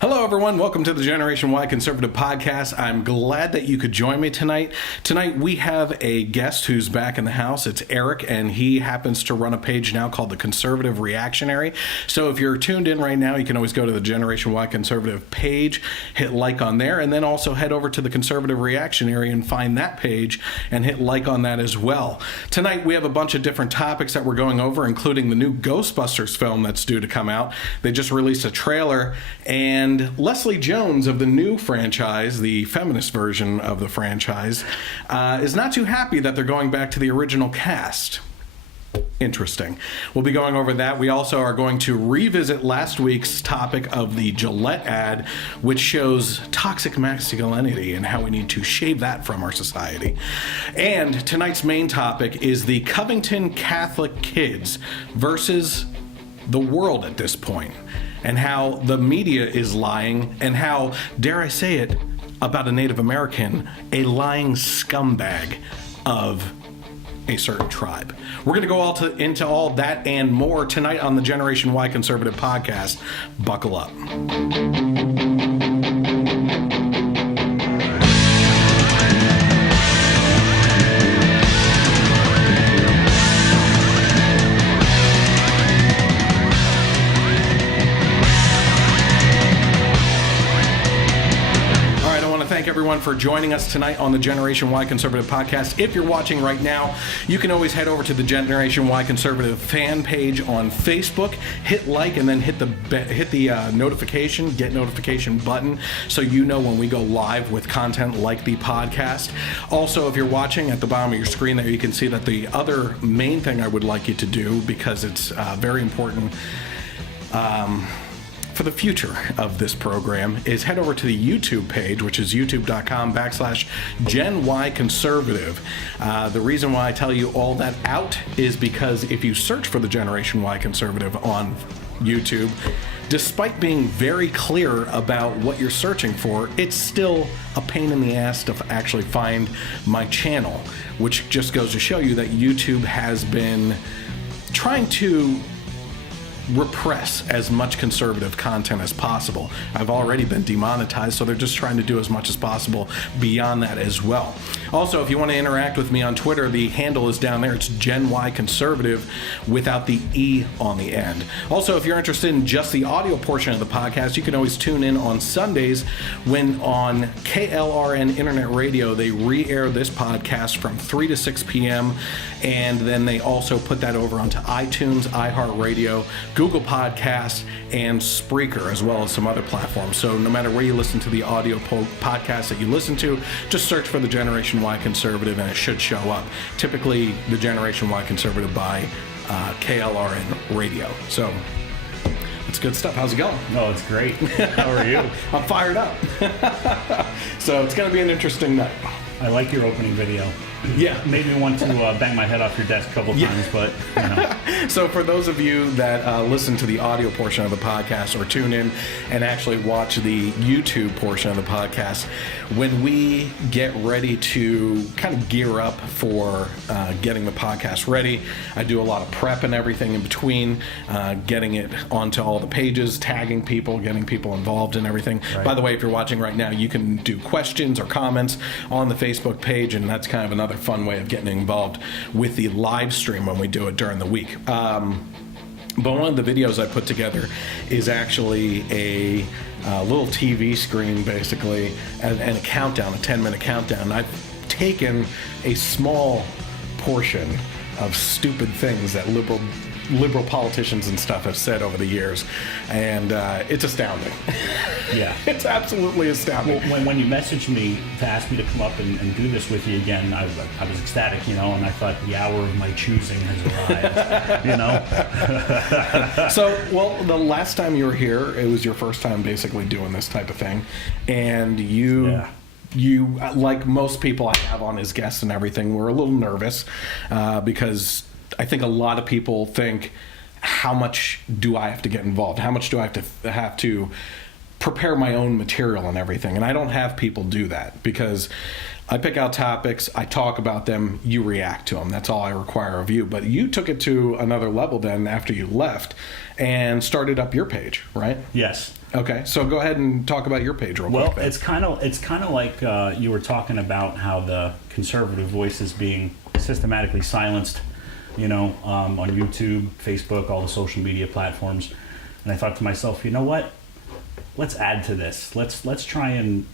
Hello, everyone. Welcome to the Generation Y Conservative Podcast. I'm glad that you could join me tonight. Tonight, we have a guest who's back in the house. It's Eric, and he happens to run a page now called The Conservative Reactionary. So if you're tuned in right now, you can always go to the Generation Y Conservative page, hit like on there, and then also head over to the Conservative Reactionary and find that page and hit like on that as well. Tonight, we have a bunch of different topics that we're going over, including the new Ghostbusters film that's due to come out. They just released a trailer, and Leslie Jones of the new franchise, the feminist version of the franchise, is not too happy that they're going back to the original cast. Interesting. We'll be going over that. We also are going to revisit last week's topic of the Gillette ad, which shows toxic masculinity and how we need to shave that from our society. And tonight's main topic is the Covington Catholic kids versus the world at this point, and how the media is lying, and how, dare I say it, about a Native American, a lying scumbag of a certain tribe. We're going to go into all that and more tonight on the Generation Y Conservative Podcast. Buckle up. Thank everyone for joining us tonight on the Generation Y Conservative Podcast. If you're watching right now, you can always head over to the Generation Y Conservative fan page on Facebook, hit like, and then hit the get notification button so you know when we go live with content like the podcast. Also, if you're watching at the bottom of your screen there, you can see that the other main thing I would like you to do, because it's very important for the future of this program, is head over to the YouTube page, which is youtube.com/Gen Y Conservative. The reason why I tell you all that out is because if you search for the Generation Y Conservative on YouTube, despite being very clear about what you're searching for, it's still a pain in the ass to actually find my channel, which just goes to show you that YouTube has been trying to repress as much conservative content as possible. I've already been demonetized, so they're just trying to do as much as possible beyond that as well. Also, if you want to interact with me on Twitter, the handle is down there. It's Gen Y Conservative without the E on the end. Also, if you're interested in just the audio portion of the podcast, you can always tune in on Sundays when on KLRN Internet Radio, they re-air this podcast from 3 to 6 p.m. And then they also put that over onto iTunes, iHeartRadio, Google Podcasts, and Spreaker, as well as some other platforms. So no matter where you listen to the audio podcast that you listen to, just search for the Generation Y Conservative and it should show up. Typically, the Generation Y Conservative by KLRN Radio. So it's good stuff. How's it going? Oh, it's great. How are you? I'm fired up. So it's going to be an interesting night. I like your opening video. Yeah. Made me want to bang my head off your desk a couple times, but, you know. So for those of you that listen to the audio portion of the podcast or tune in and actually watch the YouTube portion of the podcast, when we get ready to kind of gear up for getting the podcast ready, I do a lot of prep and everything in between, getting it onto all the pages, tagging people, getting people involved in everything. Right. By the way, if you're watching right now, you can do questions or comments on the Facebook page, and that's kind of another fun way of getting involved with the live stream when we do it during the week. But one of the videos I put together is actually a little TV screen, basically, and a countdown, a 10-minute countdown. I've taken a small portion of stupid things that liberal politicians and stuff have said over the years, and it's astounding. Yeah. It's absolutely astounding. Well, when you messaged me to ask me to come up and do this with you again, I was ecstatic, you know, and I thought the hour of my choosing has arrived, you know? So, well, the last time you were here, it was your first time basically doing this type of thing, and you, like most people I have on as guests and everything, were a little nervous because I think a lot of people think, how much do I have to get involved? How much do I have to prepare my own material and everything. And I don't have people do that because I pick out topics, I talk about them, you react to them. That's all I require of you. But you took it to another level then after you left and started up your page, right? Yes. Okay, so go ahead and talk about your page real quick. Well, it's kind of like you were talking about how the conservative voice is being systematically silenced, on YouTube, Facebook, all the social media platforms. And I thought to myself, you know what? Let's add to this. Let's try and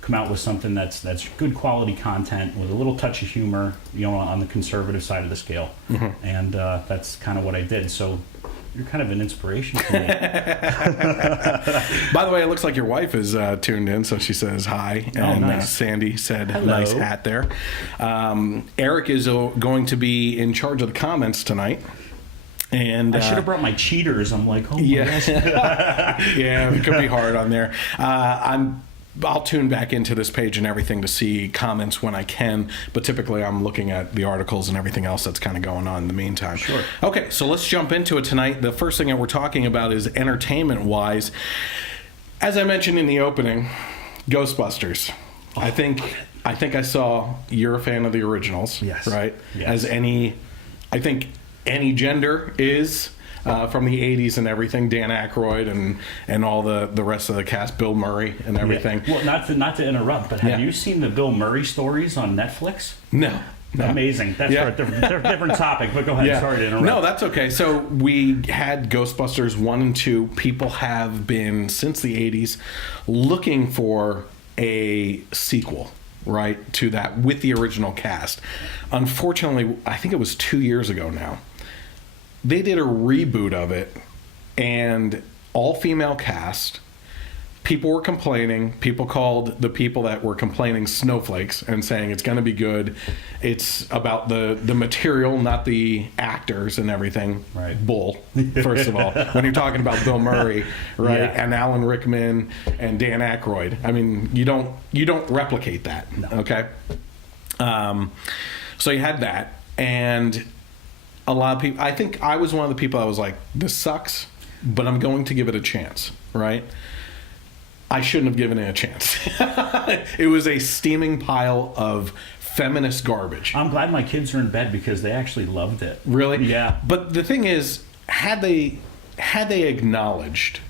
come out with something that's good quality content with a little touch of humor, on the conservative side of the scale. Mm-hmm. And that's kind of what I did. So you're kind of an inspiration to me. By the way, it looks like your wife is tuned in, so she says hi. And nice. Sandy said, hello. Nice hat there. Eric is going to be in charge of the comments tonight. And I should have brought my cheaters. I'm like, oh my gosh. Yeah, it could be hard on there. I'll tune back into this page and everything to see comments when I can, but typically I'm looking at the articles and everything else that's kind of going on in the meantime. Sure. Okay, so let's jump into it tonight. The first thing that we're talking about is entertainment-wise. As I mentioned in the opening, Ghostbusters. Oh, I think I saw you're a fan of the originals, yes. Right? Yes. I think any gender is from the 80s and everything, Dan Aykroyd and all the rest of the cast, Bill Murray and everything. Yeah. Well, not to interrupt, but have you seen the Bill Murray stories on Netflix? No. Amazing. That's for a different topic, but go ahead. Yeah. Sorry to interrupt. No, that's okay. So we had Ghostbusters 1 and 2. People have been, since the 80s, looking for a sequel, right, to that with the original cast. Unfortunately, I think it was 2 years ago now, they did a reboot of it, and all-female cast. People were complaining. People called the people that were complaining snowflakes and saying it's going to be good. It's about the material, not the actors and everything. Right. Bull, first of all. When you're talking about Bill Murray, right, Yeah. and Alan Rickman and Dan Aykroyd, I mean, you don't replicate that. No. Okay. So you had that, and a lot of people, I think I was one of the people that was like, this sucks, but I'm going to give it a chance, right? I shouldn't have given it a chance. It was a steaming pile of feminist garbage. I'm glad my kids are in bed because they actually loved it. Really? Yeah. But the thing is, had they acknowledged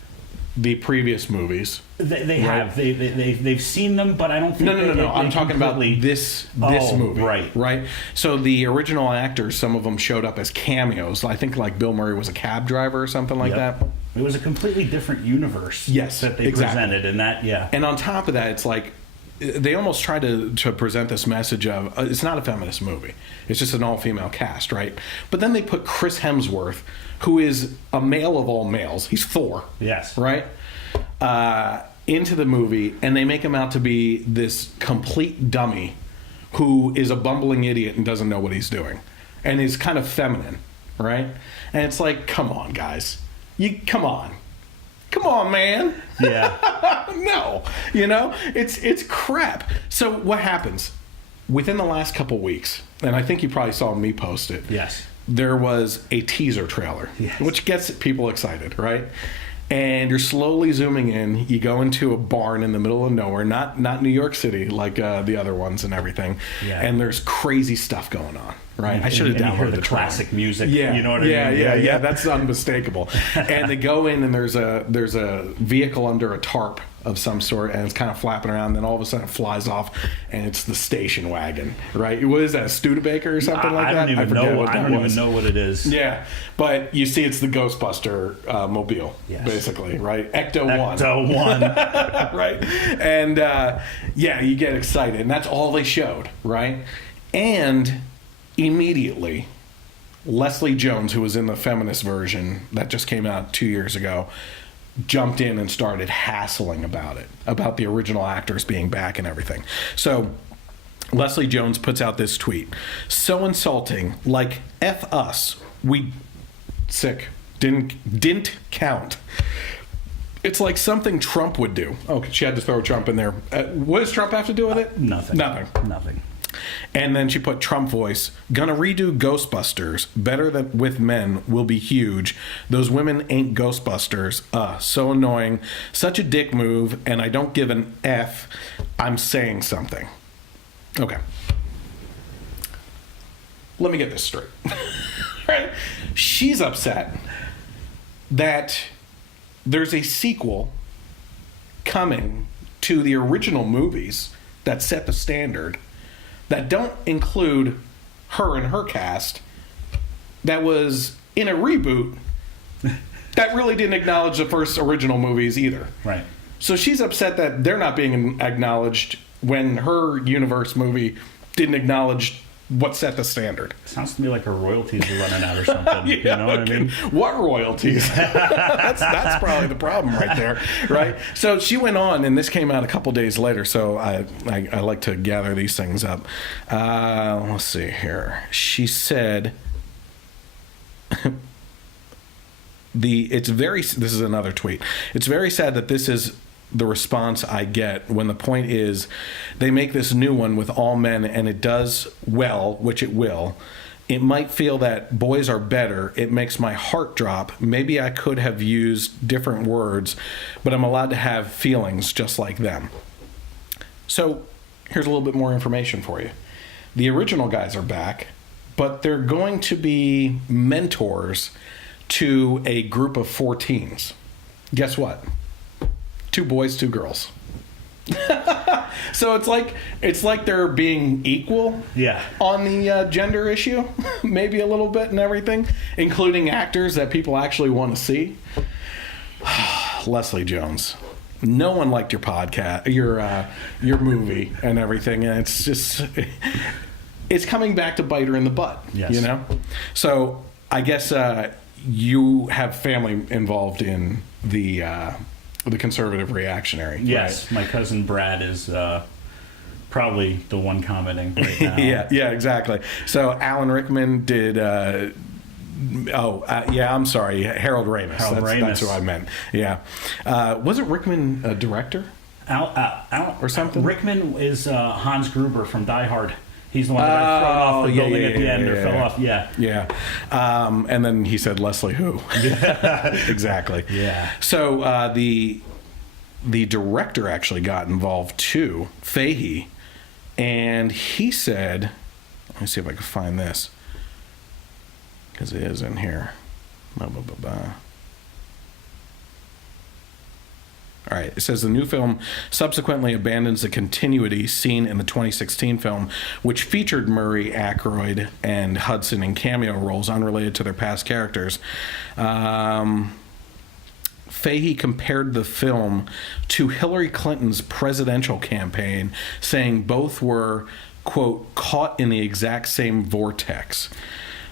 the previous movies, They right? have. They've seen them, but I don't think. No. I'm talking about this movie, right? So the original actors, some of them showed up as cameos. I think like Bill Murray was a cab driver or something like that. It was a completely different universe. Yes, that they exactly. presented, and that And on top of that, it's like they almost try to present this message of it's not a feminist movie. It's just an all-female cast, right? But then they put Chris Hemsworth, who is a male of all males. He's Thor. Yes. Right? Into the movie, and they make him out to be this complete dummy who is a bumbling idiot and doesn't know what he's doing. And is kind of feminine, right? And it's like, come on, guys. Come on, man. Yeah. No, it's crap. So what happens within the last couple weeks, and I think you probably saw me post it. Yes. There was a teaser trailer, yes. which gets people excited, right? And you're slowly zooming in. You go into a barn in the middle of nowhere, not New York City like the other ones and everything. Yeah. And there's crazy stuff going on, right? I should have downloaded the classic music. Yeah, you know what I mean? Yeah. That's unmistakable. And they go in, and there's a vehicle under a tarp of some sort, and it's kind of flapping around. And then all of a sudden, it flies off, and it's the station wagon, right? What is that, a Studebaker or something like that? I don't even know what it is. Yeah, but you see, it's the Ghostbuster mobile, basically, right? Ecto 1. Right? And you get excited, and that's all they showed, right? And immediately, Leslie Jones, who was in the feminist version that just came out 2 years ago, jumped in and started hassling about the original actors being back and everything. So Leslie Jones puts out this tweet. So insulting, like F us. We sick. Didn't count. It's like something Trump would do. Oh, she had to throw Trump in there. What does Trump have to do with it? Nothing. And then she put Trump voice, gonna redo Ghostbusters. Better than with men will be huge. Those women ain't Ghostbusters. So annoying. Such a dick move, and I don't give an F. I'm saying something. Okay. Let me get this straight. Right? She's upset that there's a sequel coming to the original movies that set the standard that don't include her and her cast, that was in a reboot that really didn't acknowledge the first original movies either. Right. So she's upset that they're not being acknowledged when her universe movie didn't acknowledge what set the standard. Sounds to me like her royalties are running out or something. Yeah, you know what I mean? What royalties? that's probably the problem right there, right? So she went on, and this came out a couple days later, so I like to gather these things up. Let's see here. She said... this is another tweet. It's very sad that this is the response I get when the point is they make this new one with all men and it does well, which it will. It might feel that boys are better. It makes my heart drop. Maybe I could have used different words, but I'm allowed to have feelings just like them. So here's a little bit more information for you. The original guys are back, but they're going to be mentors to a group of 4 teens. Guess what? 2 boys, 2 girls. So it's like they're being equal on the gender issue, maybe a little bit and everything, including actors that people actually want to see. Leslie Jones, no one liked your podcast, your movie and everything, and it's just it's coming back to bite her in the butt. Yes. You know. So I guess you have family involved in the conservative reactionary. Yes, right? My cousin Brad is probably the one commenting right now. yeah, exactly. So Alan Rickman did. I'm sorry, Harold Ramis. That's who I meant. Yeah, wasn't Rickman a director? Or something? Rickman is Hans Gruber from Die Hard. He's the one that got thrown off the building at the end or fell off. Yeah. And then he said Leslie who? Exactly. Yeah. So the director actually got involved too, Fahey, and he said, let me see if I can find this, because it is in here. All right, it says the new film subsequently abandons the continuity seen in the 2016 film, which featured Murray, Aykroyd, and Hudson in cameo roles unrelated to their past characters. Fahey compared the film to Hillary Clinton's presidential campaign, saying both were, quote, caught in the exact same vortex.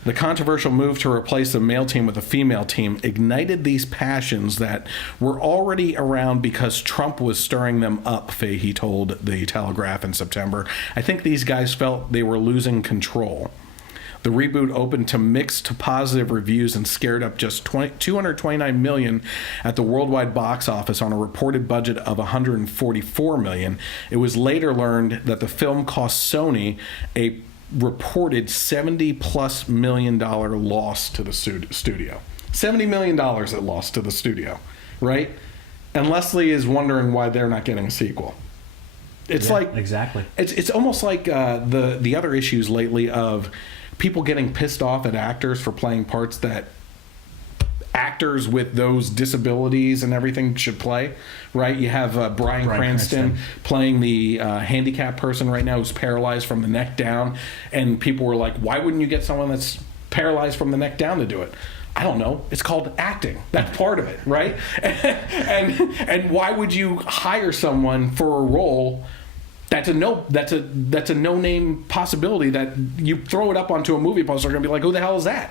The controversial move to replace the male team with a female team ignited these passions that were already around because Trump was stirring them up, Fahey told The Telegraph in September. I think these guys felt they were losing control. The reboot opened to mixed to positive reviews and scared up just $229 million at the worldwide box office on a reported budget of $144 million. It was later learned that the film cost Sony a reported $70+ million loss to the studio. $70 million it lost to the studio, right? And Leslie is wondering why they're not getting a sequel. It's exactly. It's almost like the other issues lately of people getting pissed off at actors for playing parts that actors with those disabilities and everything should play, right? You have Bryan Cranston playing the handicapped person right now who's paralyzed from the neck down, and people were like, why wouldn't you get someone that's paralyzed from the neck down to do it? I don't know. It's called acting. That's part of it, right? and why would you hire someone for a role that's a no-name possibility that you throw it up onto a movie poster, they're gonna be like, who the hell is that?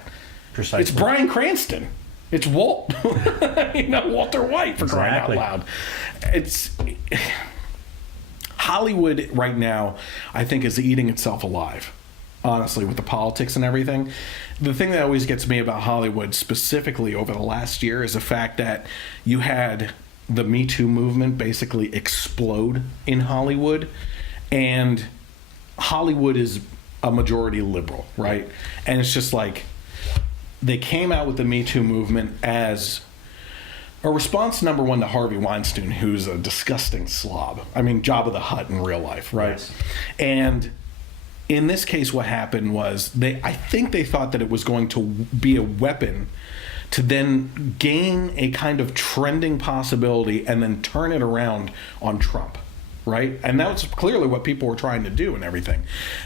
Precisely. It's Bryan Cranston. It's Walt. Walter White, for crying out loud. It's Hollywood right now, I think, is eating itself alive, honestly, with the politics and everything. The thing that always gets me about Hollywood, specifically over the last year, is the fact that you had the Me Too movement basically explode in Hollywood, and Hollywood is a majority liberal, right? And it's just like they came out with the Me Too movement as a response, number one, to Harvey Weinstein, who's a disgusting slob. I mean, Jabba the Hutt in real life, right? Yes. And in this case, what happened was I think they thought that it was going to be a weapon to then gain a kind of trending possibility and then turn it around on Trump, right? And that was clearly what people were trying to do and everything.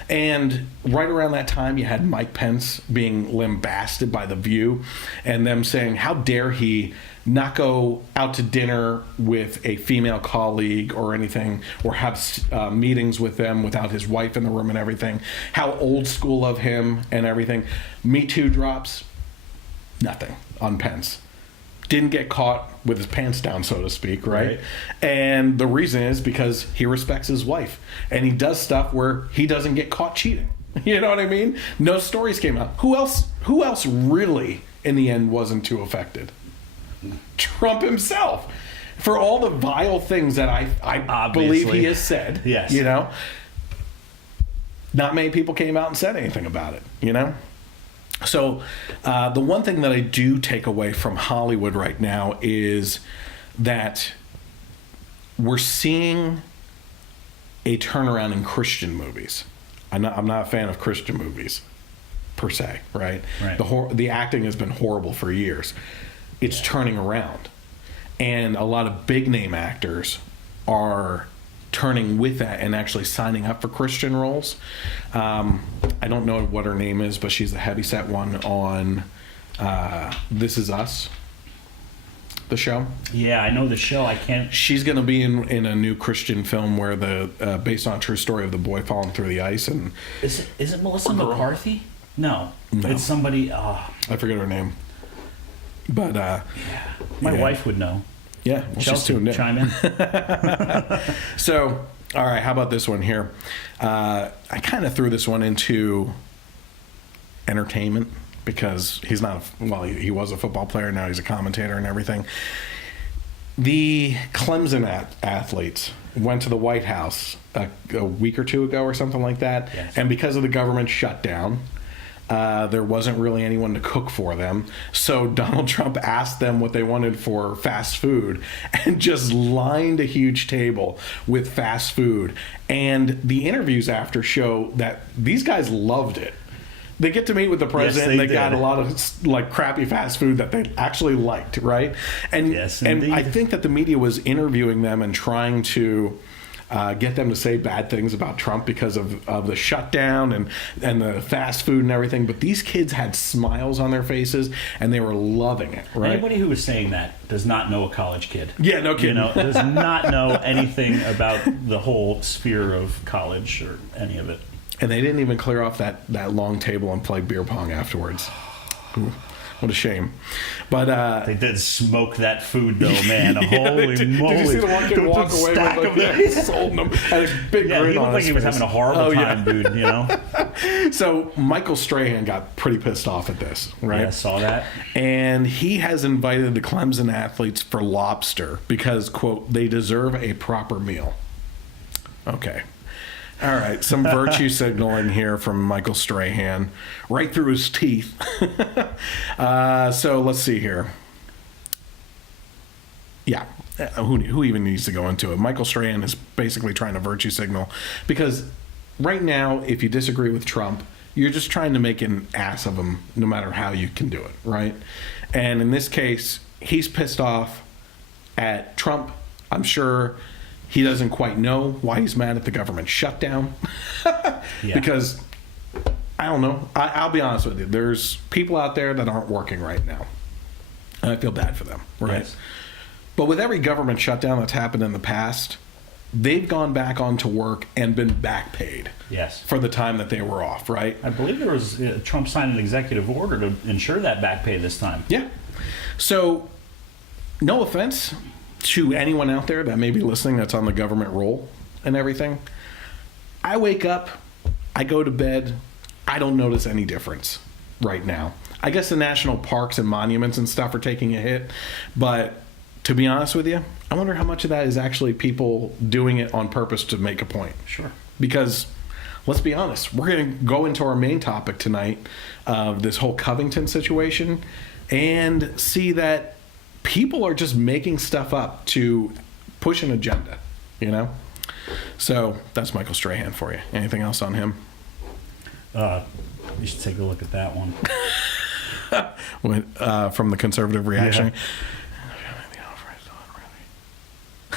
And right around that time, you had Mike Pence being lambasted by The View and them saying, how dare he not go out to dinner with a female colleague or anything, or have meetings with them without his wife in the room and everything. How old school of him and everything. Me Too drops, nothing on Pence. Didn't get caught with his pants down, so to speak, right? And the reason is because he respects his wife. And he does stuff where he doesn't get caught cheating. You know what I mean? No stories came out. Who else really, in the end, wasn't too affected? Trump himself. For all the vile things that I believe he has said, yes. You know, not many people came out and said anything about it, you know? So the one thing that I do take away from Hollywood right now is that we're seeing a turnaround in Christian movies. I'm not a fan of Christian movies per se, right? The acting has been horrible for years. It's turning around. And a lot of big name actors are turning with that and actually signing up for Christian roles. I don't know what her name is, but she's the heavyset one on This Is Us, the show. Yeah, I know the show. I can't. She's going to be in a new Christian film where based on a true story of the boy falling through the ice. And is it Melissa McCarthy? No, it's somebody. I forget her name. But my wife would know. Yeah, well, Chelsea, she's tuned in. chime in. So, all right, how about this one here? I kind of threw this one into entertainment because he's not, he was a football player, now he's a commentator and everything. The Clemson athletes went to the White House a week or two ago or something like that, yes. And because of the government shutdown, there wasn't really anyone to cook for them. So Donald Trump asked them what they wanted for fast food and just lined a huge table with fast food. And the interviews after show that these guys loved it. They get to meet with the president. Yes, they did. Got a lot of like crappy fast food that they actually liked, right? And yes, and indeed. I think that the media was interviewing them and trying to get them to say bad things about Trump because of the shutdown and the fast food and everything. But these kids had smiles on their faces and they were loving it, right? Anybody who is saying that does not know a college kid. Yeah, no kidding. Does not know anything about the whole sphere of college or any of it. And they didn't even clear off that long table and play beer pong afterwards. Ooh, what a shame. But they did smoke that food, though, man. Holy moly! Did you see the one kid walk away with like, holding them? Had a big grin he on looked like his he was face. having a horrible time, dude. You know. So Michael Strahan got pretty pissed off at this, right? Yeah, I saw that. And he has invited the Clemson athletes for lobster because, quote, they deserve a proper meal. Okay. All right, some virtue signaling here from Michael Strahan, right through his teeth. So let's see here. Yeah, who even needs to go into it? Michael Strahan is basically trying to virtue signal because right now, if you disagree with Trump, you're just trying to make an ass of him no matter how you can do it, right? And in this case, he's pissed off at Trump. I'm sure he doesn't quite know why he's mad at the government shutdown. Because, I don't know. I'll be honest with you. There's people out there that aren't working right now. And I feel bad for them, right? Yes. But with every government shutdown that's happened in the past, they've gone back onto work and been back paid. Yes. For the time that they were off, right? I believe there was Trump signed an executive order to ensure that back pay this time. Yeah. So, no offense to anyone out there that may be listening that's on the government roll and everything. I wake up, I go to bed, I don't notice any difference right now. I guess the national parks and monuments and stuff are taking a hit, but to be honest with you, I wonder how much of that is actually people doing it on purpose to make a point. Sure. Because let's be honest. We're going to go into our main topic tonight of this whole Covington situation and see that people are just making stuff up to push an agenda, you know? So that's Michael Strahan for you. Anything else on him? You should take a look at that one. From the conservative reaction.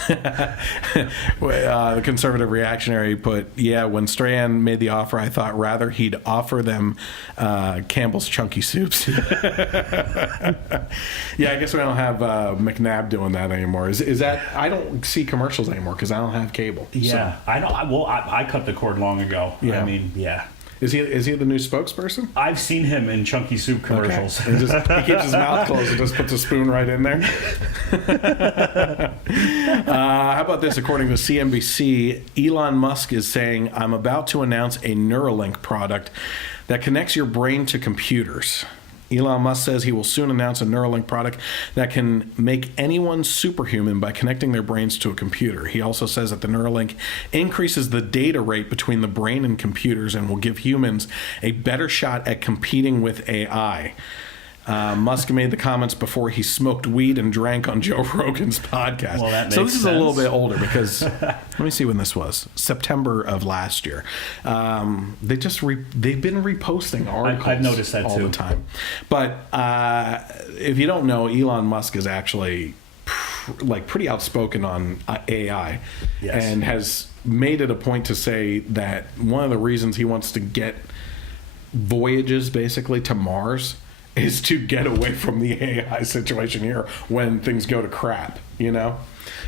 The conservative reactionary put, when Strahan made the offer, I thought rather he'd offer them Campbell's Chunky Soups. I guess we don't have McNabb doing that anymore. Is that, I don't see commercials anymore because I don't have cable. Yeah, so. I know. I cut the cord long ago. Yeah. I mean, yeah. Is he the new spokesperson? I've seen him in Chunky Soup commercials. Okay. He keeps his mouth closed and just puts a spoon right in there. How about this? According to CNBC, Elon Musk is saying, I'm about to announce a Neuralink product that connects your brain to computers. Elon Musk says he will soon announce a Neuralink product that can make anyone superhuman by connecting their brains to a computer. He also says that the Neuralink increases the data rate between the brain and computers and will give humans a better shot at competing with AI. Musk made the comments before he smoked weed and drank on Joe Rogan's podcast. Well, that makes so this is sense. a little bit older because let me see when this was. September of last year. They've been reposting articles. I've noticed that all too. the time. But if you don't know, Elon Musk is actually pretty outspoken on AI, yes. and has made it a point to say that one of the reasons he wants to get voyages basically to Mars is to get away from the AI situation here when things go to crap, you know?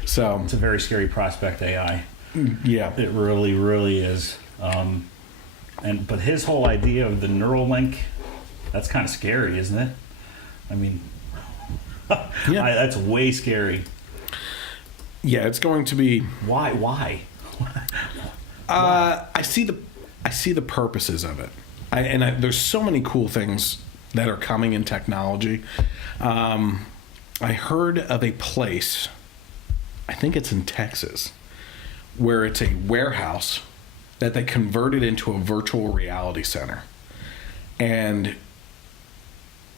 So it's a very scary prospect, AI. Yeah. It really, really is. But his whole idea of the Neuralink, that's kind of scary, isn't it? I mean, that's way scary. Yeah, it's going to be. Why? I see the purposes of it. There's so many cool things that are coming in technology. I heard of a place, I think it's in Texas, where it's a warehouse that they converted into a virtual reality center. And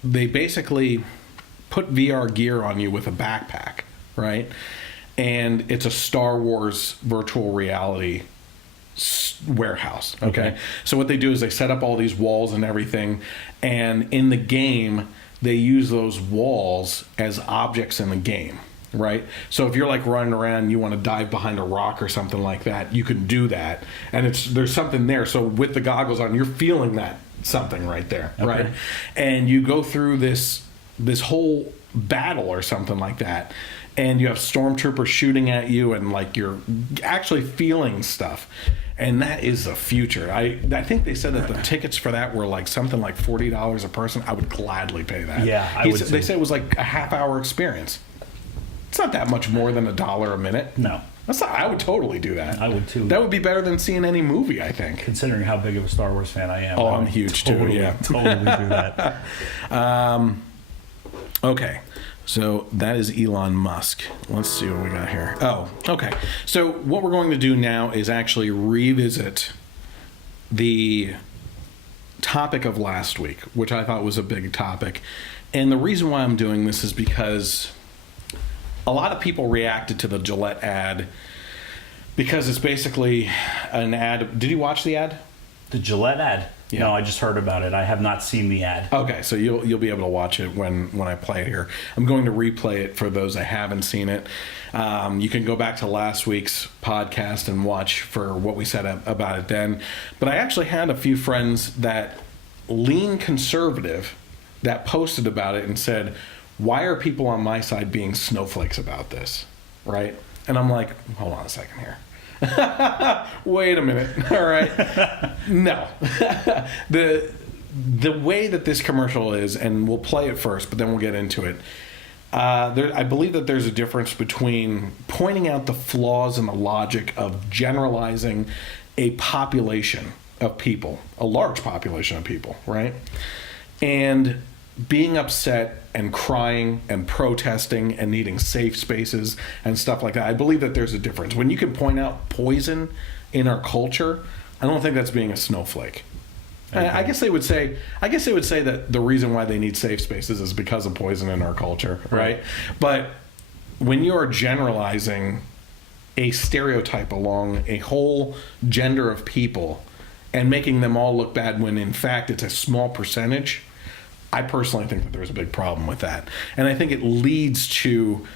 they basically put VR gear on you with a backpack, right? And it's a Star Wars virtual reality warehouse. Okay. So what they do is they set up all these walls and everything, and in the game they use those walls as objects in the game, right? So if you're like running around, you want to dive behind a rock or something like that, you can do that, and there's something there. So with the goggles on, you're feeling that something right there, right? And you go through this whole battle or something like that, and you have stormtroopers shooting at you, and like you're actually feeling stuff. And that is the future. I think they said that the tickets for that were like something like $40 a person. I would gladly pay that. Yeah, I would. They said it was like a half-hour experience. It's not that much more than $1 a minute. No. I would totally do that. I would too. That would be better than seeing any movie, I think. Considering how big of a Star Wars fan I am. Oh, I'm huge too. Yeah, totally do that. Okay. So that is Elon Musk. Let's see what we got here. Oh, okay. So what we're going to do now is actually revisit the topic of last week, which I thought was a big topic. And the reason why I'm doing this is because a lot of people reacted to the Gillette ad because it's basically an ad. Did you watch the ad? The Gillette ad? Yeah. No, I just heard about it. I have not seen the ad. Okay, so you'll be able to watch it when I play it here. I'm going to replay it for those that haven't seen it. You can go back to last week's podcast and watch for what we said about it then. But I actually had a few friends that lean conservative that posted about it and said, why are people on my side being snowflakes about this, right? And I'm like, hold on a second here. Wait a minute. All right. No. The way that this commercial is, and we'll play it first, but then we'll get into it. I believe that there's a difference between pointing out the flaws in the logic of generalizing a population of people, a large population of people, right? And being upset and crying and protesting and needing safe spaces and stuff like that. I believe that there's a difference. When you can point out poison in our culture, I don't think that's being a snowflake. Okay. I guess they would say that the reason why they need safe spaces is because of poison in our culture, right? But when you're generalizing a stereotype along a whole gender of people and making them all look bad when in fact it's a small percentage, I personally think that there's a big problem with that. And I think it leads to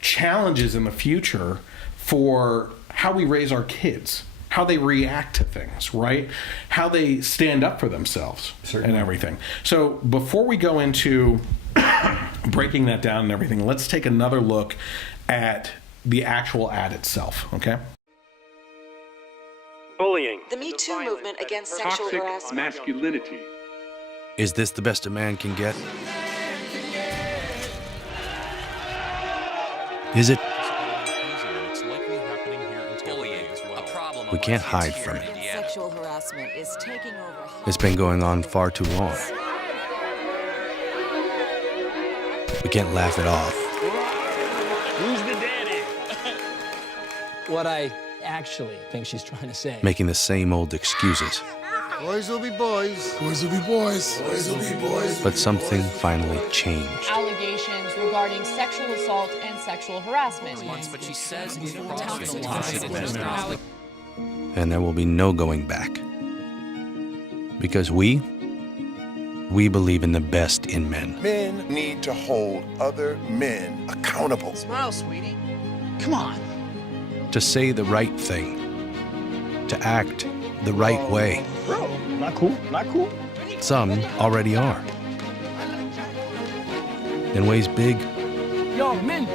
challenges in the future for how we raise our kids, how they react to things, right? How they stand up for themselves. Certainly. And everything. So before we go into breaking that down and everything, let's take another look at the actual ad itself, okay? Bullying. The Me Too movement against sexual harassment. Masculinity. Is this the best a man can get? Is it? We can't hide from it. Sexual harassment is taking over. It's been going on far too long. We can't laugh it off. Who's the daddy? What I actually think she's trying to say. Making the same old excuses. Boys will be boys. Boys will be boys. Boys will be boys. But something finally changed. Allegations regarding sexual assault and sexual harassment. But she says And there will be no going back. Because we believe in the best in men. Men need to hold other men accountable. Smile, sweetie. Come on. To say the right thing. To act the right way. Bro, not cool, not cool. Some already are. In ways big Yo, men,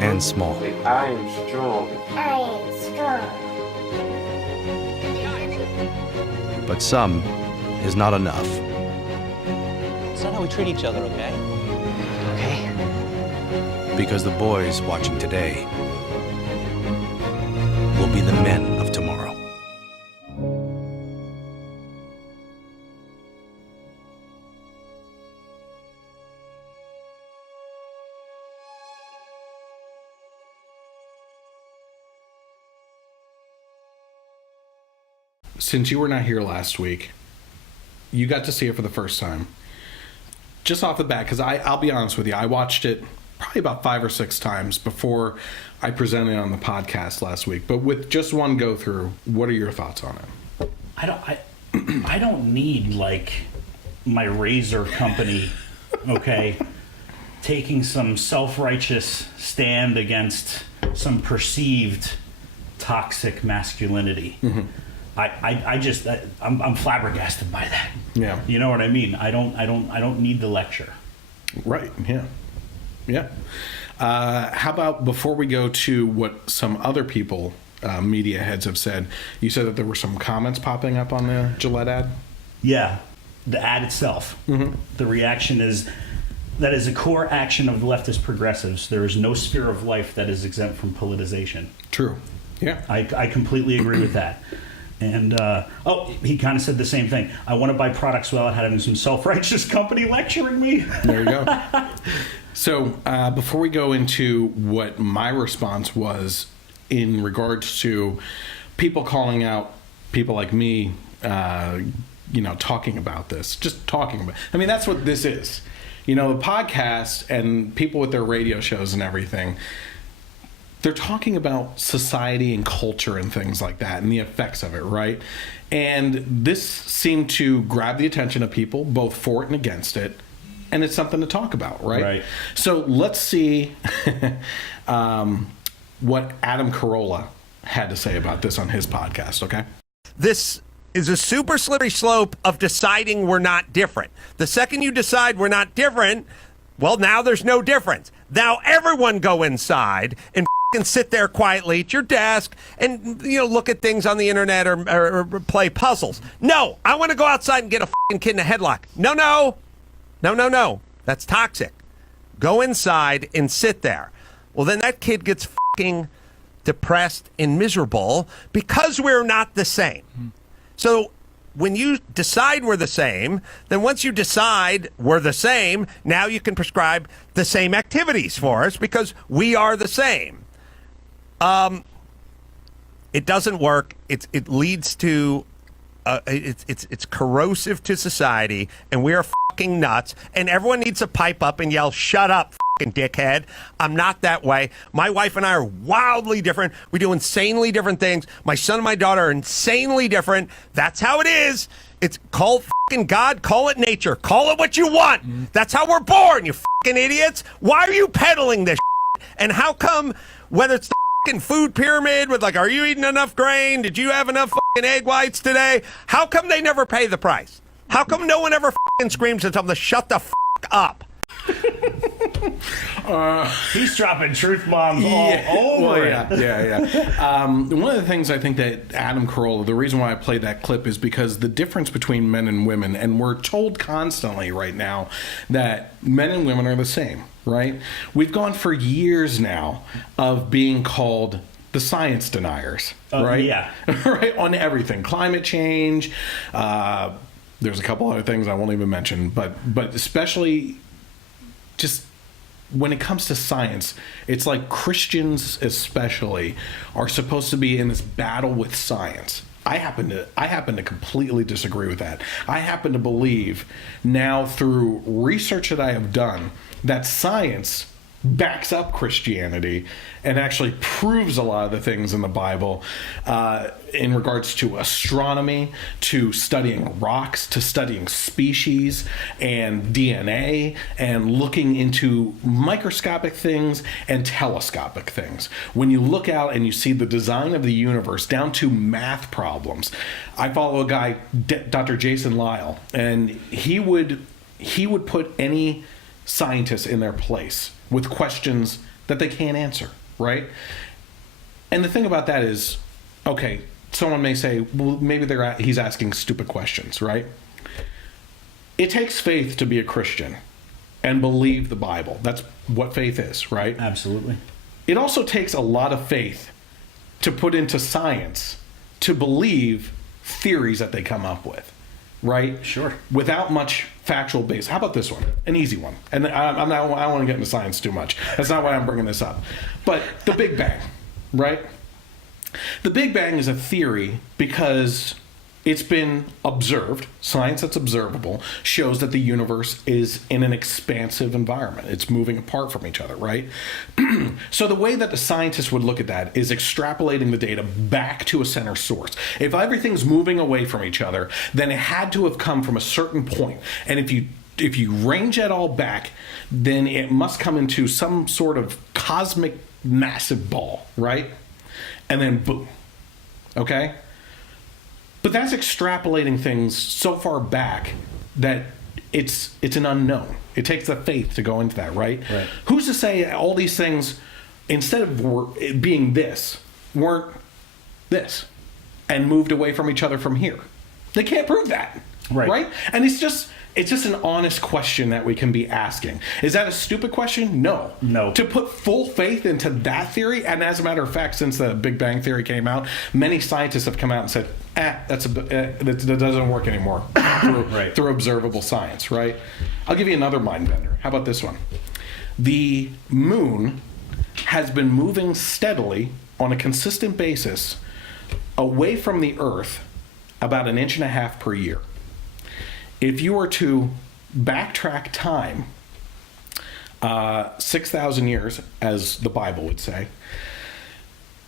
and small. I am strong. But some is not enough. it's not how we treat each other, okay? Okay. Because the boys watching today will be the men of tomorrow. Since you were not here last week, you got to see it for the first time. Just off the bat, because I'll be honest with you, I watched it probably about 5 or 6 times before I presented on the podcast last week. But with just one go through, what are your thoughts on it? I don't need like my razor company, okay, taking some self-righteous stand against some perceived toxic masculinity. Mm-hmm. I'm flabbergasted by that. Yeah. You know what I mean? I don't need the lecture. Right. Yeah. Yeah. How about before we go to what some other people, media heads have said, you said that there were some comments popping up on the Gillette ad? Yeah. The ad itself. Mm-hmm. The reaction is that is a core action of leftist progressives. There is no sphere of life that is exempt from politicization. True. Yeah. I completely agree with that. And, he kind of said the same thing. I want to buy products without having some self-righteous company lecturing me. There you go. So before we go into what my response was in regards to people calling out people like me, talking about this, just talking about, I mean, that's what this is. You know, the podcast and people with their radio shows and everything, they're talking about society and culture and things like that and the effects of it, right? And this seemed to grab the attention of people, both for it and against it, and it's something to talk about, right? Right. So let's see what Adam Carolla had to say about this on his podcast, okay? This is a super slippery slope of deciding we're not different. The second you decide we're not different, well, now there's no difference. Now everyone go inside and sit there quietly at your desk and look at things on the internet or play puzzles. No, I want to go outside and get a kid in a headlock. No. That's toxic. Go inside and sit there. Well, then that kid gets depressed and miserable because we're not the same. So when you decide we're the same, then once you decide we're the same, now you can prescribe the same activities for us because we are the same. It doesn't work. It leads to it's corrosive to society, and we are fucking nuts. And everyone needs to pipe up and yell, "Shut up, fucking dickhead!" I'm not that way. My wife and I are wildly different. We do insanely different things. My son and my daughter are insanely different. That's how it is. It's call fucking God, call it nature, call it what you want. That's how we're born, you fucking idiots. Why are you peddling this shit? And how come, whether it's the fucking food pyramid with like, are you eating enough grain? Did you have enough fucking egg whites today? How come they never pay the price? How come no one ever fucking screams to tell them to shut the fuck up? He's dropping truth bombs all over it. Yeah. One of the things I think that Adam Carolla, the reason why I played that clip is because the difference between men and women, and we're told constantly right now that men and women are the same, right? We've gone for years now of being called the science deniers, right? Yeah. Right, on everything. Climate change, there's a couple other things I won't even mention, but especially just when it comes to science, it's like Christians especially are supposed to be in this battle with science. I happen to completely disagree with that. I happen to believe now through research that I have done that science backs up Christianity and actually proves a lot of the things in the Bible in regards to astronomy, to studying rocks, to studying species and DNA, and looking into microscopic things and telescopic things. When you look out and you see the design of the universe down to math problems. I follow a guy, Dr. Jason Lyle, and he would put any scientist in their place with questions that they can't answer, right? And the thing about that is, okay, someone may say, well, maybe he's asking stupid questions, right? It takes faith to be a Christian and believe the Bible. That's what faith is, right? Absolutely. It also takes a lot of faith to put into science to believe theories that they come up with, right? Sure. Without much factual base. How about this one? An easy one. And I don't want to get into science too much. That's not why I'm bringing this up. But the Big Bang, right? The Big Bang is a theory because it's been observed. Science that's observable shows that the universe is in an expansive environment. It's moving apart from each other, right? So the way that the scientists would look at that is extrapolating the data back to a center source. If everything's moving away from each other, then it had to have come from a certain point. And if you range it all back, then it must come into some sort of cosmic massive ball, right? And then boom. Okay? But that's extrapolating things so far back that it's an unknown. It takes the faith to go into that, right? Who's to say all these things, instead of being this, weren't this and moved away from each other from here? They can't prove that, right? And it's just an honest question that we can be asking. Is that a stupid question? No. To put full faith into that theory, and as a matter of fact, since the Big Bang Theory came out, many scientists have come out and said, that doesn't work anymore through observable science, right? I'll give you another mind bender. How about this one? The moon has been moving steadily on a consistent basis away from the Earth about 1.5 inches per year. If you were to backtrack time 6,000 years, as the Bible would say,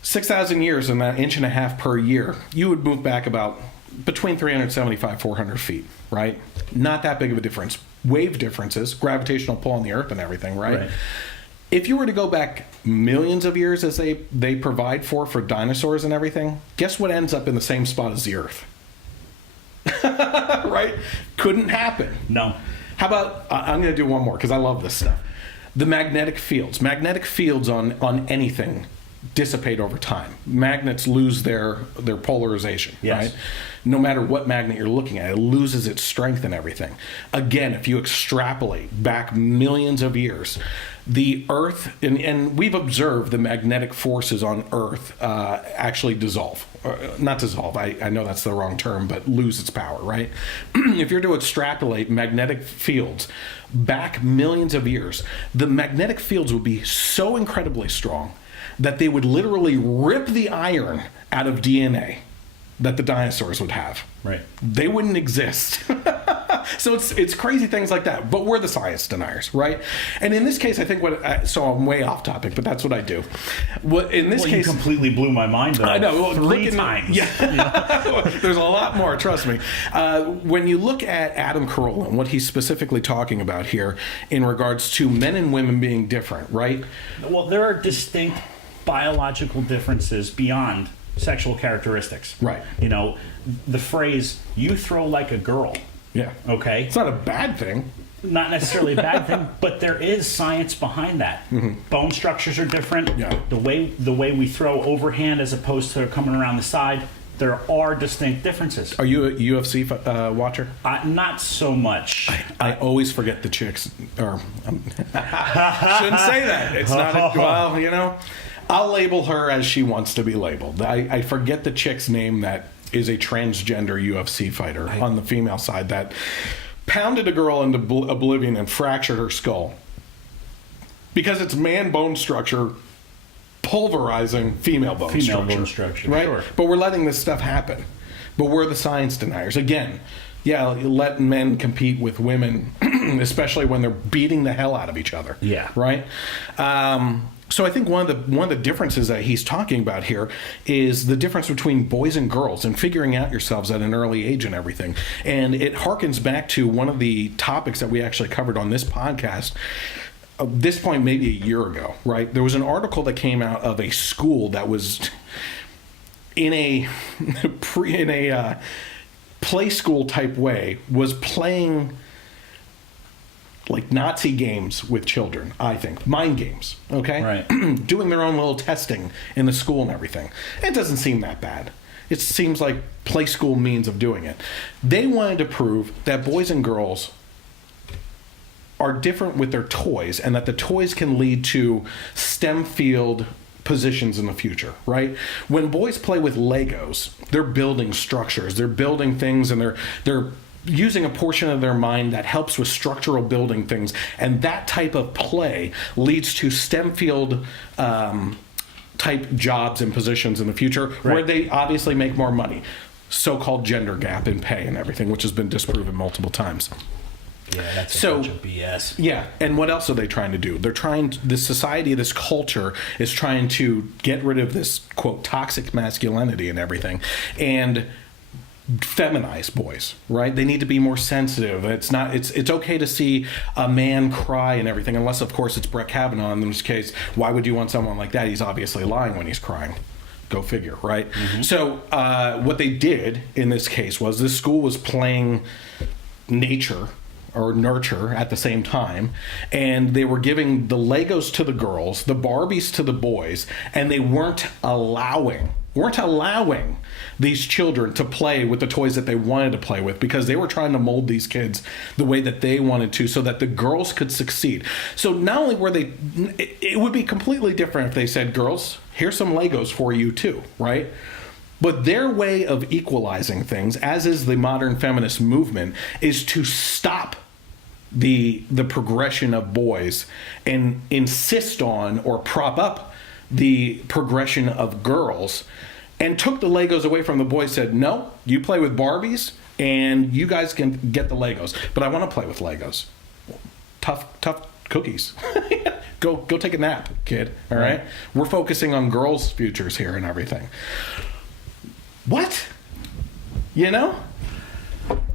6,000 years and that 1.5 inches per year, you would move back about between 375, 400 feet, right? Not that big of a difference. Wave differences, gravitational pull on the Earth and everything, right? If you were to go back millions of years as they provide for dinosaurs and everything, guess what ends up in the same spot as the Earth? Right? Couldn't happen. No. How about, I'm going to do one more because I love this stuff. The magnetic fields. Magnetic fields on anything dissipate over time. Magnets lose their polarization, right? No matter what magnet you're looking at, it loses its strength and everything. Again, if you extrapolate back millions of years, the Earth, and we've observed the magnetic forces on Earth actually dissolve. Not dissolve, I know that's the wrong term, but lose its power, right? If you're to extrapolate magnetic fields back millions of years, the magnetic fields would be so incredibly strong that they would literally rip the iron out of DNA that the dinosaurs would have. Right. They wouldn't exist. So it's crazy things like that. But we're the science deniers, right? And in this case, I think so I'm way off topic, but that's what I do. In this case, you completely blew my mind, though. I know. Three times. Yeah. There's a lot more, trust me. When you look at Adam Carolla and what he's specifically talking about here in regards to men and women being different, right? Well, there are distinct biological differences beyond sexual characteristics. Right. You know, the phrase, you throw like a girl. Yeah. Okay. It's not a bad thing. Not necessarily a bad thing, but there is science behind that. Bone structures are different. Yeah. The way we throw overhand as opposed to coming around the side, there are distinct differences. Are you a UFC watcher? Not so much. I always forget the chicks. Or shouldn't say that. It's not. Well, you know, I'll label her as she wants to be labeled. I forget the chick's name that is a transgender UFC fighter on the female side that pounded a girl into oblivion and fractured her skull because it's man bone structure pulverizing female bone structure. Right? Sure. But we're letting this stuff happen. But we're the science deniers. Again, yeah, you let men compete with women, especially when they're beating the hell out of each other. Yeah. Right? So I think one of the differences that he's talking about here is the difference between boys and girls and figuring out yourselves at an early age and everything. And it harkens back to one of the topics that we actually covered on this podcast. At this point, maybe a year ago, right? There was an article that came out of a school that was in a play school type way was playing like Nazi games with children, I think. Mind games, okay? Right. Doing their own little testing in the school and everything. It doesn't seem that bad. It seems like play school means of doing it. They wanted to prove that boys and girls are different with their toys and that the toys can lead to STEM field positions in the future, right? When boys play with Legos, they're building structures, they're building things, and they're using a portion of their mind that helps with structural building things, and that type of play leads to STEM field type jobs and positions in the future, where they obviously make more money. So-called gender gap in pay and everything, which has been disproven multiple times. Yeah, that's a bunch of BS. Yeah, and what else are they trying to do? They're trying, this society, this culture is trying to get rid of this, quote, toxic masculinity and everything, and feminize boys, right? They need to be more sensitive. It's okay to see a man cry and everything, unless, of course, it's Brett Kavanaugh. In this case, why would you want someone like that? He's obviously lying when he's crying. Go figure, right? Mm-hmm. So what they did in this case was this school was playing nature or nurture at the same time, and they were giving the Legos to the girls, the Barbies to the boys, and they weren't allowing these children to play with the toys that they wanted to play with, because they were trying to mold these kids the way that they wanted to so that the girls could succeed. So not only were they, it would be completely different if they said, girls, here's some Legos for you too, right? But their way of equalizing things, as is the modern feminist movement, is to stop the progression of boys and insist on or prop up the progression of girls, and took the Legos away from the boys, said, no, you play with Barbies and you guys can get the Legos, but I want to play with Legos. Tough cookies. Go take a nap, kid. All right? We're focusing on girls' futures here and everything. What? You know?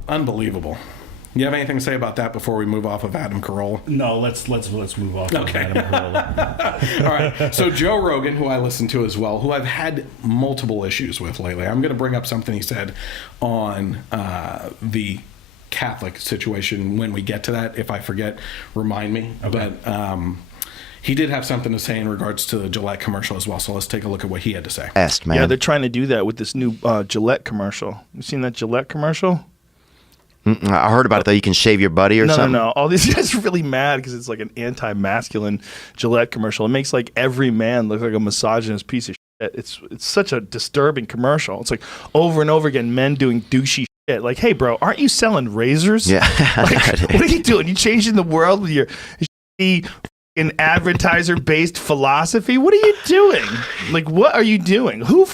Unbelievable. You have anything to say about that before we move off of Adam Carolla? No, let's move off of Adam Carolla. All right. So Joe Rogan, who I listen to as well, who I've had multiple issues with lately. I'm going to bring up something he said on the Catholic situation when we get to that. If I forget, remind me. Okay. But he did have something to say in regards to the Gillette commercial as well. So let's take a look at what he had to say. Yeah, they're trying to do that with this new Gillette commercial. You seen that Gillette commercial? I heard about it, though. You can shave your buddy or something. No. All these guys are really mad because it's like an anti-masculine Gillette commercial. It makes like every man look like a misogynist piece of shit. It's such a disturbing commercial. It's like over and over again, men doing douchey shit. Like, hey, bro, aren't you selling razors? Yeah. Like, what are you doing? You changing the world with your shitty an advertiser-based philosophy? What are you doing? Like, what are you doing? Who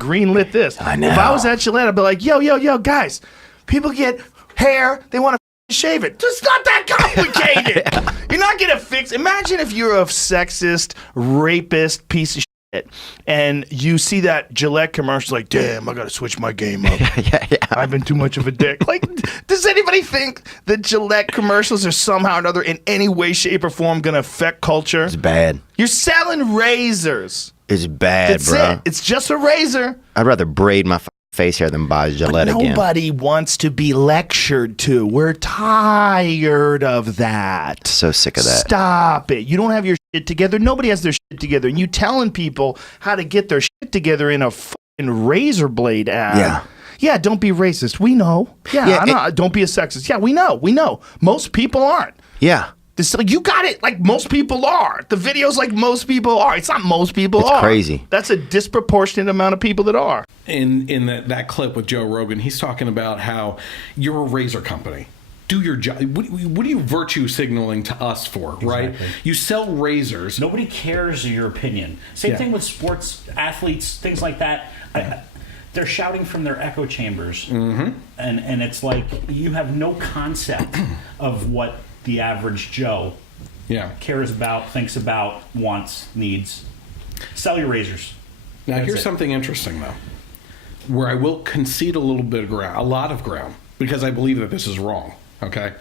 greenlit this? I know. If I was at Gillette, I'd be like, yo, guys, people get hair, they want to shave it. It's not that complicated. You're not going to fix. Imagine if you're a sexist, rapist piece of shit, and you see that Gillette commercial, like, damn, I got to switch my game up. yeah. I've been too much of a dick. Like, does anybody think that Gillette commercials are somehow or another in any way, shape, or form going to affect culture? It's bad. You're selling razors. It's bad, That's bro. it. It's just a razor. I'd rather braid my face hair than buy Gillette again. Nobody wants to be lectured to. We're tired of that. So sick of that. Stop it. You don't have your shit together. Nobody has their shit together. And you telling people how to get their shit together in a fucking razor blade ad. Yeah. Yeah, don't be racist. We know. Yeah, don't be a sexist. Yeah, we know. Most people aren't. Yeah. This, like, you got it. Like most people are. The video's like most people are. It's not most people are. It's crazy. That's a disproportionate amount of people that are. In that clip with Joe Rogan, he's talking about how you're a razor company. Do your job. What are you virtue signaling to us for, right? Exactly. You sell razors. Nobody cares your opinion. Same thing with sports athletes, things like that. They're shouting from their echo chambers, and it's like you have no concept of what the average Joe cares about, thinks about, wants, needs. Sell your razors. Now, That's here's it. something interesting, though, where I will concede a little bit of ground, a lot of ground, because I believe that this is wrong, okay?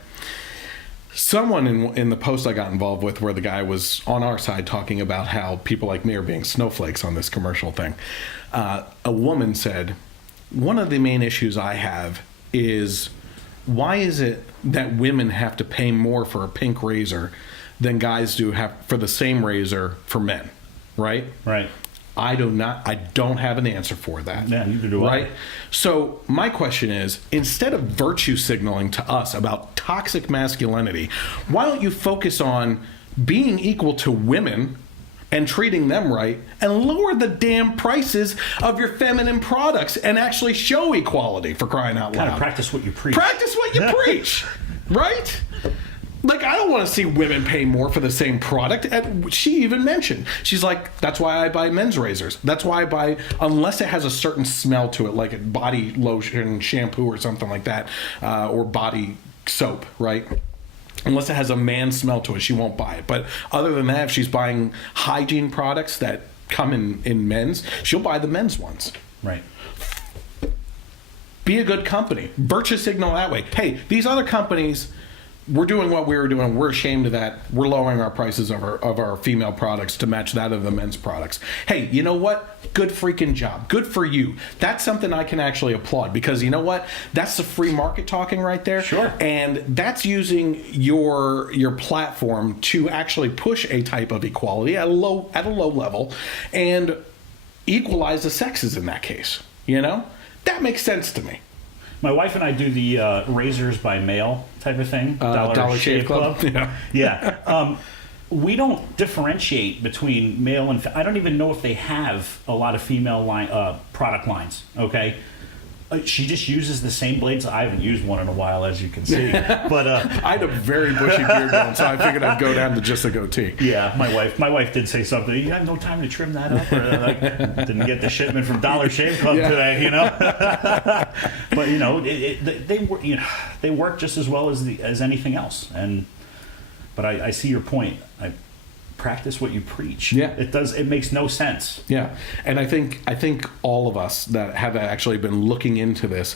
Someone in the post I got involved with where the guy was on our side talking about how people like me are being snowflakes on this commercial thing, a woman said, one of the main issues I have is why is it that women have to pay more for a pink razor than guys do have for the same razor for men, right? Right. I don't have an answer for that. Yeah, neither do I. Right? So my question is, instead of virtue signaling to us about toxic masculinity, why don't you focus on being equal to women and treating them right and lower the damn prices of your feminine products and actually show equality, for crying out loud. Kind of practice what you preach. Practice what you preach, right? Like, I don't want to see women pay more for the same product. And she even mentioned, she's like, that's why I buy men's razors. That's why I buy, unless it has a certain smell to it, like a body lotion, shampoo, or something like that, or body soap, right? Unless it has a man smell to it, she won't buy it. But other than that, if she's buying hygiene products that come in men's, she'll buy the men's ones. Right. Be a good company. Virtue signal that way. Hey, these other companies, we're doing what we were doing. We're ashamed of that. We're lowering our prices of our female products to match that of the men's products. Hey, you know what? Good freaking job. Good for you. That's something I can actually applaud, because you know what? That's the free market talking right there. Sure. And that's using your platform to actually push a type of equality at a low level and equalize the sexes in that case. You know? That makes sense to me. My wife and I do the razors by mail type of thing. Dollar Shave Club. Yeah. We don't differentiate between male and I don't even know if they have a lot of female product lines. Okay. She just uses the same blades. I haven't used one in a while, as you can see. But I had a very bushy beard going, so I figured I'd go down to just a goatee. Yeah, my wife did say something. You have no time to trim that up, or like, didn't get the shipment from Dollar Shave Club today, you know. But you know, they work just as well as anything else. But I see your point. Practice what you preach. Yeah, it makes no sense. Yeah, and I think all of us that have actually been looking into this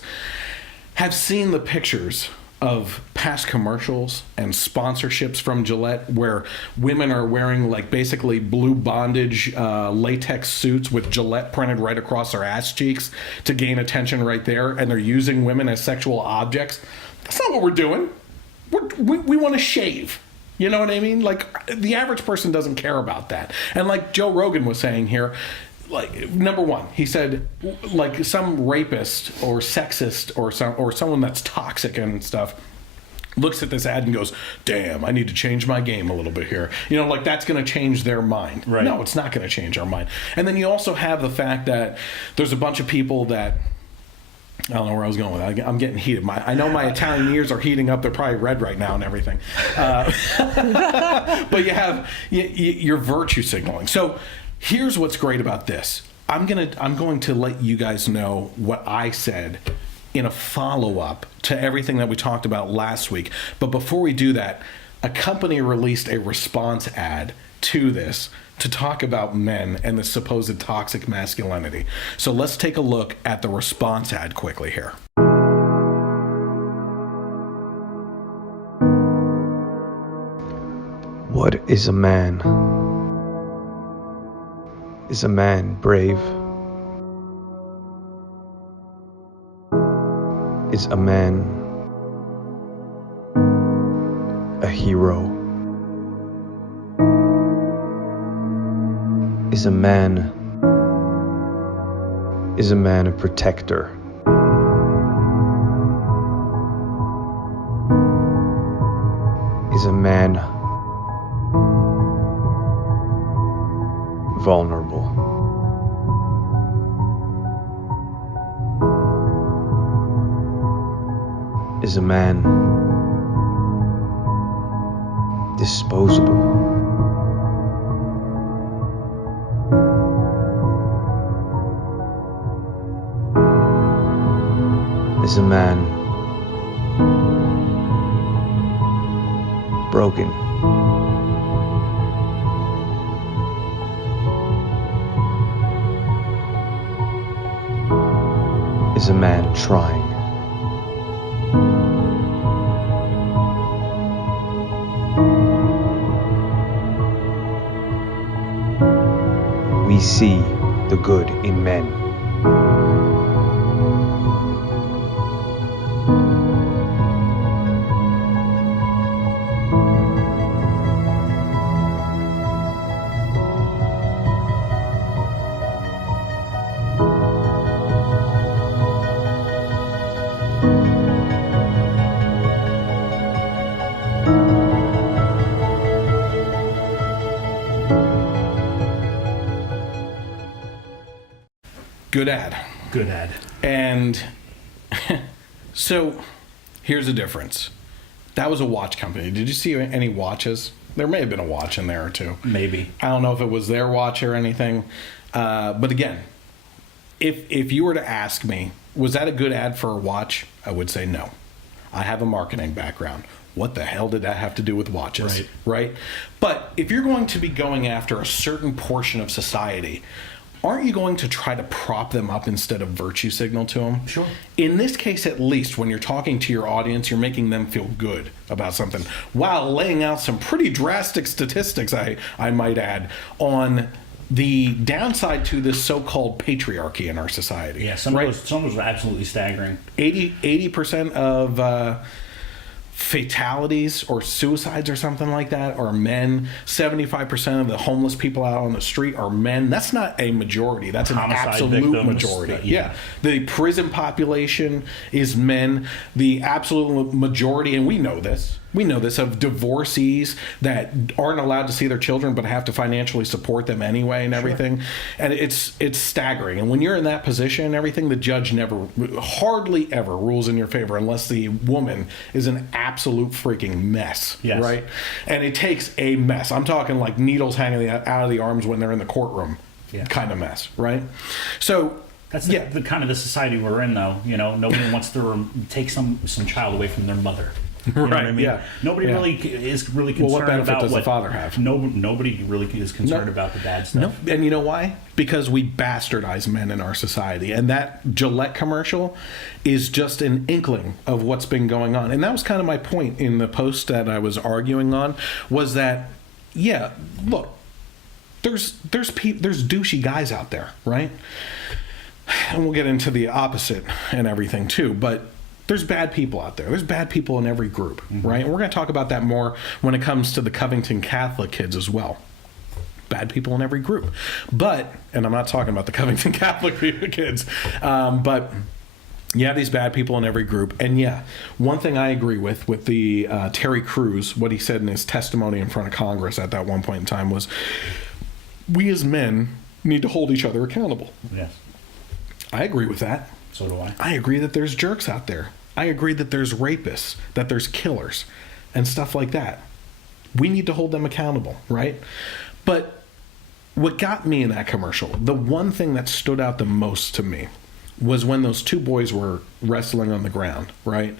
have seen the pictures of past commercials and sponsorships from Gillette where women are wearing like basically blue bondage latex suits with Gillette printed right across their ass cheeks to gain attention right there, and they're using women as sexual objects. That's not what we're doing. We want to shave. You know what I mean? Like, the average person doesn't care about that. And like Joe Rogan was saying here, like, number one, he said, like, some rapist or sexist or someone that's toxic and stuff looks at this ad and goes, damn, I need to change my game a little bit here. You know, like, that's going to change their mind. Right. No, it's not going to change our mind. And then you also have the fact that there's a bunch of people that I don't know where I was going with that. I'm getting heated. I know my Italian ears are heating up. They're probably red right now and everything. But you're virtue signaling. So here's what's great about this. I'm going to let you guys know what I said in a follow-up to everything that we talked about last week. But before we do that, a company released a response ad to this to talk about men and the supposed toxic masculinity. So let's take a look at the response ad quickly here. What is a man? Is a man brave? Is a man a hero? Is a man a protector? Is a man vulnerable? Is a man disposable? Is a man broken? Is a man trying? We see the good in men. Good ad. Good ad. And so here's the difference. That was a watch company. Did you see any watches? There may have been a watch in there or two. Maybe. I don't know if it was their watch or anything. But again, if you were to ask me, was that a good ad for a watch? I would say no. I have a marketing background. What the hell did that have to do with watches? Right? But if you're going to be going after a certain portion of society, aren't you going to try to prop them up instead of virtue signal to them? Sure. In this case, at least, when you're talking to your audience, you're making them feel good about something while laying out some pretty drastic statistics, I might add, on the downside to this so-called patriarchy in our society. Yeah, some of those are absolutely staggering. 80% of fatalities or suicides or something like that are men. 75% of the homeless people out on the street are men. That's not a majority. That's an absolute majority. Yeah. The prison population is men. The absolute majority, and we know this, of divorcees that aren't allowed to see their children but have to financially support them anyway and everything. Sure. And it's staggering. And when you're in that position and everything, the judge hardly ever rules in your favor unless the woman is an absolute freaking mess. Yes. Right? And it takes a mess. I'm talking like needles hanging out of the arms when they're in the courtroom kind of mess, right? So that's the kind of the society we're in, though. You know, nobody wants to take some child away from their mother. You know what I mean? Yeah. Nobody really is really concerned what benefit about does what the father have. Nobody really is concerned about the bad stuff. No. And you know why? Because we bastardize men in our society. And that Gillette commercial is just an inkling of what's been going on. And that was kind of my point in the post that I was arguing on, was that, look, there's douchey guys out there, right? And we'll get into the opposite and everything too, but there's bad people out there. There's bad people in every group, right? And we're going to talk about that more when it comes to the Covington Catholic kids as well. Bad people in every group. But, and I'm not talking about the Covington Catholic kids, but these bad people in every group. And one thing I agree with the Terry Crews, what he said in his testimony in front of Congress at that one point in time was, we as men need to hold each other accountable. Yes. I agree with that. So do I. I agree that there's jerks out there. I agree that there's rapists, that there's killers, and stuff like that. We need to hold them accountable, right? But what got me in that commercial, the one thing that stood out the most to me, was when those two boys were wrestling on the ground, right?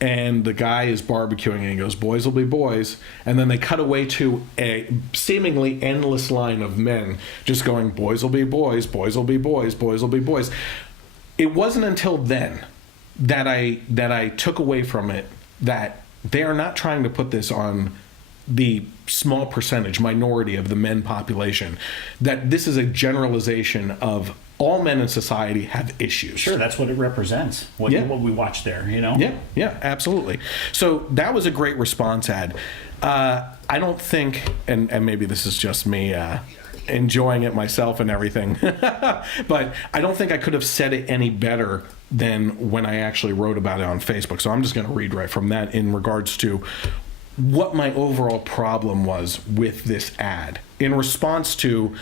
And the guy is barbecuing and he goes, boys will be boys. And then they cut away to a seemingly endless line of men just going, boys will be boys, boys will be boys, boys will be boys. It wasn't until then that I took away from it that they are not trying to put this on the small percentage, minority of the men population, that this is a generalization of all men in society have issues. Sure, that's what it represents. What we watch there, you know? Yeah, absolutely. So that was a great response ad. I don't think, and maybe this is just me enjoying it myself and everything, but I don't think I could have said it any better than when I actually wrote about it on Facebook. So I'm just going to read right from that in regards to what my overall problem was with this ad in response to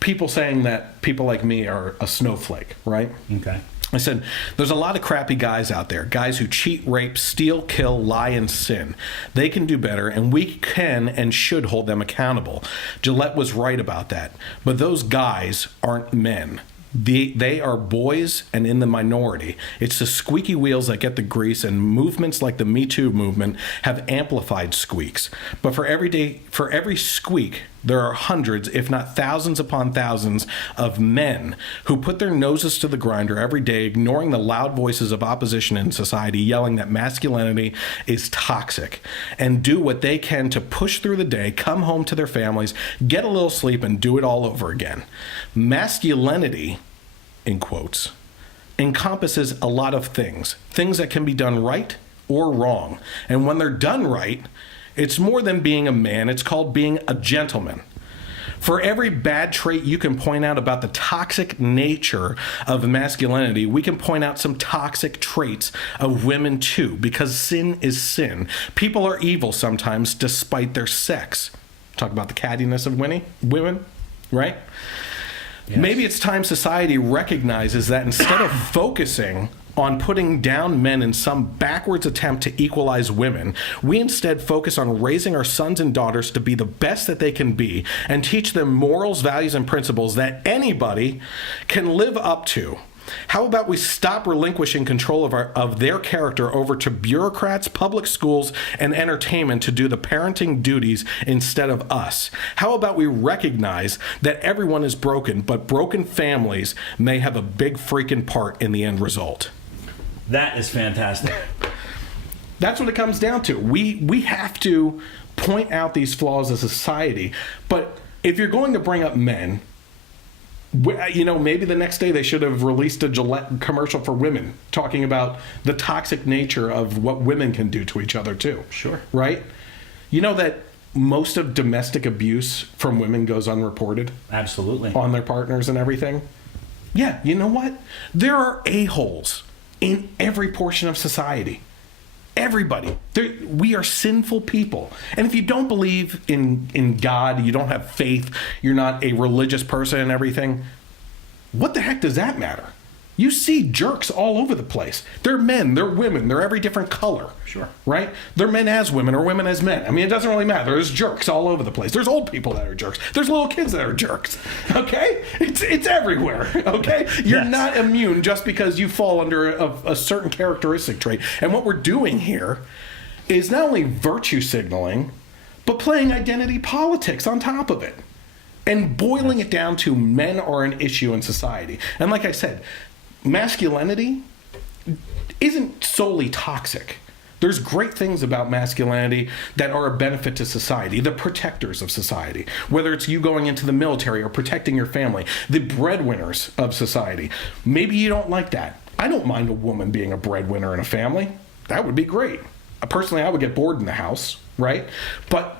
people saying that people like me are a snowflake, right? Okay. I said, there's a lot of crappy guys out there, guys who cheat, rape, steal, kill, lie, and sin. They can do better, and we can and should hold them accountable. Gillette was right about that. But those guys aren't men. They are boys and in the minority. It's the squeaky wheels that get the grease, and movements like the Me Too movement have amplified squeaks. But for every squeak, there are hundreds, if not thousands upon thousands, of men who put their noses to the grinder every day, ignoring the loud voices of opposition in society, yelling that masculinity is toxic, and do what they can to push through the day, come home to their families, get a little sleep, and do it all over again. Masculinity, in quotes, encompasses a lot of things that can be done right or wrong. And when they're done right, it's more than being a man. It's called being a gentleman. For every bad trait you can point out about the toxic nature of masculinity, we can point out some toxic traits of women too, because sin is sin. People are evil sometimes despite their sex. Talk about the cattiness of women, right? Yes. Maybe it's time society recognizes that instead of focusing on putting down men in some backwards attempt to equalize women, we instead focus on raising our sons and daughters to be the best that they can be and teach them morals, values, and principles that anybody can live up to. How about we stop relinquishing control of their character over to bureaucrats, public schools, and entertainment to do the parenting duties instead of us? How about we recognize that everyone is broken, but broken families may have a big freaking part in the end result? That is fantastic. That's what it comes down to. We have to point out these flaws as a society, but if you're going to bring up men, you know, maybe the next day they should have released a Gillette commercial for women talking about the toxic nature of what women can do to each other too. Sure. Right? You know that most of domestic abuse from women goes unreported? Absolutely. On their partners and everything? Yeah, you know what? There are a-holes in every portion of society. Everybody. We are sinful people. And if you don't believe in God, you don't have faith, you're not a religious person and everything, what the heck does that matter? You see jerks all over the place. They're men, they're women, they're every different color. Sure. Right? They're men as women or women as men. I mean, it doesn't really matter. There's jerks all over the place. There's old people that are jerks. There's little kids that are jerks. Okay? It's everywhere. Okay? You're not immune just because you fall under a certain characteristic trait. And what we're doing here is not only virtue signaling, but playing identity politics on top of it. And boiling it down to men are an issue in society. And like I said, masculinity isn't solely toxic. There's great things about masculinity that are a benefit to society, the protectors of society, whether it's you going into the military or protecting your family, the breadwinners of society. Maybe you don't like that. I don't mind a woman being a breadwinner in a family. That would be great. Personally, I would get bored in the house, right? But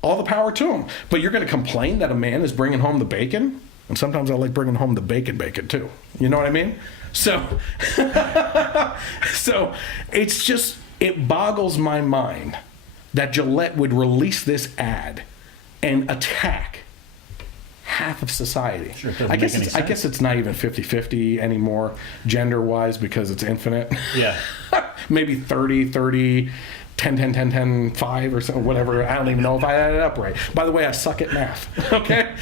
all the power to them. But you're going to complain that a man is bringing home the bacon? And sometimes I like bringing home the bacon too. You know what I mean? So it's just, it boggles my mind that Gillette would release this ad and attack half of society. Sure, it doesn't I guess make any I guess it's not even 50-50 anymore, gender-wise, because it's infinite. Yeah. Maybe 30, 10, 10, 10, 10, 5 or something, whatever. I don't even know if I added it up right. By the way, I suck at math. Okay?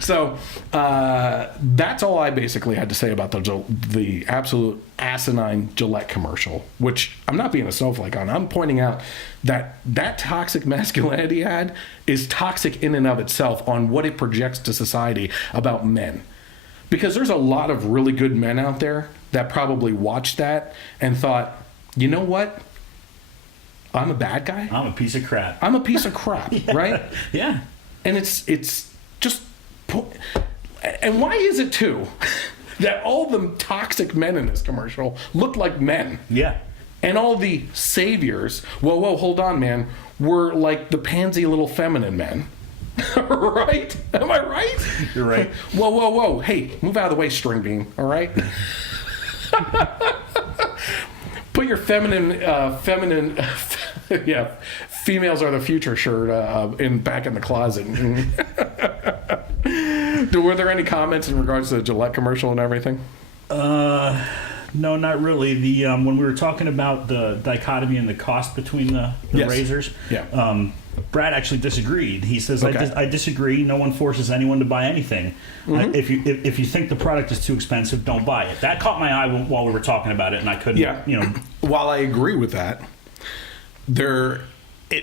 So that's all I basically had to say about the absolute asinine Gillette commercial, which I'm not being a snowflake on. I'm pointing out that toxic masculinity ad is toxic in and of itself on what it projects to society about men. Because there's a lot of really good men out there that probably watched that and thought, you know what? I'm a bad guy. I'm a piece of crap. I'm a piece of crap, Yeah. right? Yeah. And it's just, and why is it too that all the toxic men in this commercial look like men? Yeah. And all the saviors, whoa, hold on, man, were like the pansy little feminine men. Right? Am I right? You're right. Whoa. Hey, move out of the way, string bean, all right? Put your feminine, yeah, females are the future shirt back in the closet. Were there any comments in regards to the Gillette commercial and everything? No, not really. The when we were talking about the dichotomy and the cost between the Yes. razors, Yeah. Brad actually disagreed. He says, Okay. I disagree. No one forces anyone to buy anything. Mm-hmm. If you think the product is too expensive, don't buy it. That caught my eye while we were talking about it, and I couldn't, Yeah. While I agree with that,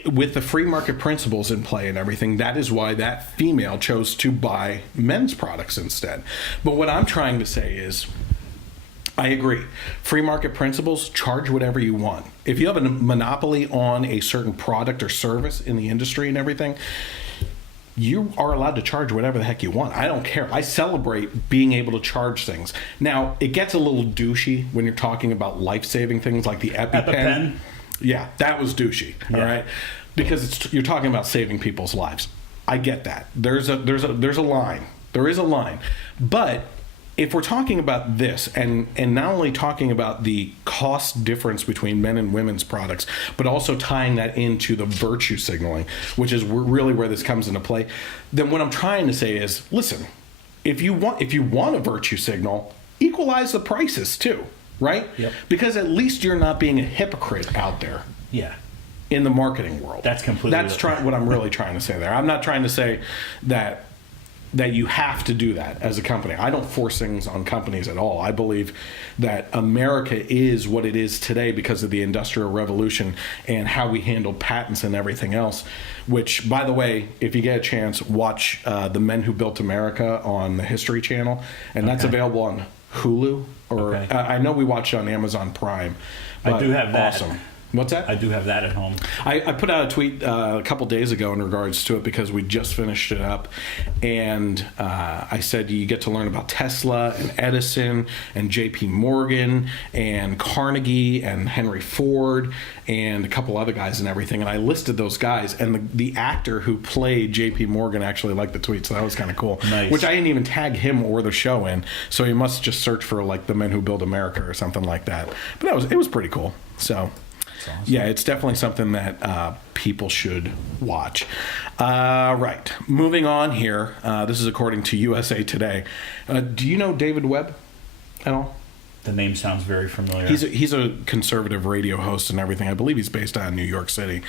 with the free market principles in play and everything, that is why that female chose to buy men's products instead. But what I'm trying to say is, I agree. Free market principles, charge whatever you want. If you have a monopoly on a certain product or service in the industry and everything, you are allowed to charge whatever the heck you want. I don't care. I celebrate being able to charge things. Now, it gets a little douchey when you're talking about life-saving things like the EpiPen. Yeah, that was douchey, all right? Because you're talking about saving people's lives. I get that. There's a line. There is a line. But if we're talking about this, and not only talking about the cost difference between men and women's products, but also tying that into the virtue signaling, which is really where this comes into play, then what I'm trying to say is, listen, if you want a virtue signal, equalize the prices too, right? Yep. Because at least you're not being a hypocrite out there. Yeah. In the marketing world. That's completely. That's what I'm really trying to say there. I'm not trying to say that you have to do that as a company. I don't force things on companies at all. I believe that America is what it is today because of the Industrial Revolution and how we handled patents and everything else, which, by the way, if you get a chance, watch The Men Who Built America on the History Channel, and that's available on Hulu, or I know we watched it on Amazon Prime. I do have that. Awesome. What's that? I do have that at home. I put out a tweet a couple days ago in regards to it because we just finished it up, and I said you get to learn about Tesla and Edison and J.P. Morgan and Carnegie and Henry Ford and a couple other guys and everything, and I listed those guys, and the actor who played J.P. Morgan actually liked the tweet, so that was kind of cool. Nice. Which I didn't even tag him or the show in, so you must just search for like The Men Who Built America or something like that. But it was pretty cool. So. Awesome. Yeah, it's definitely something that people should watch. Right. Moving on here. This is according to USA Today. Do you know David Webb at all? The name sounds very familiar. He's a conservative radio host and everything. I believe he's based out of New York City.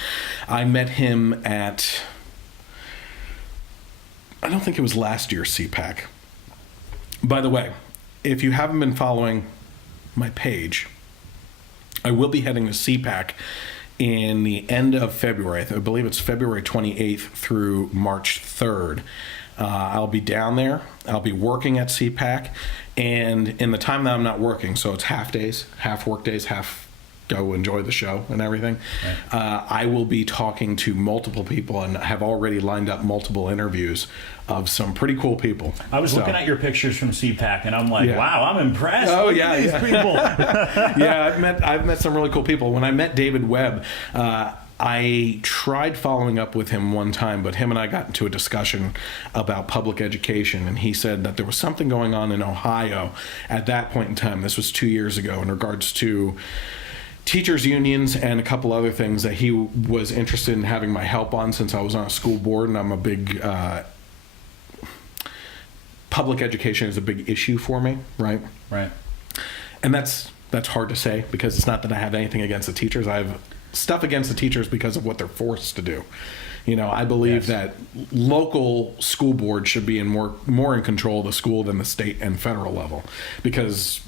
I met him at, I don't think it was last year's CPAC. By the way, if you haven't been following my page, I will be heading to CPAC in the end of February. I believe it's February 28th through March 3rd. I'll be down there. I'll be working at CPAC. And in the time that I'm not working, so it's half days, half work days, half go enjoy the show and everything, right. I will be talking to multiple people and have already lined up multiple interviews of some pretty cool people. I was looking at your pictures from CPAC, and I'm like, wow, I'm impressed. Oh, Look yeah, at these people. Yeah, I've met some really cool people. When I met David Webb, I tried following up with him one time, but him and I got into a discussion about public education, and he said that there was something going on in Ohio at that point in time. This was 2 years ago in regards to teachers unions and a couple other things that he was interested in having my help on, since I was on a school board and I'm a big public education is a big issue for me, right? Right. And that's hard to say, because it's not that I have anything against the teachers. I have stuff against the teachers because of what they're forced to do. I believe that local school boards should be more in control of the school than the state and federal level, because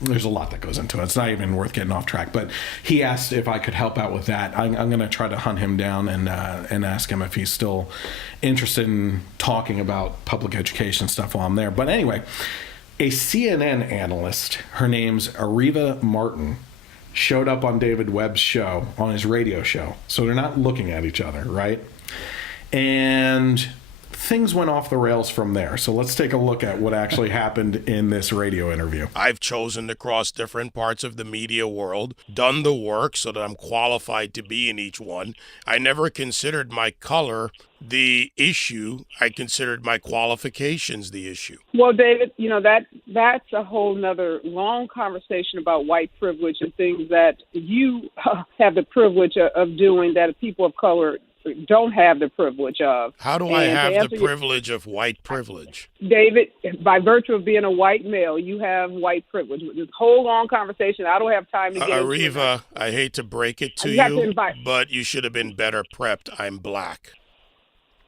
there's a lot that goes into it. It's not even worth getting off track. But he asked if I could help out with that. I'm going to try to hunt him down and ask him if he's still interested in talking about public education stuff while I'm there. But anyway, a CNN analyst, her name's Areva Martin, showed up on David Webb's show, on his radio show. So they're not looking at each other, right? And things went off the rails from there. So let's take a look at what actually happened in this radio interview. I've chosen to cross different parts of the media world, done the work so that I'm qualified to be in each one. I never considered my color the issue. I considered my qualifications the issue. Well, David, that's a whole nother long conversation about white privilege and things that you have the privilege of doing that people of color don't have the privilege of. How do I have the privilege of white privilege? David, by virtue of being a white male, you have white privilege. This whole long conversation, I don't have time to get Areva, I hate to break it to you, but you should have been better prepped. I'm black.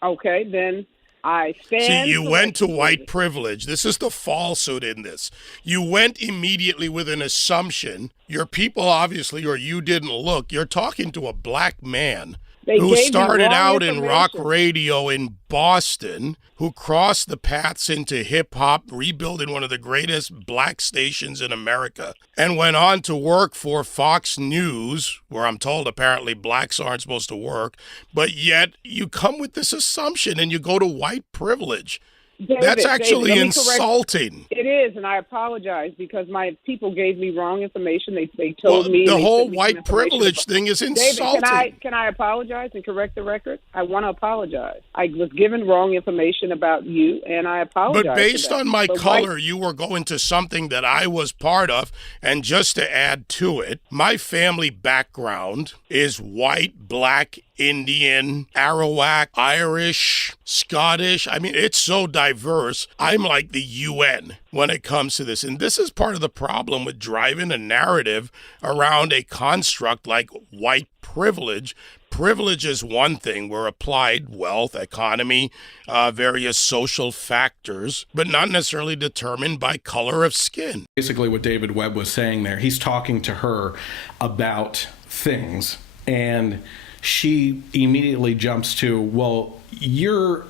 Okay, then I stand. See, you went to white privilege. This is the falsehood in this. You went immediately with an assumption. Your people, obviously, or you didn't look. You're talking to a black man who started out in rock radio in Boston, who crossed the paths into hip-hop, rebuilding one of the greatest black stations in America, and went on to work for Fox News, where I'm told apparently blacks aren't supposed to work, but yet you come with this assumption and you go to white privilege. David, that's actually David, insulting. It is, and I apologize because my people gave me wrong information. They told me the whole white privilege thing is insulting. David, can I apologize and correct the record? I want to apologize. I was given wrong information about you, and I apologize. But based on my color, you were going to something that I was part of, and just to add to it, my family background is white, black, Indian, Arawak, Irish, Scottish. I mean, it's so diverse. I'm like the UN when it comes to this. And this is part of the problem with driving a narrative around a construct like white privilege. Privilege is one thing. We're applied wealth, economy, various social factors, but not necessarily determined by color of skin. Basically what David Webb was saying there, he's talking to her about things, and she immediately jumps to, well, you're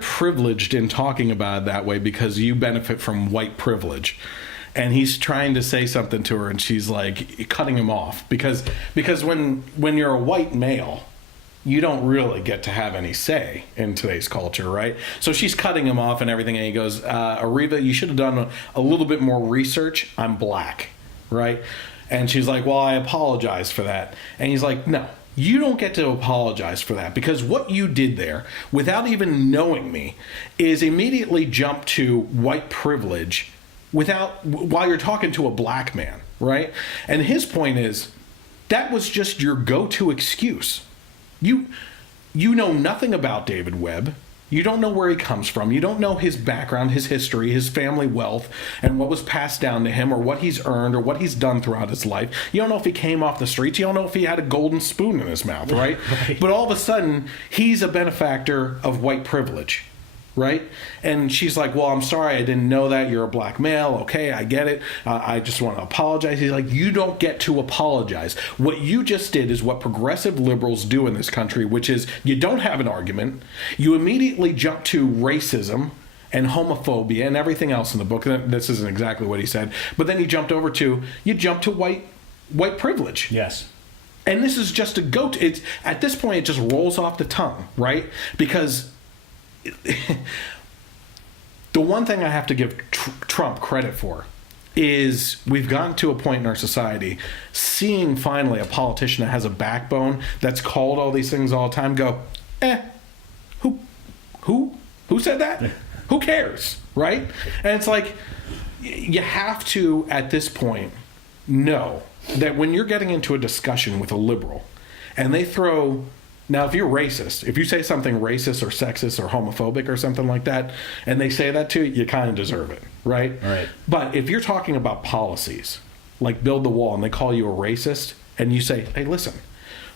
privileged in talking about it that way because you benefit from white privilege. And he's trying to say something to her, and she's like cutting him off because when you're a white male, you don't really get to have any say in today's culture, right? So she's cutting him off and everything, and he goes, Areva, you should have done a little bit more research. I'm black, right? And she's like, well, I apologize for that. And he's like, no. You don't get to apologize for that, because what you did there, without even knowing me, is immediately jump to white privilege while you're talking to a black man, right? And his point is, that was just your go-to excuse. You know nothing about David Webb. You don't know where he comes from. You don't know his background, his history, his family wealth, and what was passed down to him, or what he's earned, or what he's done throughout his life. You don't know if he came off the streets. You don't know if he had a golden spoon in his mouth, right? Right. But all of a sudden, he's a benefactor of white privilege, right? And she's like, well, I'm sorry, I didn't know that. You're a black male. Okay, I get it. I just want to apologize. He's like, you don't get to apologize. What you just did is what progressive liberals do in this country, which is you don't have an argument. You immediately jump to racism and homophobia and everything else in the book. This isn't exactly what he said. But then you jumped to white privilege. Yes. And this is just a go-to. It's, at this point, it just rolls off the tongue, right? Because the one thing I have to give Trump credit for is we've gotten to a point in our society, seeing finally a politician that has a backbone, that's called all these things all the time, go, who said that? Who cares, right? And it's like, you have to, at this point, know that when you're getting into a discussion with a liberal and they throw Now, if you're racist, if you say something racist or sexist or homophobic or something like that, and they say that to you, you kind of deserve it, right? Right. But if you're talking about policies, like build the wall, and they call you a racist, and you say, hey, listen,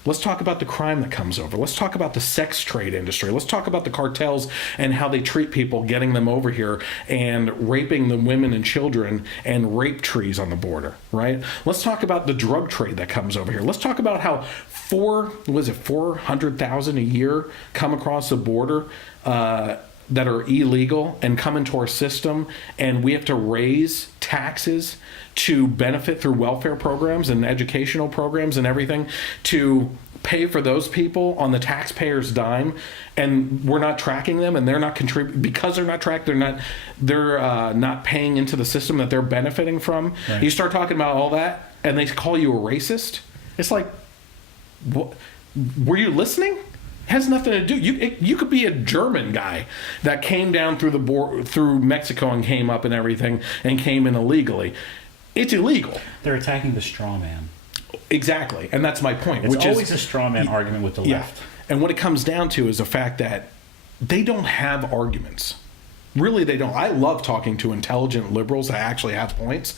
let's talk about the crime that comes over. Let's talk about the sex trade industry. Let's talk about the cartels and how they treat people, getting them over here and raping the women and children and rape trees on the border, right? Let's talk about the drug trade that comes over here. Let's talk about how 400,000 a year come across the border that are illegal and come into our system, and we have to raise taxes to benefit through welfare programs and educational programs and everything to pay for those people on the taxpayer's dime, and we're not tracking them, and they're not contributing because they're not tracked. They're not paying into the system that they're benefiting from. Right. You start talking about all that, and they call you a racist. It's like, what, were you listening? It has nothing to do. You could be a German guy that came down through the border, through Mexico, and came up and everything, and came in illegally. It's illegal. They're attacking the straw man. Exactly, and that's my point. It's which always is a straw man argument with the left. And what it comes down to is the fact that they don't have arguments. Really, they don't. I love talking to intelligent liberals that actually have points.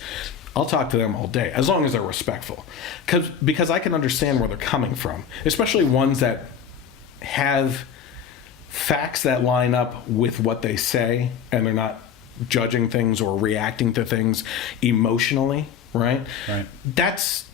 I'll talk to them all day, as long as they're respectful. Because I can understand where they're coming from, especially ones that have facts that line up with what they say, and they're not judging things or reacting to things emotionally, right? Right. That's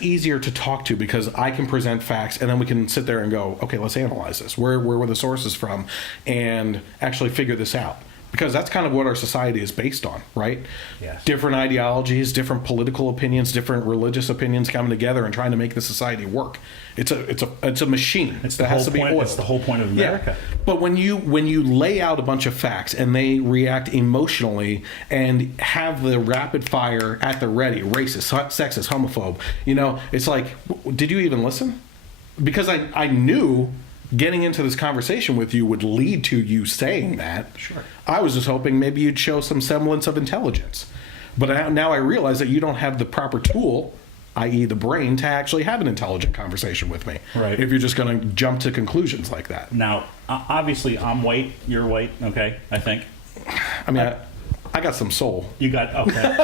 easier to talk to because I can present facts, and then we can sit there and go, okay, let's analyze this. Where were the sources from? And actually figure this out. Because that's kind of what our society is based on, right? Yes. Different ideologies, different political opinions, different religious opinions coming together and trying to make the society work. It's a machine. It's that has to be oiled. It's the whole point of America. Yeah. But when you lay out a bunch of facts and they react emotionally and have the rapid fire at the ready, racist, sexist, homophobe, it's like, did you even listen? Because I knew getting into this conversation with you would lead to you saying that. Sure. I was just hoping maybe you'd show some semblance of intelligence. But now I realize that you don't have the proper tool, i.e. the brain, to actually have an intelligent conversation with me. Right. If you're just going to jump to conclusions like that. Now, obviously, I'm white. You're white. Okay, I think. I mean, I got some soul. You got, okay.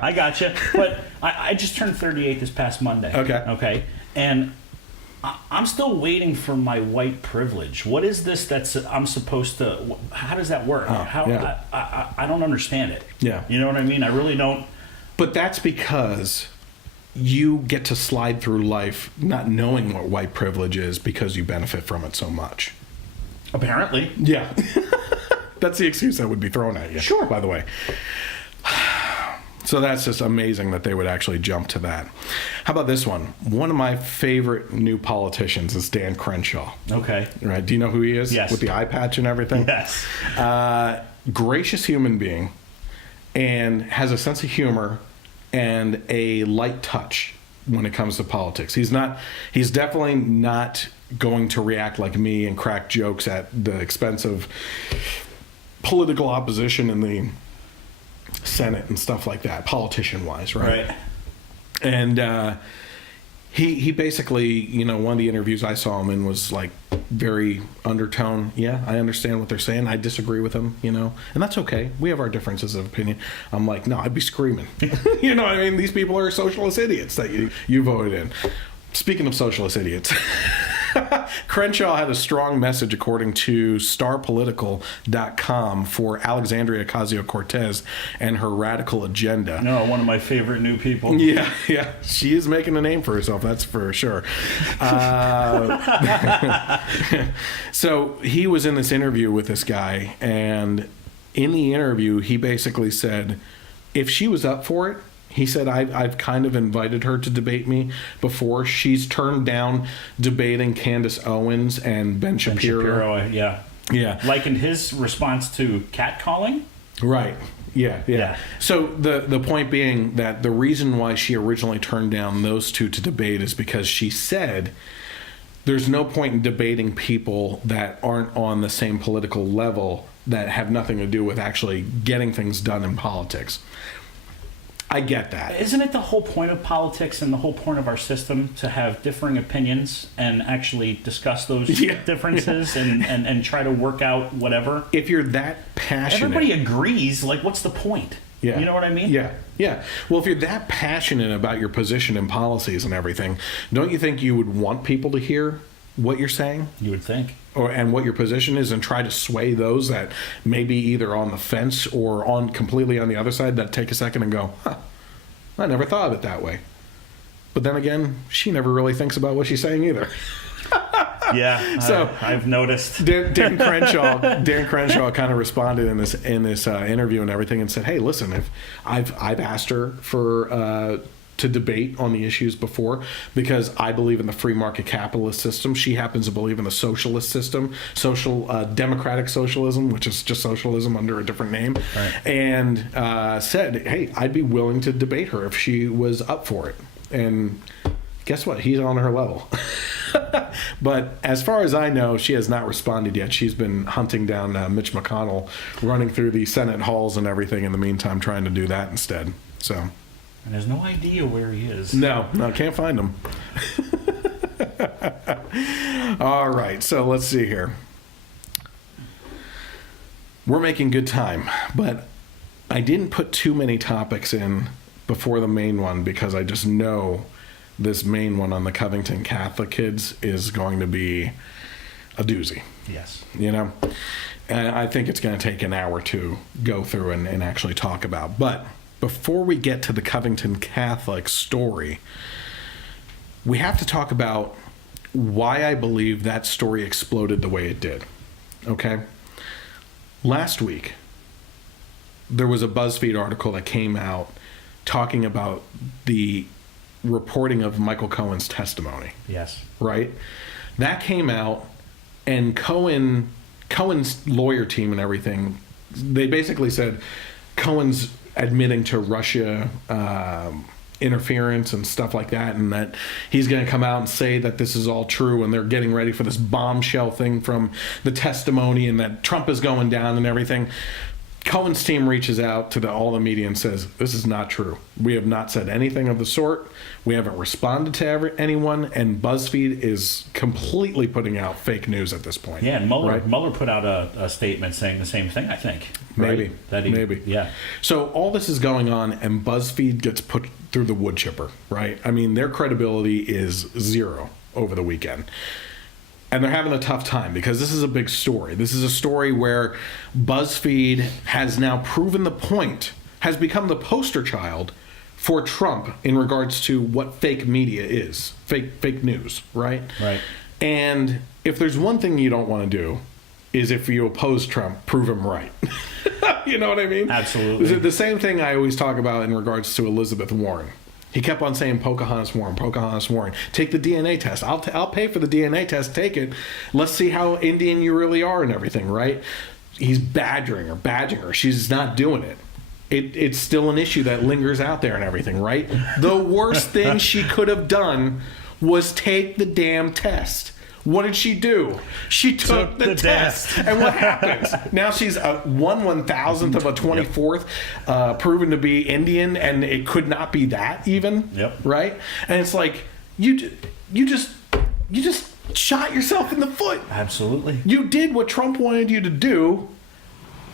I got you. But I just turned 38 this past Monday. Okay. And I'm still waiting for my white privilege. What is this I'm supposed to... How does that work? I don't understand it. Yeah. You know what I mean? I really don't... But that's because you get to slide through life not knowing what white privilege is because you benefit from it so much. Apparently. Yeah. That's the excuse that would be thrown at you. Sure. By the way. So that's just amazing that they would actually jump to that. How about this one? One of my favorite new politicians is Dan Crenshaw. Okay. Right? Do you know who he is? Yes. With the eye patch and everything? Yes. Gracious human being, and has a sense of humor and a light touch when it comes to politics. He's definitely not going to react like me and crack jokes at the expense of political opposition in the Senate and stuff like that, politician-wise, right? And he basically, one of the interviews I saw him in was like very undertone. Yeah, I understand what they're saying. I disagree with them, and that's okay. We have our differences of opinion. I'm like, no, I'd be screaming. You know what I mean? These people are socialist idiots that you voted in. Speaking of socialist idiots, Crenshaw had a strong message, according to starpolitical.com, for Alexandria Ocasio Cortez and her radical agenda. No, one of my favorite new people. Yeah. She is making a name for herself, that's for sure. So he was in this interview with this guy, and in the interview, he basically said, if she was up for it, he said, I've kind of invited her to debate me before. She's turned down debating Candace Owens and Ben Shapiro. Yeah. Like in his response to catcalling? Right. Yeah. So the point being that the reason why she originally turned down those two to debate is because she said there's no point in debating people that aren't on the same political level, that have nothing to do with actually getting things done in politics. I get that. Isn't it the whole point of politics and the whole point of our system to have differing opinions and actually discuss those differences and try to work out whatever? If you're that passionate... Everybody agrees, like, what's the point? Yeah. You know what I mean? Yeah. Well, if you're that passionate about your position and policies and everything, don't you think you would want people to hear what you're saying? You would think. And what your position is, and try to sway those that may be either on the fence or on completely on the other side, that take a second and go, I never thought of it that way. But then again, she never really thinks about what she's saying either. Yeah, so I've noticed. Dan Crenshaw kind of responded in this interview and everything, and said, "Hey, listen, if I've asked her for to debate on the issues before, because I believe in the free market capitalist system. She happens to believe in the socialist system, democratic socialism, which is just socialism under a different name." Right. And said, "Hey, I'd be willing to debate her if she was up for it." And guess what? He's on her level. But as far as I know, she has not responded yet. She's been hunting down Mitch McConnell, running through the Senate halls and everything in the meantime, trying to do that instead. So, and there's no idea where he is. No, can't find him. All right, so let's see here. We're making good time, but I didn't put too many topics in before the main one because I just know this main one on the Covington Catholic kids is going to be a doozy. Yes. You know? And I think it's going to take an hour to go through and actually talk about. But before we get to the Covington Catholic story, we have to talk about why I believe that story exploded the way it did. Okay? Last week, there was a Buzzfeed article that came out talking about the reporting of Michael Cohen's testimony. Yes. Right? That came out, and Cohen's lawyer team and everything, they basically said Cohen's admitting to Russia interference and stuff like that, and that he's going to come out and say that this is all true, and they're getting ready for this bombshell thing from the testimony, and that Trump is going down and everything. Cohen's team reaches out to all the media and says, this is not true. We have not said anything of the sort. We haven't responded to anyone, and BuzzFeed is completely putting out fake news at this point. Yeah, and Mueller put out a statement saying the same thing, I think. Maybe. Right? Maybe. Yeah. So all this is going on, and BuzzFeed gets put through the wood chipper, right? I mean, their credibility is zero over the weekend. And they're having a tough time because this is a big story. This is a story where BuzzFeed has now proven the point, has become the poster child for Trump in regards to what fake media is, fake news, right? Right. And if there's one thing you don't want to do, is if you oppose Trump, prove him right. You know what I mean? Absolutely. The same thing I always talk about in regards to Elizabeth Warren. He kept on saying Pocahontas Warren. Take the DNA test. I'll pay for the DNA test. Take it. Let's see how Indian you really are and everything, right? He's badgering her. She's not doing it. It's still an issue that lingers out there and everything, right? The worst thing she could have done was take the damn test. What did she do? She took the test. And what happens? Now she's a 1/1000th of a 24th proven to be Indian, and it could not be that even. Yep. Right? And it's like, you just shot yourself in the foot. Absolutely. You did what Trump wanted you to do.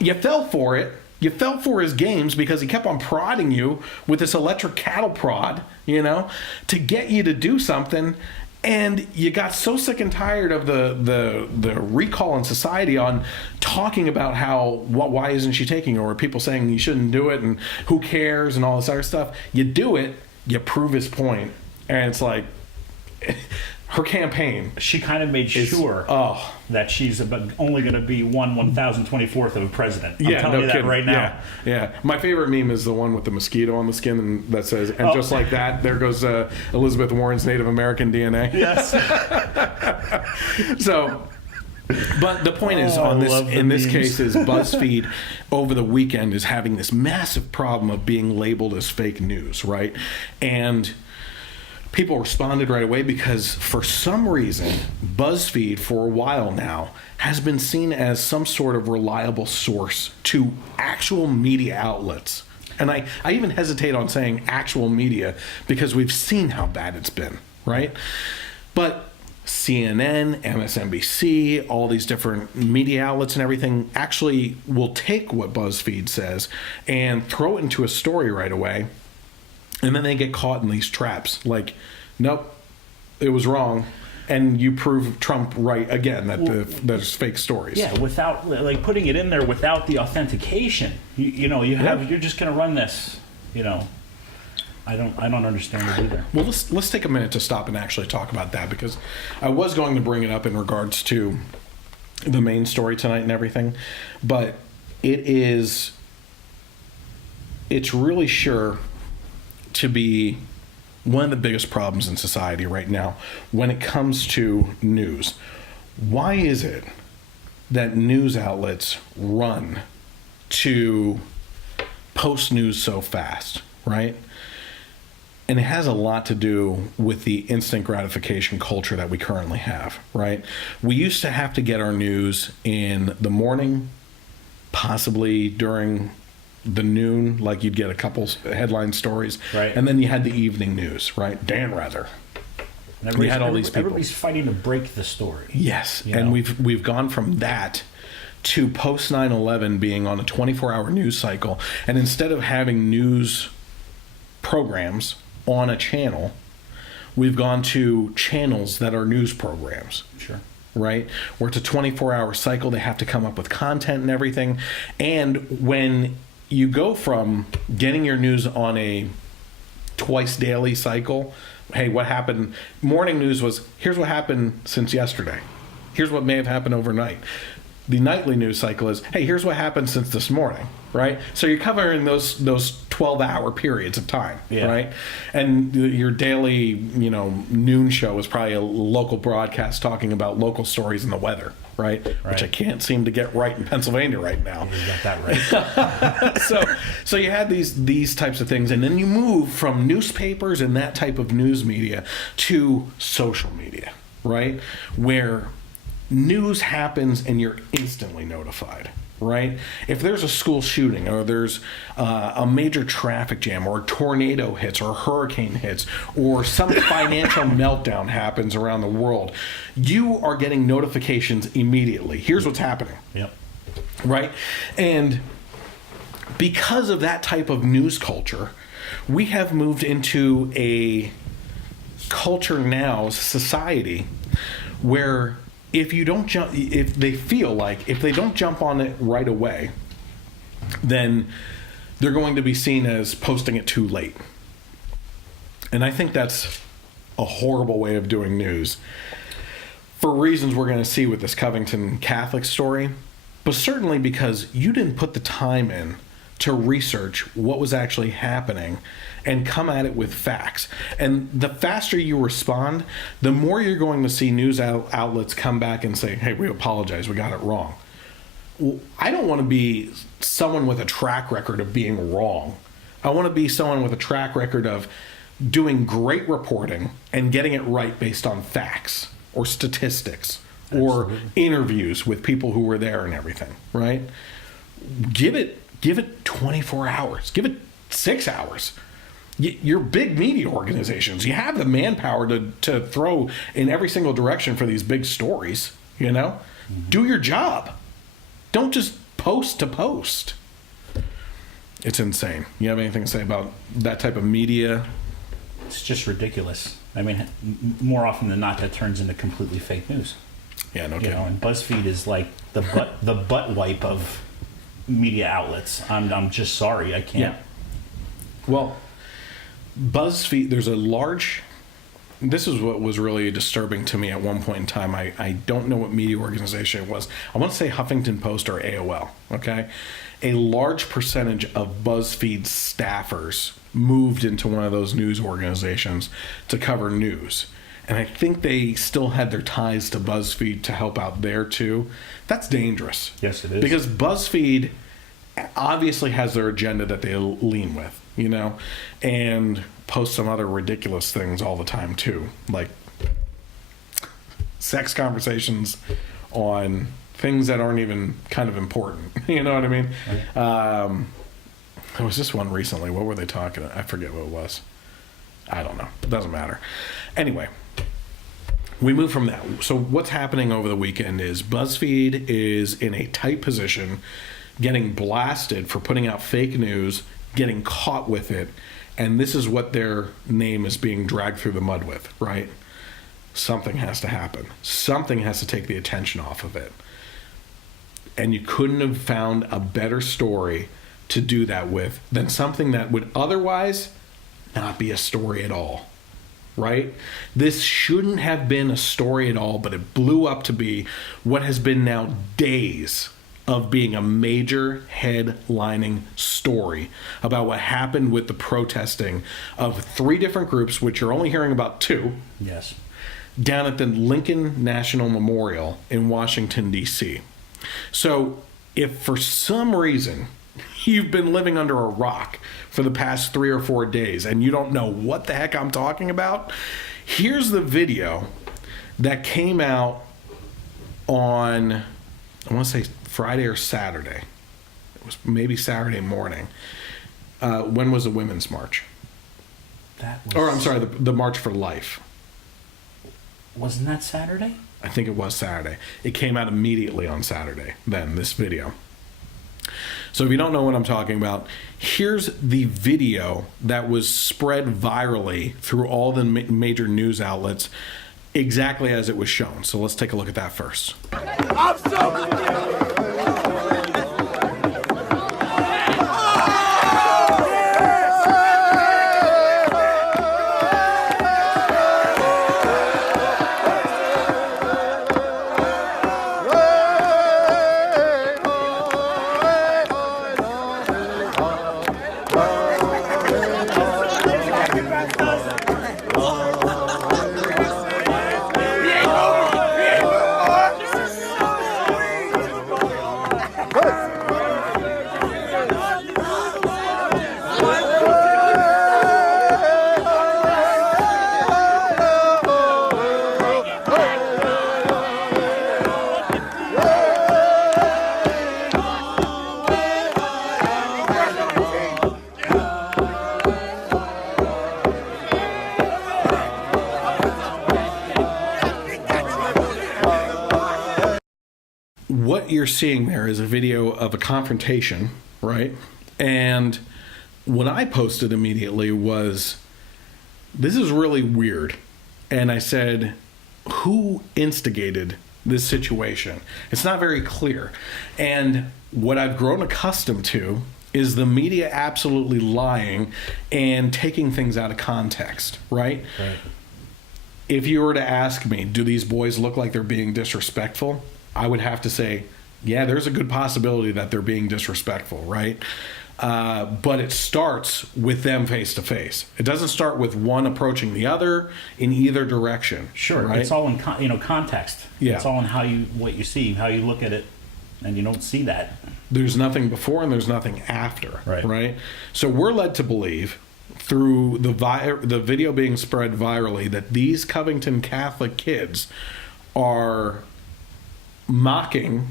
You fell for it. You fell for his games because he kept on prodding you with this electric cattle prod, to get you to do something. And you got so sick and tired of the recall in society on talking about why isn't she taking it, or people saying you shouldn't do it and who cares and all this other stuff. You do it, you prove his point, and it's like her campaign. She kind of made sure that she's only going to be 1/1024th of a president. I'm telling you that kidding. Right now. Yeah. My favorite meme is the one with the mosquito on the skin and that says, and just like that, there goes Elizabeth Warren's Native American DNA. Yes. So, but the point is, in this case, is BuzzFeed over the weekend is having this massive problem of being labeled as fake news, right? And people responded right away because for some reason, BuzzFeed for a while now has been seen as some sort of reliable source to actual media outlets And I even hesitate on saying actual media because we've seen how bad it's been, right? But CNN, MSNBC, all these different media outlets and everything actually will take what BuzzFeed says and throw it into a story right away. And then they get caught in these traps. Like, nope, it was wrong. And you prove Trump right again that there's fake stories. Yeah, without like putting it in there without the authentication. You're just going to run this. I don't understand it either. Well, let's take a minute to stop and actually talk about that, because I was going to bring it up in regards to the main story tonight and everything, but it's really sure to be one of the biggest problems in society right now when it comes to news. Why is it that news outlets run to post news so fast, right? And it has a lot to do with the instant gratification culture that we currently have, right? We used to have to get our news in the morning, possibly during the noon, like you'd get a couple headline stories, right? And then you had the evening news, right? Dan Rather. And you had all these people. Everybody's fighting to break the story. Yes, and we've gone from that to post 9/11 being on a 24-hour news cycle, and instead of having news programs on a channel, we've gone to channels that are news programs. Sure. Right? Where it's a 24-hour cycle, they have to come up with content and everything. And when you go from getting your news on a twice daily cycle, hey, what happened? Morning news was, here's what happened since yesterday. Here's what may have happened overnight. The nightly news cycle is, hey, here's what happened since this morning, right? So you're covering those 12-hour periods of time, right? And your daily, noon show is probably a local broadcast talking about local stories and the weather, right? Which I can't seem to get right in Pennsylvania right now. You got that right. So you had these types of things, and then you move from newspapers and that type of news media to social media, right? Where news happens and you're instantly notified, right? If there's a school shooting or there's a major traffic jam or a tornado hits or a hurricane hits or some financial meltdown happens around the world, you are getting notifications immediately. Here's what's happening. Yep. Right? And because of that type of news culture, we have moved into a culture now, society, where if they don't jump on it right away, then they're going to be seen as posting it too late. And I think that's a horrible way of doing news for reasons we're going to see with this Covington Catholic story, but certainly because you didn't put the time in to research what was actually happening and come at it with facts. And the faster you respond, the more you're going to see news outlets come back and say, hey, we apologize, we got it wrong. Well, I don't want to be someone with a track record of being wrong. I want to be someone with a track record of doing great reporting and getting it right based on facts or statistics or interviews with people who were there and everything, right? Give it 24 hours. Give it 6 hours. You're big media organizations. You have the manpower to throw in every single direction for these big stories, Mm-hmm. Do your job. Don't just post to post. It's insane. You have anything to say about that type of media? It's just ridiculous. I mean, more often than not, that turns into completely fake news. Yeah, no kidding. And BuzzFeed is like the butt wipe of media outlets. I'm just sorry, I can't. Yeah. Well, BuzzFeed, this is what was really disturbing to me at one point in time. I don't know what media organization it was. I want to say Huffington Post or AOL, okay? A large percentage of BuzzFeed staffers moved into one of those news organizations to cover news. And I think they still had their ties to BuzzFeed to help out there too. That's dangerous. Yes, it is. Because BuzzFeed obviously has their agenda that they lean with, and post some other ridiculous things all the time too, like sex conversations on things that aren't even kind of important. You know what I mean? There was this one recently. What were they talking about? I forget what it was. I don't know. It doesn't matter. Anyway, we move from that. So what's happening over the weekend is BuzzFeed is in a tight position, getting blasted for putting out fake news, getting caught with it, and this is what their name is being dragged through the mud with, right? Something has to happen. Something has to take the attention off of it. And you couldn't have found a better story to do that with than something that would otherwise not be a story at all, right? This shouldn't have been a story at all, but it blew up to be what has been now days of being a major headlining story about what happened with the protesting of 3 different groups, which you're only hearing about 2. Yes. Down at the Lincoln National Memorial in Washington, D.C. So if for some reason you've been living under a rock for the past 3 or 4 days and you don't know what the heck I'm talking about, here's the video that came out on, I want to say Friday or Saturday. It was maybe Saturday morning. When was the Women's March? I'm sorry, the March for Life. Wasn't that Saturday? I think it was Saturday. It came out immediately on Saturday, then, this video. So if you don't know what I'm talking about, here's the video that was spread virally through all the major news outlets exactly as it was shown. So let's take a look at that first. I'm so what you're seeing there is a video of a confrontation, right? And what I posted immediately was, this is really weird. And I said, who instigated this situation? It's not very clear. And what I've grown accustomed to is the media absolutely lying and taking things out of context, right? Right. If you were to ask me, do these boys look like they're being disrespectful? I would have to say, yeah, there's a good possibility that they're being disrespectful, right? But it starts with them face to face. It doesn't start with one approaching the other in either direction. Sure, right? It's all in context. Yeah. It's all in what you see, how you look at it, and you don't see that. There's nothing before and there's nothing after, right? So we're led to believe through the video being spread virally that these Covington Catholic kids are mocking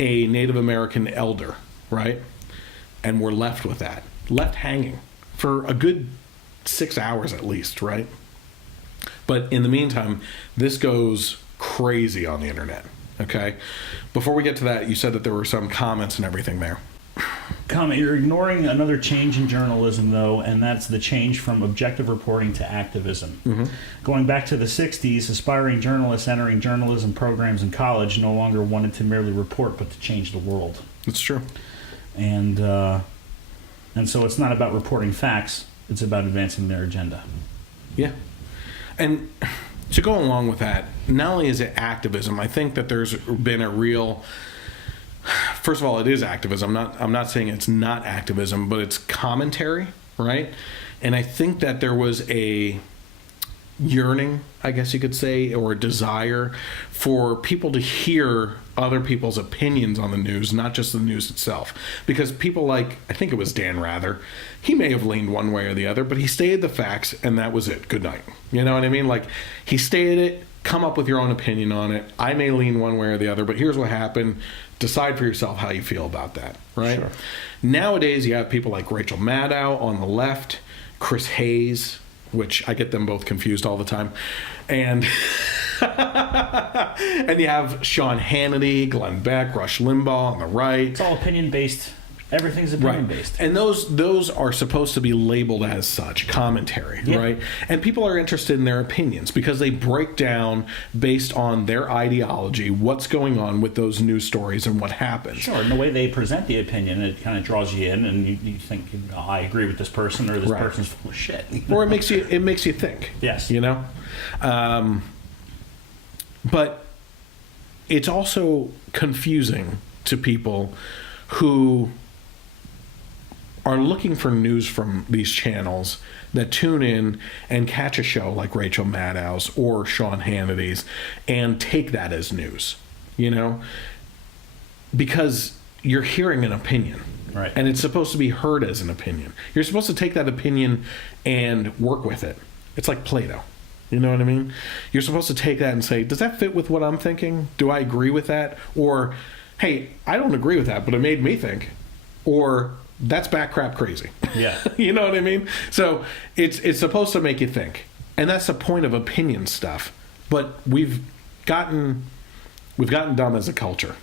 a Native American elder, right? And we're left with that, left hanging for a good 6 hours at least, right? But in the meantime, this goes crazy on the internet, okay? Before we get to that, you said that there were some comments and everything there. You're ignoring another change in journalism, though, and that's the change from objective reporting to activism. Mm-hmm. Going back to the 60s, aspiring journalists entering journalism programs in college no longer wanted to merely report, but to change the world. That's true. And so it's not about reporting facts, it's about advancing their agenda. Yeah. And to go along with that, not only is it activism, I think that there's been a real... First of all, it is activism. I'm not saying it's not activism, but it's commentary, right? And I think that there was a yearning, I guess you could say, or a desire for people to hear other people's opinions on the news, not just the news itself. Because people like, I think it was Dan Rather, he may have leaned one way or the other, but he stated the facts and that was it. Good night. You know what I mean? Like, he stated it, come up with your own opinion on it. I may lean one way or the other, but here's what happened. Decide for yourself how you feel about that, right? Sure. Nowadays, you have people like Rachel Maddow on the left, Chris Hayes, which I get them both confused all the time, and and you have Sean Hannity, Glenn Beck, Rush Limbaugh on the right. It's all opinion-based. Everything's opinion-based. And those are supposed to be labeled as such, commentary, right? And people are interested in their opinions because they break down, based on their ideology, what's going on with those news stories and what happens. Sure, and the way they present the opinion, it kind of draws you in, and you think, I agree with this person, or this person's full of shit. Or it makes you think. Yes. You know? But it's also confusing to people who are looking for news from these channels that tune in and catch a show like Rachel Maddow's or Sean Hannity's and take that as news, you know? Because you're hearing an opinion. Right. And it's supposed to be heard as an opinion. You're supposed to take that opinion and work with it. It's like Play-Doh. You know what I mean? You're supposed to take that and say, does that fit with what I'm thinking? Do I agree with that? Or, hey, I don't agree with that, but it made me think. Or, that's back crap crazy. Yeah. You know what I mean? So it's supposed to make you think. And that's the point of opinion stuff. But we've gotten dumb as a culture.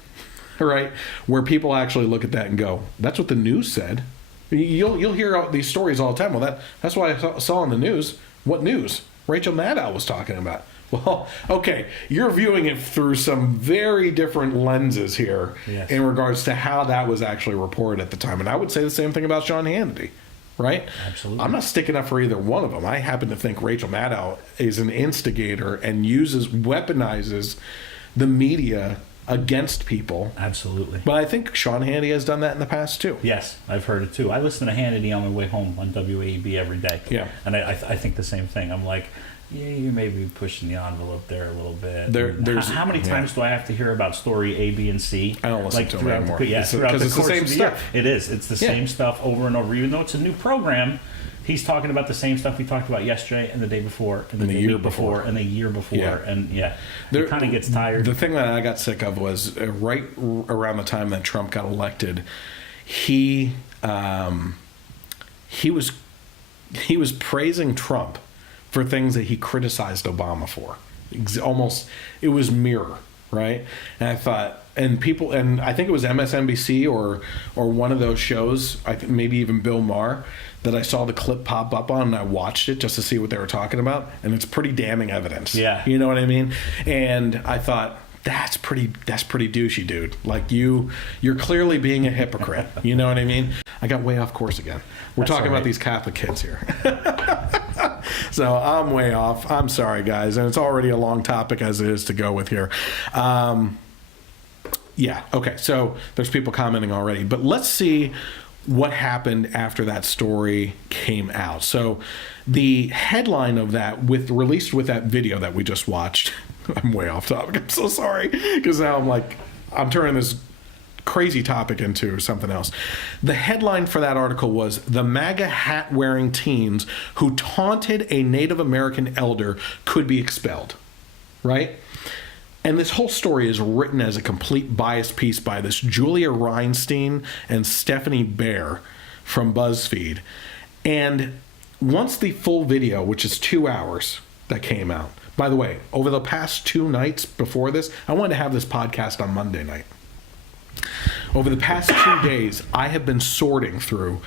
Right? Where people actually look at that and go, that's what the news said. You'll hear all these stories all the time. Well, that's what I saw on the news. What news? Rachel Maddow was talking about. Well, okay, you're viewing it through some very different lenses here in regards to how that was actually reported at the time. And I would say the same thing about Sean Hannity, right? Absolutely. I'm not sticking up for either one of them. I happen to think Rachel Maddow is an instigator and weaponizes the media against people. Absolutely. But I think Sean Hannity has done that in the past too. Yes, I've heard it too. I listen to Hannity on my way home on WAEB every day. Yeah. And I think the same thing. I'm like, yeah, you may be pushing the envelope there a little bit. How many times do I have to hear about story A, B, and C? I don't listen to them anymore. Yeah, because it's the same stuff. It is. It's the same stuff over and over. Even though it's a new program, he's talking about the same stuff we talked about yesterday and the day before and the year before and the year before. Yeah. And it kind of gets tired. The thing that I got sick of was right around the time that Trump got elected, he was praising Trump for things that he criticized Obama for. It was mirror, right? And I thought, and I think it was MSNBC or one of those shows, I think maybe even Bill Maher, that I saw the clip pop up on, and I watched it just to see what they were talking about, and it's pretty damning evidence. Yeah. You know what I mean? And I thought, that's pretty douchey, dude. Like you're clearly being a hypocrite. You know what I mean? I got way off course again. We're talking about these Catholic kids here. So I'm way off. I'm sorry, guys. And it's already a long topic as it is to go with here. Yeah, okay. So there's people commenting already. But let's see what happened after that story came out. So the headline of that, released with that video that we just watched, I'm way off topic. I'm so sorry. Because now I'm turning this crazy topic into something else. The headline for that article was, "The MAGA hat-wearing teens who taunted a Native American elder could be expelled." Right? And this whole story is written as a complete bias piece by this Julia Reinstein and Stephanie Baer from Buzzfeed. And once the full video, which is 2 hours, that came out. By the way, over the past 2 nights before this, I wanted to have this podcast on Monday night. Over the past 2 days, I have been sorting through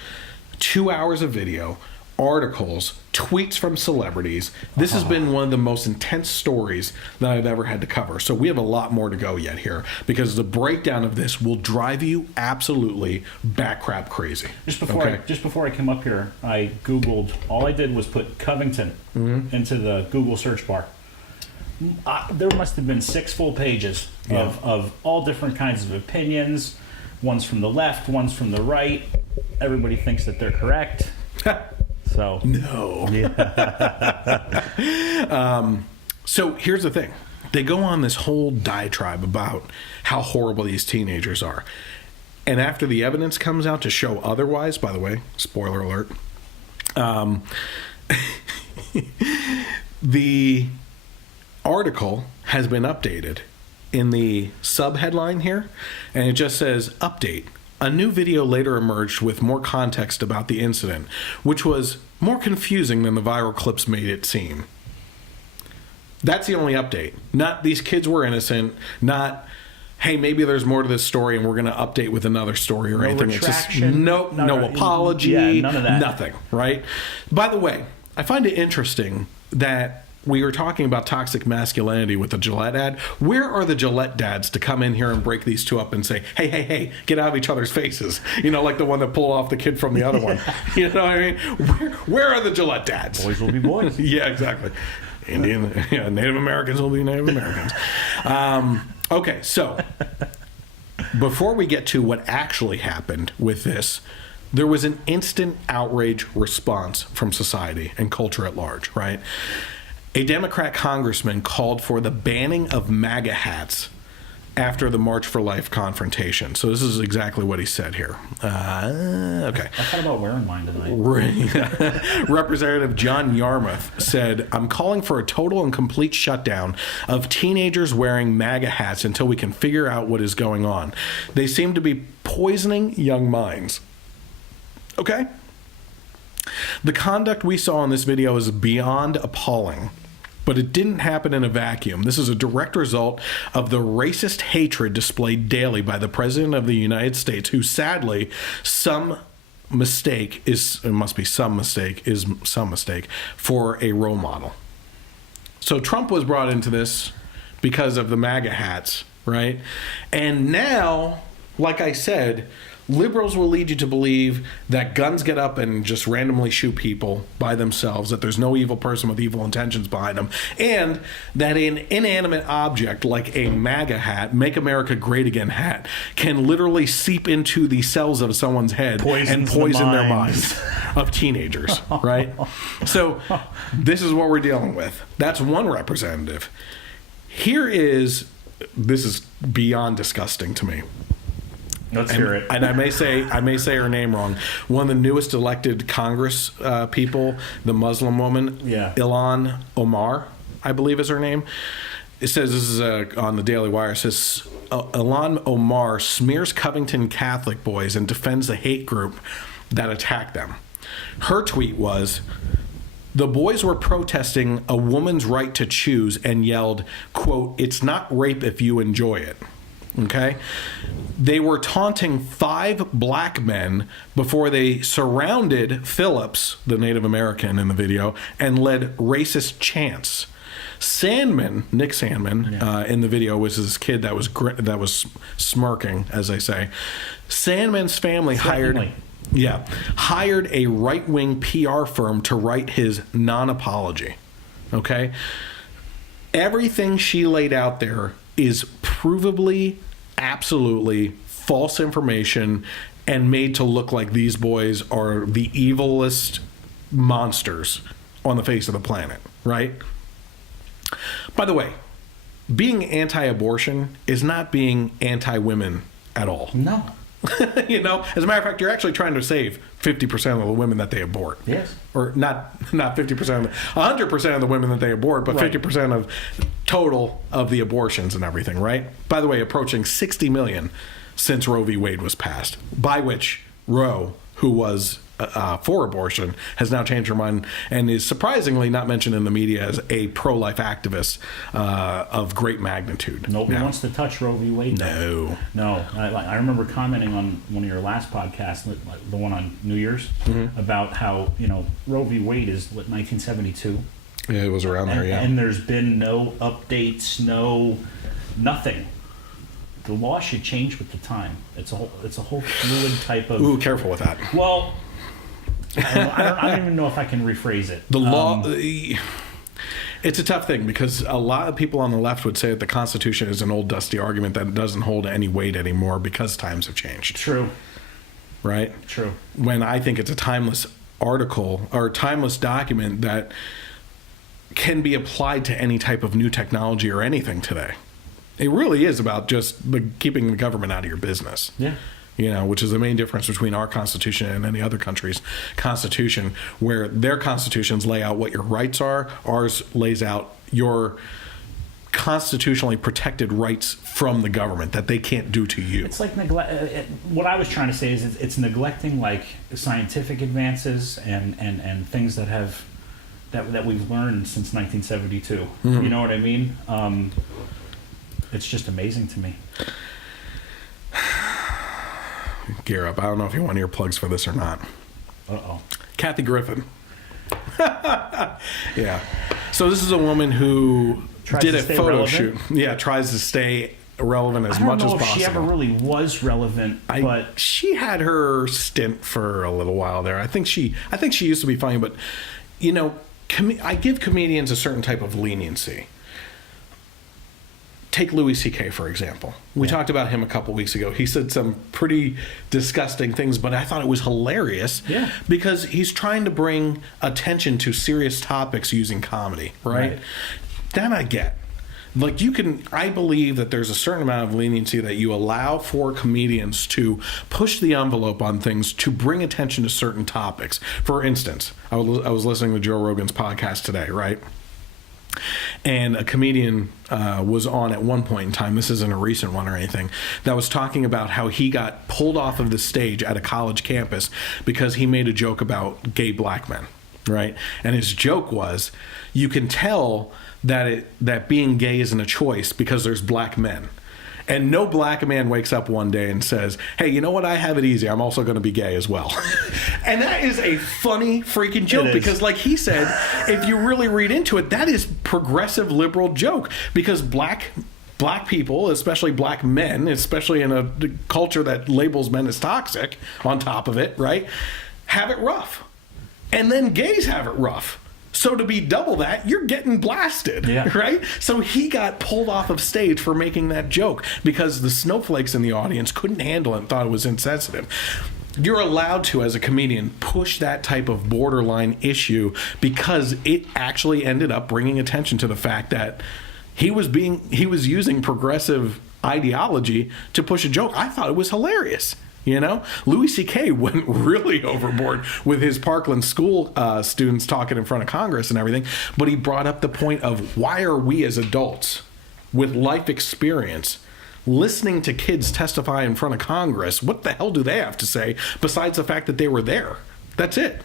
2 hours of video, articles, tweets from celebrities. This has been one of the most intense stories that I've ever had to cover. So we have a lot more to go yet here, because the breakdown of this will drive you absolutely backcrap crazy. Just before I came up here, I Googled. All I did was put Covington into the Google search bar. There must have been 6 full pages of all different kinds of opinions. One's from the left, one's from the right. Everybody thinks that they're correct. So no. So here's the thing. They go on this whole diatribe about how horrible these teenagers are. And after the evidence comes out to show otherwise, by the way, spoiler alert, the article has been updated in the sub-headline here, and it just says, update. A new video later emerged with more context about the incident, which was more confusing than the viral clips made it seem. That's the only update. Not these kids were innocent, not, hey, maybe there's more to this story and we're going to update with another story or anything. It's just no apology, none of that. Nothing, right? By the way, I find it interesting that we were talking about toxic masculinity with the Gillette ad. Where are the Gillette dads to come in here and break these two up and say, hey, get out of each other's faces? You know, like the one that pulled off the kid from the other one. You know what I mean? Where are the Gillette dads? Boys will be boys. Yeah, exactly. Native Americans will be Native Americans. Okay, so before we get to what actually happened with this, there was an instant outrage response from society and culture at large, right? A Democrat congressman called for the banning of MAGA hats after the March for Life confrontation. So this is exactly what he said here. Okay. I thought about wearing mine tonight. Representative John Yarmouth said, I'm calling for a total and complete shutdown of teenagers wearing MAGA hats until we can figure out what is going on. They seem to be poisoning young minds. Okay? The conduct we saw in this video is beyond appalling, but it didn't happen in a vacuum. This is a direct result of the racist hatred displayed daily by the President of the United States, who sadly, some mistake for a role model. So Trump was brought into this because of the MAGA hats, right? And now, like I said, liberals will lead you to believe that guns get up and just randomly shoot people by themselves, that there's no evil person with evil intentions behind them, and that an inanimate object like a MAGA hat, Make America Great Again hat, can literally seep into the cells of someone's head and poison their minds of teenagers, right? So this is what we're dealing with. That's one representative. This is beyond disgusting to me. Let's hear it. And I may say her name wrong. One of the newest elected Congress people, the Muslim woman, Ilhan Omar, I believe is her name. It says, this is on the Daily Wire, it says, Ilhan Omar smears Covington Catholic boys and defends the hate group that attacked them. Her tweet was, the boys were protesting a woman's right to choose and yelled, quote, "It's not rape if you enjoy it." Okay? They were taunting 5 black men before they surrounded Phillips, the Native American in the video, and led racist chants. Nick Sandman, in the video was this kid that was smirking, as they say. Sandman's family hired a right-wing PR firm to write his non-apology. Okay? Everything she laid out there is provably, absolutely false information and made to look like these boys are the evilest monsters on the face of the planet, right? By the way, being anti-abortion is not being anti-women at all. No. You know, as a matter of fact, you're actually trying to save 50% of the women that they abort. Yes. Or not 50%, 100% of the women that they abort, but 50% of total of the abortions and everything, right? By the way, approaching 60 million since Roe v. Wade was passed, by which Roe, who was for abortion, has now changed her mind and is surprisingly not mentioned in the media as a pro-life activist of great magnitude. Nobody wants to touch Roe v. Wade. No. I remember commenting on one of your last podcasts, the one on New Year's, about how, Roe v. Wade is, 1972? Yeah, it was around there, yeah. And there's been no updates, nothing. The law should change with the time. It's a whole fluid type of... Ooh, careful with that. Well... I don't even know if I can rephrase it. The law, it's a tough thing because a lot of people on the left would say that the Constitution is an old dusty argument that doesn't hold any weight anymore because times have changed. True. Right? True. When I think it's a timeless article or timeless document that can be applied to any type of new technology or anything today. It really is about just keeping the government out of your business. Yeah. Which is the main difference between our Constitution and any other country's Constitution, where their constitutions lay out what your rights are. Ours lays out your constitutionally protected rights from the government that they can't do to you. It's like what I was trying to say is it's neglecting like scientific advances and things that have that we've learned since 1972. Mm-hmm. You know what I mean? It's just amazing to me. Gear up. I don't know if you want earplugs for this or not. Uh-oh. Kathy Griffin. Yeah. So this is a woman who did a photo shoot. Yeah, tries to stay relevant as much as possible. I don't know if she ever really was relevant, but she had her stint for a little while there. I think she used to be funny, but you know, I give comedians a certain type of leniency. Take Louis C.K., for example. We talked about him a couple weeks ago. He said some pretty disgusting things, but I thought it was hilarious because he's trying to bring attention to serious topics using comedy, right? That I get. Like I believe that there's a certain amount of leniency that you allow for comedians to push the envelope on things to bring attention to certain topics. For instance, I was listening to Joe Rogan's podcast today, right? And a comedian was on at one point in time, this isn't a recent one or anything, that was talking about how he got pulled off of the stage at a college campus because he made a joke about gay black men, right? And his joke was, you can tell that being gay isn't a choice because there's black men. And no black man wakes up one day and says, hey, you know what? I have it easy. I'm also going to be gay as well. And that is a funny freaking joke because like he said, if you really read into it, that is progressive liberal joke because black people, especially black men, especially in a culture that labels men as toxic on top of it, right, have it rough. And then gays have it rough. So to be double that, you're getting blasted, right? So he got pulled off of stage for making that joke because the snowflakes in the audience couldn't handle it and thought it was insensitive. You're allowed to, as a comedian, push that type of borderline issue because it actually ended up bringing attention to the fact that he was using progressive ideology to push a joke. I thought it was hilarious. You know, Louis C.K. went really overboard with his Parkland school students talking in front of Congress and everything. But he brought up the point of why are we as adults with life experience listening to kids testify in front of Congress? What the hell do they have to say besides the fact that they were there? That's it.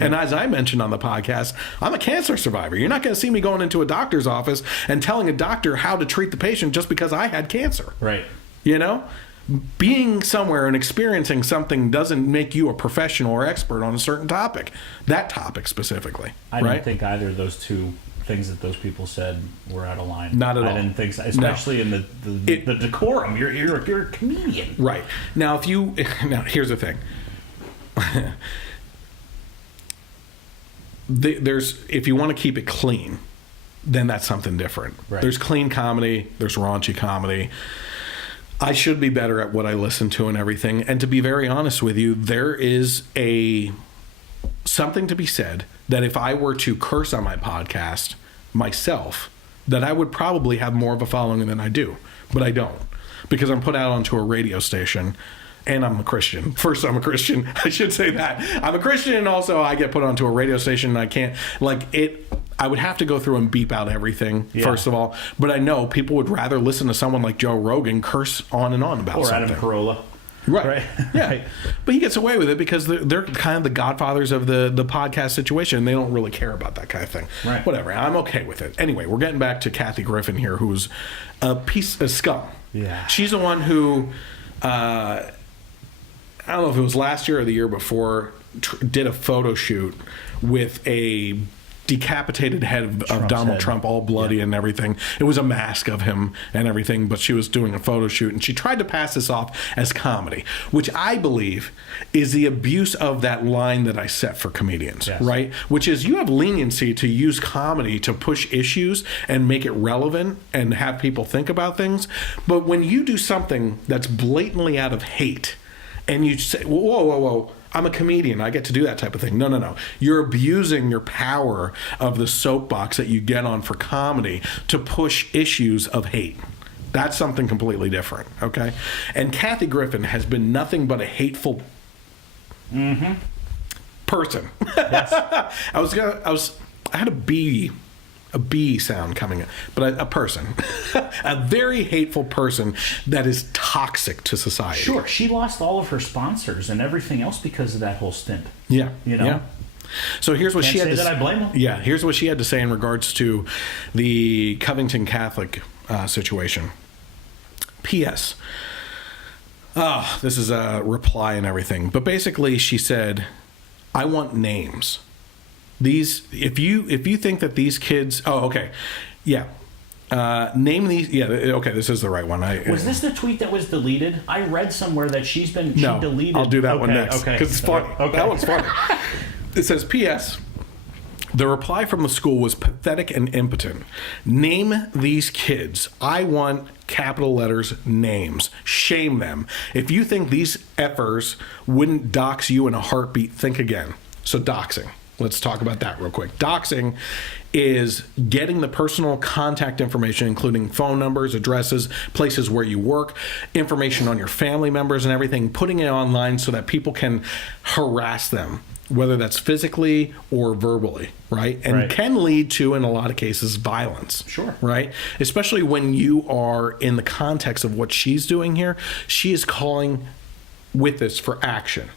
And as I mentioned on the podcast, I'm a cancer survivor. You're not going to see me going into a doctor's office and telling a doctor how to treat the patient just because I had cancer. Right. You know? Being somewhere and experiencing something doesn't make you a professional or expert on a certain topic. That topic specifically. I right? didn't think either of those two things that those people said were out of line. Not at all. I didn't think so, especially in the decorum. You're a comedian. Right. Now, here's the thing. If you want to keep it clean, then that's something different. Right. There's clean comedy. There's raunchy comedy. I should be better at what I listen to and everything. And to be very honest with you, there is something to be said that if I were to curse on my podcast myself, that I would probably have more of a following than I do. But I don't, because I'm put out onto a radio station and I'm a Christian. First, I'm a Christian. I should say that. I'm a Christian, and also I get put onto a radio station and I can't, I would have to go through and beep out everything, first of all. But I know people would rather listen to someone like Joe Rogan curse on and on about something. Or Adam Carolla. Right. Yeah. Right. But he gets away with it because they're kind of the godfathers of the podcast situation. They don't really care about that kind of thing. Right. Whatever. I'm okay with it. Anyway, we're getting back to Kathy Griffin here, who's a piece of scum. Yeah. She's the one who, I don't know if it was last year or the year before, did a photo shoot with a decapitated head of Donald Trump, all bloody and everything. It was a mask of him and everything, but she was doing a photo shoot, and she tried to pass this off as comedy, which I believe is the abuse of that line that I set for comedians, right? Which is you have leniency to use comedy to push issues and make it relevant and have people think about things, but when you do something that's blatantly out of hate, and you say, whoa, I'm a comedian, I get to do that type of thing. No. You're abusing your power of the soapbox that you get on for comedy to push issues of hate. That's something completely different, okay? And Kathy Griffin has been nothing but a hateful person. Yes. I had a bee a B sound coming in, but a person, a very hateful person that is toxic to society. Sure, she lost all of her sponsors and everything else because of that whole stint. Yeah, you know. Yeah. So here's what Can't she had say to that I blame her. Yeah, here's what she had to say in regards to the Covington Catholic situation. P.S. Oh, this is a reply and everything, but basically she said, "I want names. These, if you think that these kids, oh, okay, yeah, name these, yeah, okay, this is the right one." Was this the tweet that was deleted? I read somewhere that she deleted. I'll do that one next because it's funny. Okay. That one's funny. It says, "P.S. The reply from the school was pathetic and impotent. Name these kids. I want capital letters names. Shame them. If you think these effers wouldn't dox you in a heartbeat, think again." So doxing. Let's talk about that real quick. Doxing is getting the personal contact information, including phone numbers, addresses, places where you work, information on your family members and everything, putting it online so that people can harass them, whether that's physically or verbally, right? And can lead to, in a lot of cases, violence. Sure. Right? Especially when you are in the context of what she's doing here. She is calling with this for action.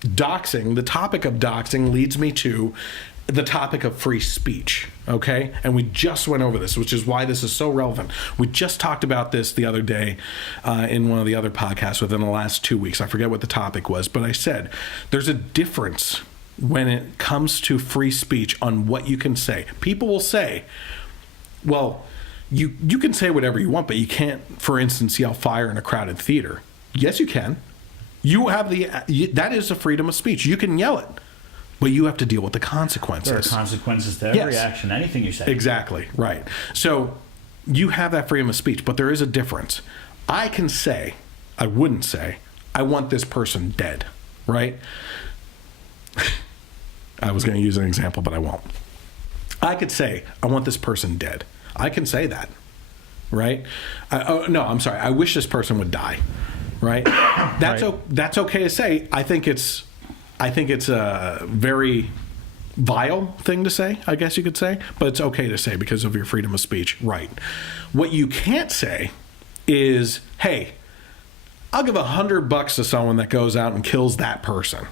Doxing, the topic of doxing leads me to the topic of free speech, okay? And we just went over this, which is why this is so relevant. We just talked about this the other day in one of the other podcasts within the last 2 weeks. I forget what the topic was, but I said there's a difference when it comes to free speech on what you can say. People will say, well, you can say whatever you want, but you can't, for instance, yell fire in a crowded theater. Yes, you can. You have that is a freedom of speech. You can yell it, but you have to deal with the consequences. There are consequences to every action, anything you say. Exactly, right. So you have that freedom of speech, but there is a difference. I can say, I wouldn't say, I want this person dead, right? I was going to use an example, but I won't. I could say, I want this person dead. I can say that, right? No, I'm sorry. I wish this person would die. Right? That's okay to say. I think it's a very vile thing to say, I guess you could say, but it's okay to say because of your freedom of speech. Right. What you can't say is, hey, I'll give $100 to someone that goes out and kills that person.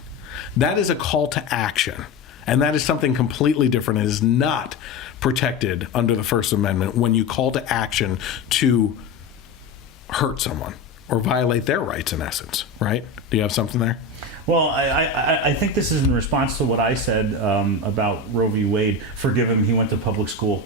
That is a call to action. And that is something completely different. It is not protected under the First Amendment when you call to action to hurt someone or violate their rights, in essence, right? Do you have something there? Well, I think this is in response to what I said about Roe v. Wade. Forgive him, he went to public school.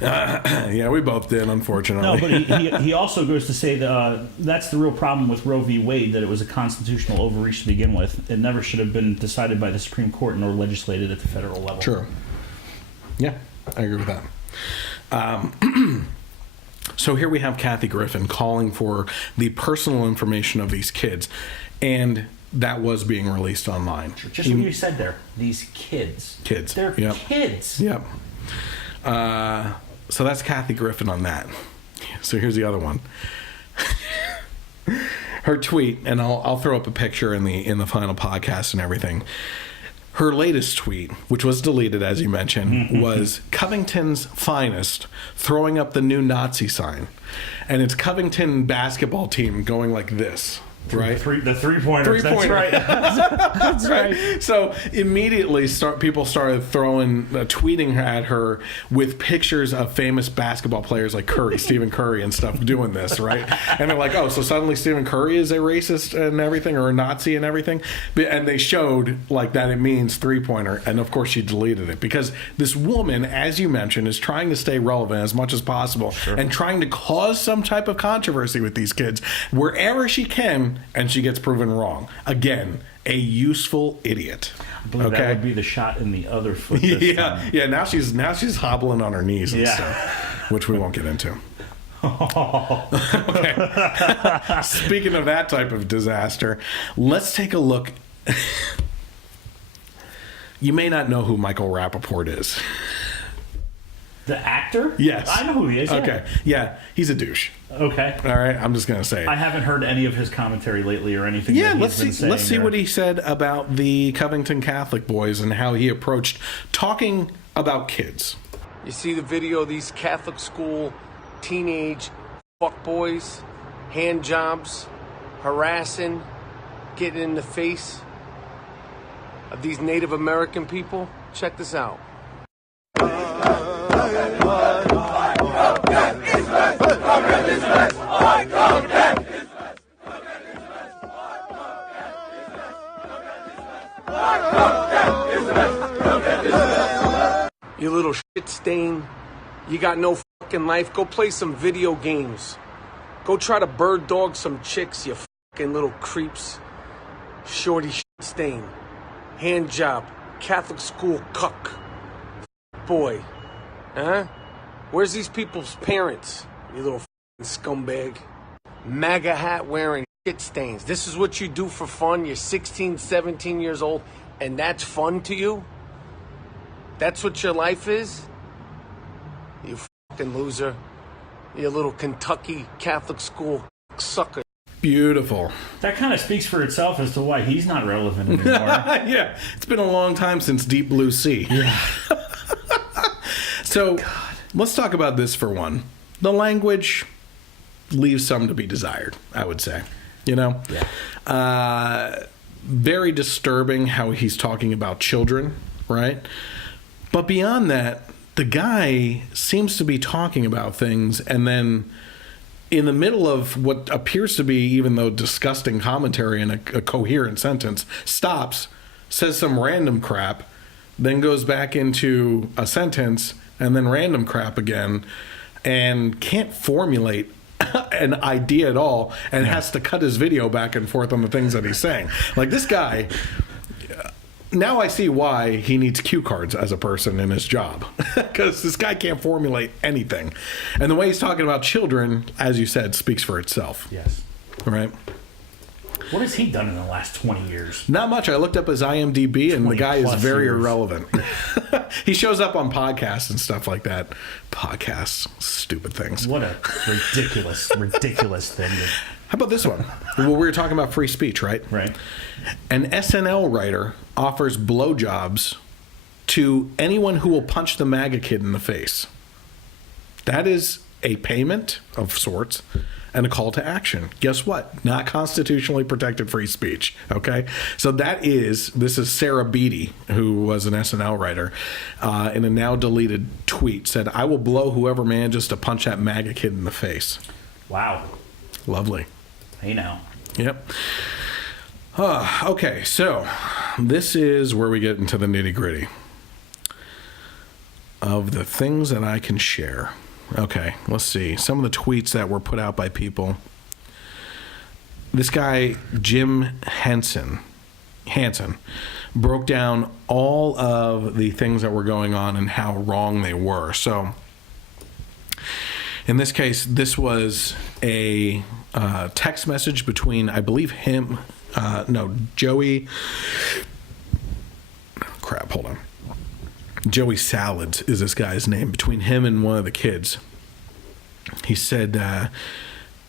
Yeah, we both did, unfortunately. No, but he also goes to say that that's the real problem with Roe v. Wade, that it was a constitutional overreach to begin with. It never should have been decided by the Supreme Court nor legislated at the federal level. True. Yeah, I agree with that. So here we have Kathy Griffin calling for the personal information of these kids, and that was being released online. Just what you said there, these kids. Kids. They're kids. Yep. So that's Kathy Griffin on that. So here's the other one. Her tweet, and I'll throw up a picture in the final podcast and everything. Her latest tweet, which was deleted, as you mentioned, was Covington's finest throwing up the new Nazi sign. And it's Covington basketball team going like this. Right, the three-pointers. That's right. That's right. So immediately, people started tweeting at her with pictures of famous basketball players like Curry, Stephen Curry, and stuff doing this, right? And they're like, "Oh, so suddenly Stephen Curry is a racist and everything, or a Nazi and everything?" And they showed like that it means three-pointer, and of course she deleted it because this woman, as you mentioned, is trying to stay relevant as much as possible and trying to cause some type of controversy with these kids wherever she can. And she gets proven wrong. Again, a useful idiot. I believe that would be the shot in the other foot. This time. Yeah. Now she's hobbling on her knees and stuff, which we won't get into. Okay. Speaking of that type of disaster, let's take a look. You may not know who Michael Rappaport is. The actor? Yes. I know who he is. Yeah. Okay. Yeah, he's a douche. Okay. All right, I'm just going to say it. I haven't heard any of his commentary lately or anything. Yeah, that let's he's been saying let's see what he said about the Covington Catholic boys and how he approached talking about kids. You see the video of these Catholic school teenage fuckboys, hand jobs, harassing, getting in the face of these Native American people? Check this out. You little shit stain. You got no fucking life. Go play some video games. Go try to bird dog some chicks, you fucking little creeps. Shorty shit stain. Hand job. Catholic school cuck. Boy. Huh? Where's these people's parents? You little fucking scumbag. MAGA hat wearing shit stains. This is what you do for fun. You're 16, 17 years old, and that's fun to you? That's what your life is? You fucking loser. You little Kentucky Catholic school sucker. Beautiful. That kind of speaks for itself as to why he's not relevant anymore. Yeah, it's been a long time since Deep Blue Sea. Yeah. So, let's talk about this for one. The language leaves some to be desired, I would say. You know? Yeah. Very disturbing how he's talking about children, right? But beyond that, the guy seems to be talking about things and then in the middle of what appears to be, even though disgusting commentary in a coherent sentence, stops, says some random crap, then goes back into a sentence and then random crap again, and can't formulate an idea at all, and has to cut his video back and forth on the things that he's saying. Like, this guy, now I see why he needs cue cards as a person in his job, because this guy can't formulate anything. And the way he's talking about children, as you said, speaks for itself. Yes. Right? What has he done in the last 20 years? Not much. I looked up his IMDb, and the guy is very irrelevant. He shows up on podcasts and stuff like that. Podcasts, stupid things. What a ridiculous thing. How about this one? Well, we were talking about free speech, right? Right. An SNL writer offers blowjobs to anyone who will punch the MAGA kid in the face. That is a payment of sorts and a call to action. Guess what? Not constitutionally protected free speech. Okay? So this is Sarah Beatty, who was an SNL writer, in a now deleted tweet said, "I will blow whoever manages to punch that MAGA kid in the face." Wow. Lovely. Hey now. Yep. Okay, so this is where we get into the nitty-gritty of the things that I can share. Okay, let's see. Some of the tweets that were put out by people. This guy, Jim Hansen, broke down all of the things that were going on and how wrong they were. So, in this case, this was a text message between, I believe, Joey. Crap, hold on. Joey Salads is this guy's name, between him and one of the kids. He said,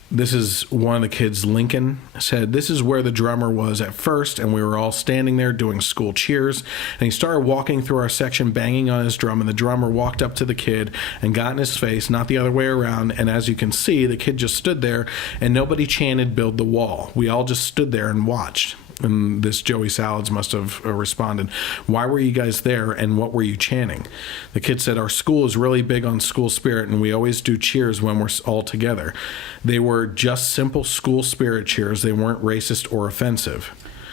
this is one of the kids, Lincoln, said, "This is where the drummer was at first, and we were all standing there doing school cheers, and he started walking through our section, banging on his drum, and the drummer walked up to the kid and got in his face, not the other way around, and as you can see, the kid just stood there, and nobody chanted, 'Build the wall.' We all just stood there and watched." And this Joey Salads must have responded, "Why were you guys there, and what were you chanting?" The kid said, "Our school is really big on school spirit, and we always do cheers when we're all together. They were just simple school spirit cheers. They weren't racist or offensive."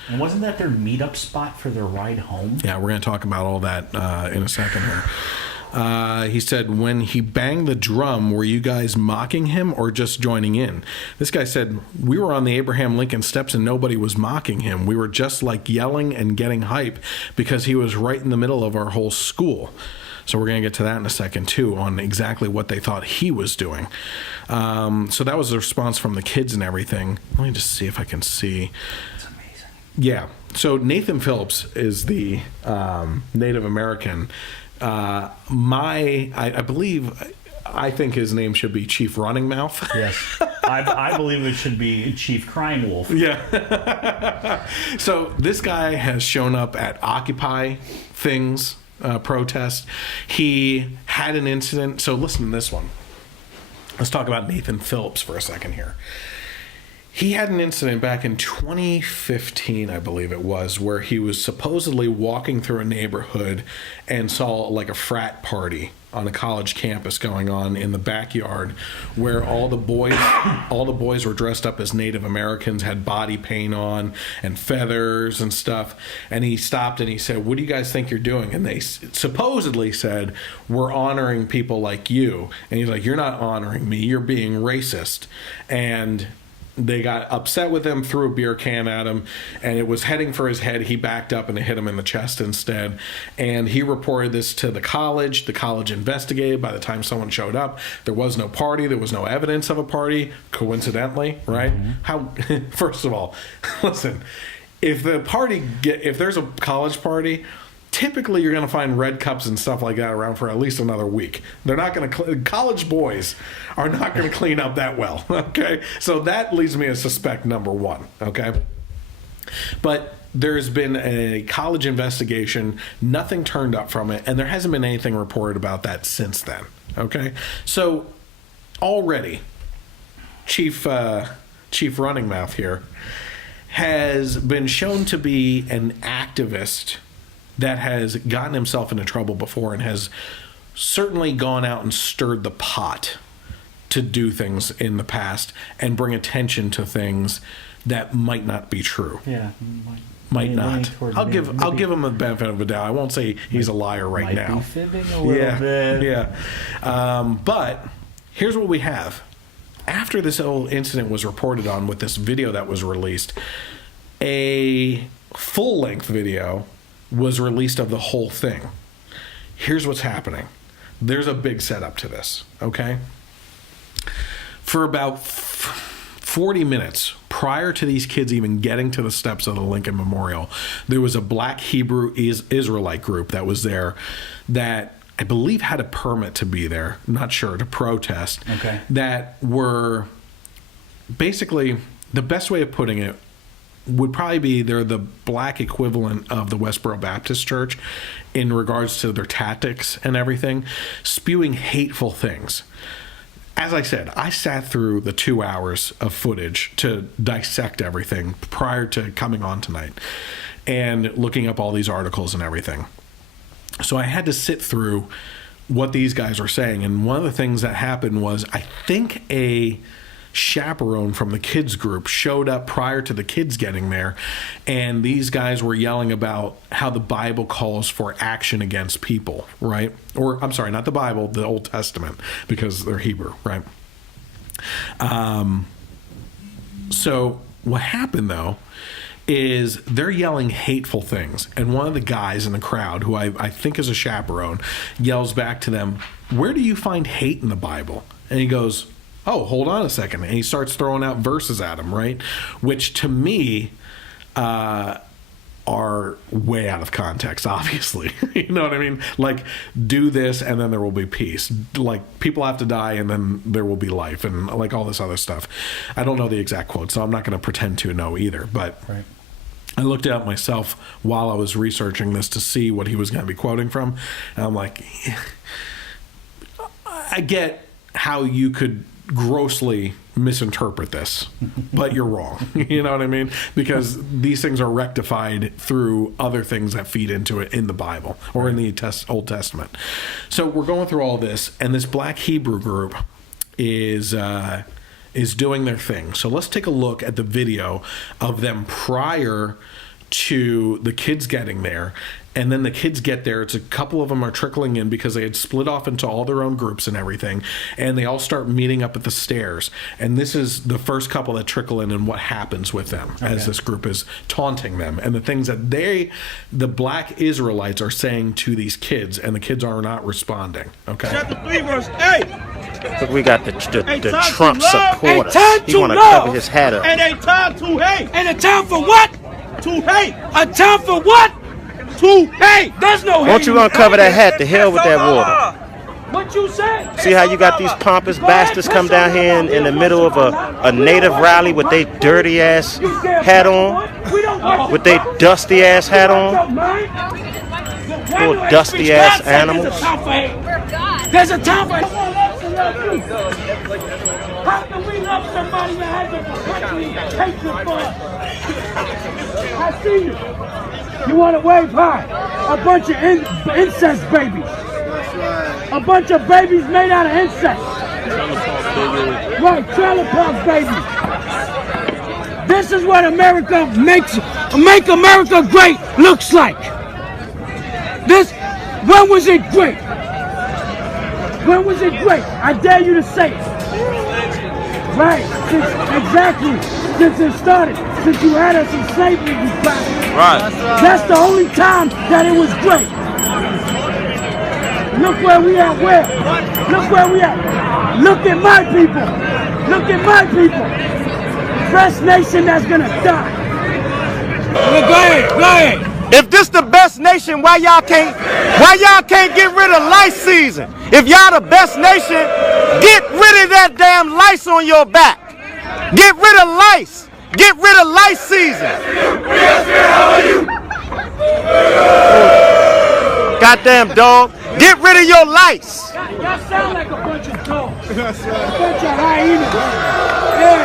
And wasn't that their meetup spot for their ride home? Yeah, we're going to talk about all that in a second here. He said, "When he banged the drum, were you guys mocking him or just joining in?" This guy said, "We were on the Abraham Lincoln steps and nobody was mocking him. We were just like yelling and getting hype because he was right in the middle of our whole school." So we're going to get to that in a second, too, on exactly what they thought he was doing. So that was the response from the kids and everything. Let me just see if I can see. It's amazing. Yeah. So Nathan Phillips is the Native American I believe, I think his name should be Chief Running Mouth. Yes. I believe it should be Chief Crying Wolf. Yeah. So this guy has shown up at Occupy things, protest. He had an incident. So listen to this one. Let's talk about Nathan Phillips for a second here. He had an incident back in 2015, I believe it was, where he was supposedly walking through a neighborhood and saw like a frat party on a college campus going on in the backyard, where all the boys were dressed up as Native Americans, had body paint on and feathers and stuff. And he stopped and he said, "What do you guys think you're doing?" And they supposedly said, "We're honoring people like you." And he's like, "You're not honoring me. You're being racist." And they got upset with him, threw a beer can at him, and it was heading for his head. He backed up and it hit him in the chest instead. And he reported this to the college. The college investigated. By the time someone showed up, there was no party. There was no evidence of a party, coincidentally, right? How? First of all, listen, if there's a college party, typically you're going to find red cups and stuff like that around for at least another week. They're not going to, college boys are not going to clean up that well, okay? So that leads me to suspect number one, okay? But there's been a college investigation, nothing turned up from it, and there hasn't been anything reported about that since then, okay? So already, Chief Running Mouth here has been shown to be an activist that has gotten himself into trouble before and has certainly gone out and stirred the pot to do things in the past and bring attention to things that might not be true. Yeah, might not. I'll give him the benefit of the doubt. I won't say he's a liar right now. Might be fibbing a little bit. Yeah. But here's what we have. After this whole incident was reported on with this video that was released, a full-length video was released of the whole thing. Here's what's happening. There's a big setup to this, okay? For about 40 minutes prior to these kids even getting to the steps of the Lincoln Memorial, there was a Black Hebrew Israelite group that was there that I believe had a permit to be there, not sure, to protest, okay, that were basically, the best way of putting it would probably be they're the black equivalent of the Westboro Baptist Church in regards to their tactics and everything, spewing hateful things. As I said, I sat through the 2 hours of footage to dissect everything prior to coming on tonight and looking up all these articles and everything. So I had to sit through what these guys were saying. And one of the things that happened was, I think a chaperone from the kids group showed up prior to the kids getting there, and these guys were yelling about how the Bible calls for action against people, right? Or I'm sorry, not the Bible, the Old Testament, because they're Hebrew, right? So what happened though is they're yelling hateful things, and one of the guys in the crowd, who I think is a chaperone, yells back to them, "Where do you find hate in the Bible?" And he goes, "Oh, hold on a second." And he starts throwing out verses at him, right? Which to me are way out of context, obviously. You know what I mean? Like, do this and then there will be peace. Like, people have to die and then there will be life, and like all this other stuff. I don't know the exact quote, so I'm not going to pretend to know either. But right. I looked it up myself while I was researching this to see what he was going to be quoting from. And I'm like, I get how you could grossly misinterpret this, but you're wrong. You know what I mean? Because these things are rectified through other things that feed into it in the Bible or in the Old Testament. So we're going through all this, and this Black Hebrew group is doing their thing. So let's take a look at the video of them prior to the kids getting there. And then the kids get there. It's a couple of them are trickling in because they had split off into all their own groups and everything. And they all start meeting up at the stairs. And this is the first couple that trickle in and what happens with them as this group is taunting them. And the things that the Black Israelites are saying to these kids, and the kids are not responding. Okay? Chapter 3, verse 8. Look, we got the Trump supporters. He want to cover his hat up. And a time to hate. And a time for what? To hate. A time for what? To Who? Hey, there's no. Won't you uncover that hat? The hell with that water. What you say? See how you got these pompous bastards come down here in the middle of a native rally with their dirty ass hat on, with their dusty ass hat on, little dusty ass animals. There's a time for. How can we love somebody that has a hatred for us? I see you. You want to wave high? A bunch of incest babies. A bunch of babies made out of incest. Right, trailer park babies. This is what America make America great looks like. When was it great? When was it great? I dare you to say it. Right, exactly. Since it started, since you had us in slavery, you bastard. Right. That's the only time that it was great. Look where we at, where? Look where we at. Look at my people. Look at my people. Best nation that's gonna die. Well, go ahead. If this the best nation, why y'all can't get rid of lice season? If y'all the best nation, get rid of that damn lice on your back. Get rid of lice. Get rid of lice season. Goddamn dog. Get rid of your lice. Y'all sound like a bunch of dogs. A bunch of hyenas. Yeah,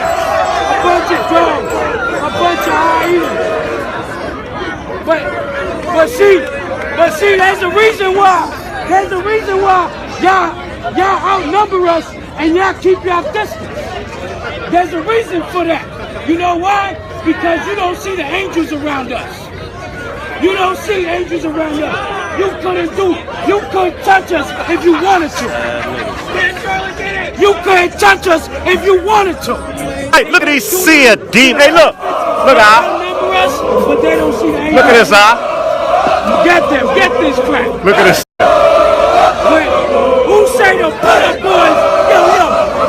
a bunch of dogs. A bunch of hyenas. But see, there's a reason why. There's a reason why y'all outnumber us and y'all keep y'all distance. There's a reason for that. You know why? Because you don't see the angels around us. You don't see angels around us. You couldn't touch us if you wanted to. You couldn't touch us if you wanted to. Hey, look at these sea of demons. Hey, look out. But they don't see the angels. Look at this eye. Get this crap. Look at this. Wait, who say the pull-up boys? Yo,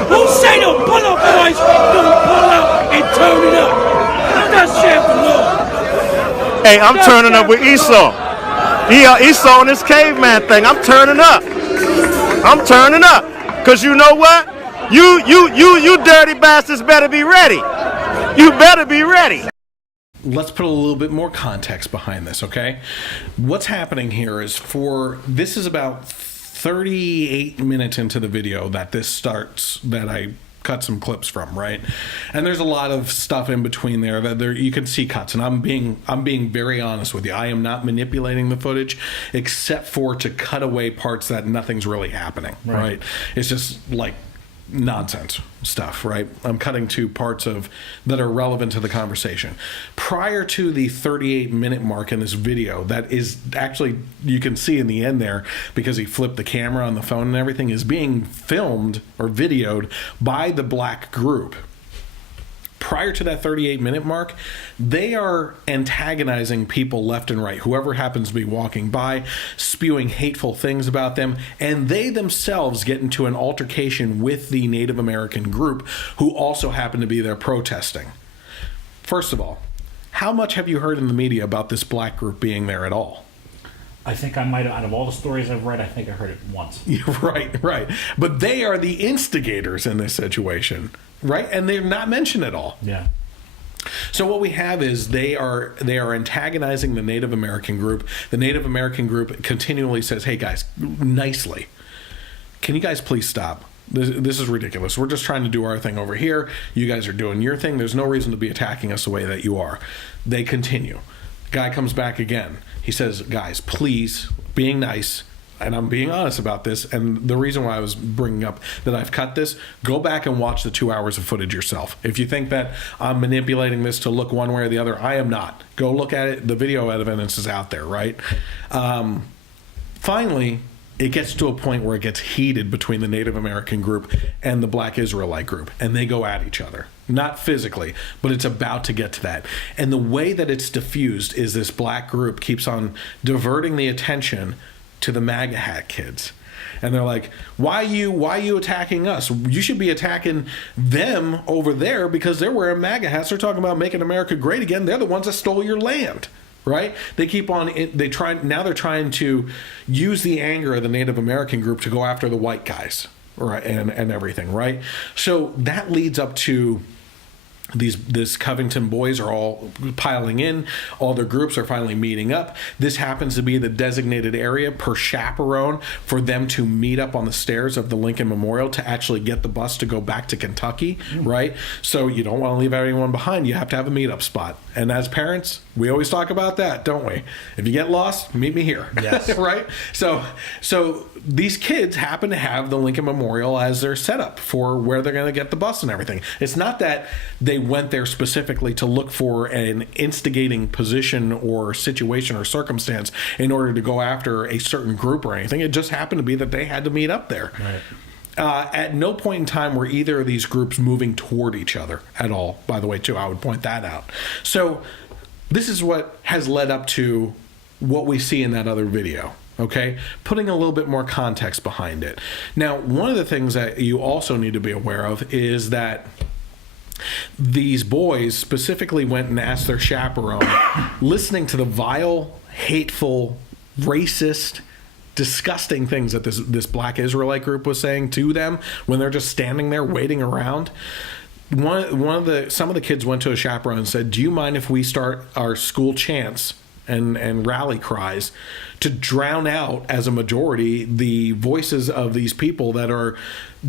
who say the pull-up boys don't pull up and turn it up? That's shit for Lord. Hey, I'm turning up with Esau. Esau on this caveman thing. I'm turning up. Cause you know what? You dirty bastards better be ready. You better be ready. Let's put a little bit more context behind this, okay? What's happening here is this is about 38 minutes into the video that this starts, that I cut some clips from, right? And there's a lot of stuff in between there that you can see cuts, and I'm being very honest with you. I am not manipulating the footage except for to cut away parts that nothing's really happening, right? It's just like nonsense stuff, right? I'm cutting to parts that are relevant to the conversation. Prior to the 38-minute mark in this video, that is actually, you can see in the end there, because he flipped the camera on the phone and everything, is being filmed or videoed by the black group. Prior to that 38-minute mark, they are antagonizing people left and right, whoever happens to be walking by, spewing hateful things about them, and they themselves get into an altercation with the Native American group, who also happen to be there protesting. First of all, how much have you heard in the media about this black group being there at all? I think I might have, out of all the stories I've read, I think I heard it once. Right. But they are the instigators in this situation, right? And they're not mentioned at all. Yeah. So what we have is they are antagonizing the Native American group. The Native American group continually says, "Hey guys, nicely, can you guys please stop? This is ridiculous. We're just trying to do our thing over here. You guys are doing your thing. There's no reason to be attacking us the way that you are." They continue. Guy comes back again. He says, "Guys, please, being nice," and I'm being honest about this, and the reason why I was bringing up that I've cut this, go back and watch the 2 hours of footage yourself. If you think that I'm manipulating this to look one way or the other, I am not. Go look at it. The video evidence is out there, right? Finally, it gets to a point where it gets heated between the Native American group and the Black Israelite group, and they go at each other. Not physically, but it's about to get to that. And the way that it's diffused is this black group keeps on diverting the attention to the MAGA hat kids. And they're like, why are you attacking us? You should be attacking them over there because they're wearing MAGA hats. They're talking about making America great again. They're the ones that stole your land. right? They keep on. They're trying to use the anger of the Native American group to go after the white guys, right, and everything, right? So that leads up to this Covington boys are all piling in. All their groups are finally meeting up. This happens to be the designated area per chaperone for them to meet up on the stairs of the Lincoln Memorial to actually get the bus to go back to Kentucky, right? So you don't want to leave anyone behind. You have to have a meetup spot. And as parents, we always talk about that, don't we? If you get lost, meet me here. Yes. Right? So these kids happen to have the Lincoln Memorial as their setup for where they're going to get the bus and everything. It's not that they went there specifically to look for an instigating position or situation or circumstance in order to go after a certain group or anything. It just happened to be that they had to meet up there. Right. At no point in time were either of these groups moving toward each other at all, by the way, too. I would point that out. So this is what has led up to what we see in that other video. Okay, putting a little bit more context behind it. Now, one of the things that you also need to be aware of is that these boys specifically went and asked their chaperone, listening to the vile, hateful, racist, disgusting things that this black Israelite group was saying to them when they're just standing there waiting around. Some of the kids went to a chaperone and said, "Do you mind if we start our school chants and rally cries to drown out, as a majority, the voices of these people that are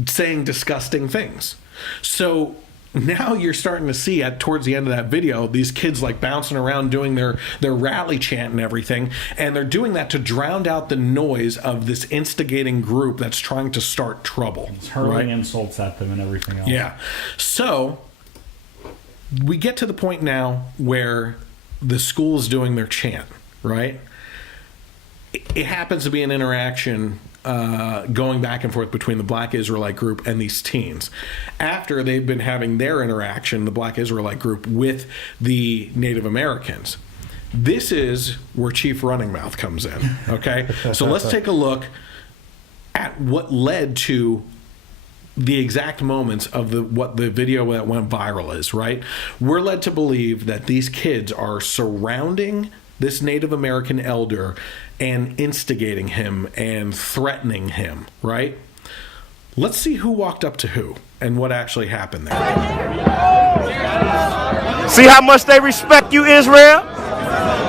saying disgusting things?" So now you're starting to see towards the end of that video, these kids like bouncing around doing their rally chant and everything, and they're doing that to drown out the noise of this instigating group that's trying to start trouble. It's hurling insults at them and everything else. Yeah. So we get to the point now where the school is doing their chant, right? It happens to be an interaction going back and forth between the black Israelite group and these teens. After they've been having their interaction, the black Israelite group, with the Native Americans. This is where Chief Running Mouth comes in, okay? So let's take a look at what led to the exact moments of what the video that went viral is, right? We're led to believe that these kids are surrounding this Native American elder and instigating him and threatening him, right? Let's see who walked up to who and what actually happened there. See how much they respect you, Israel?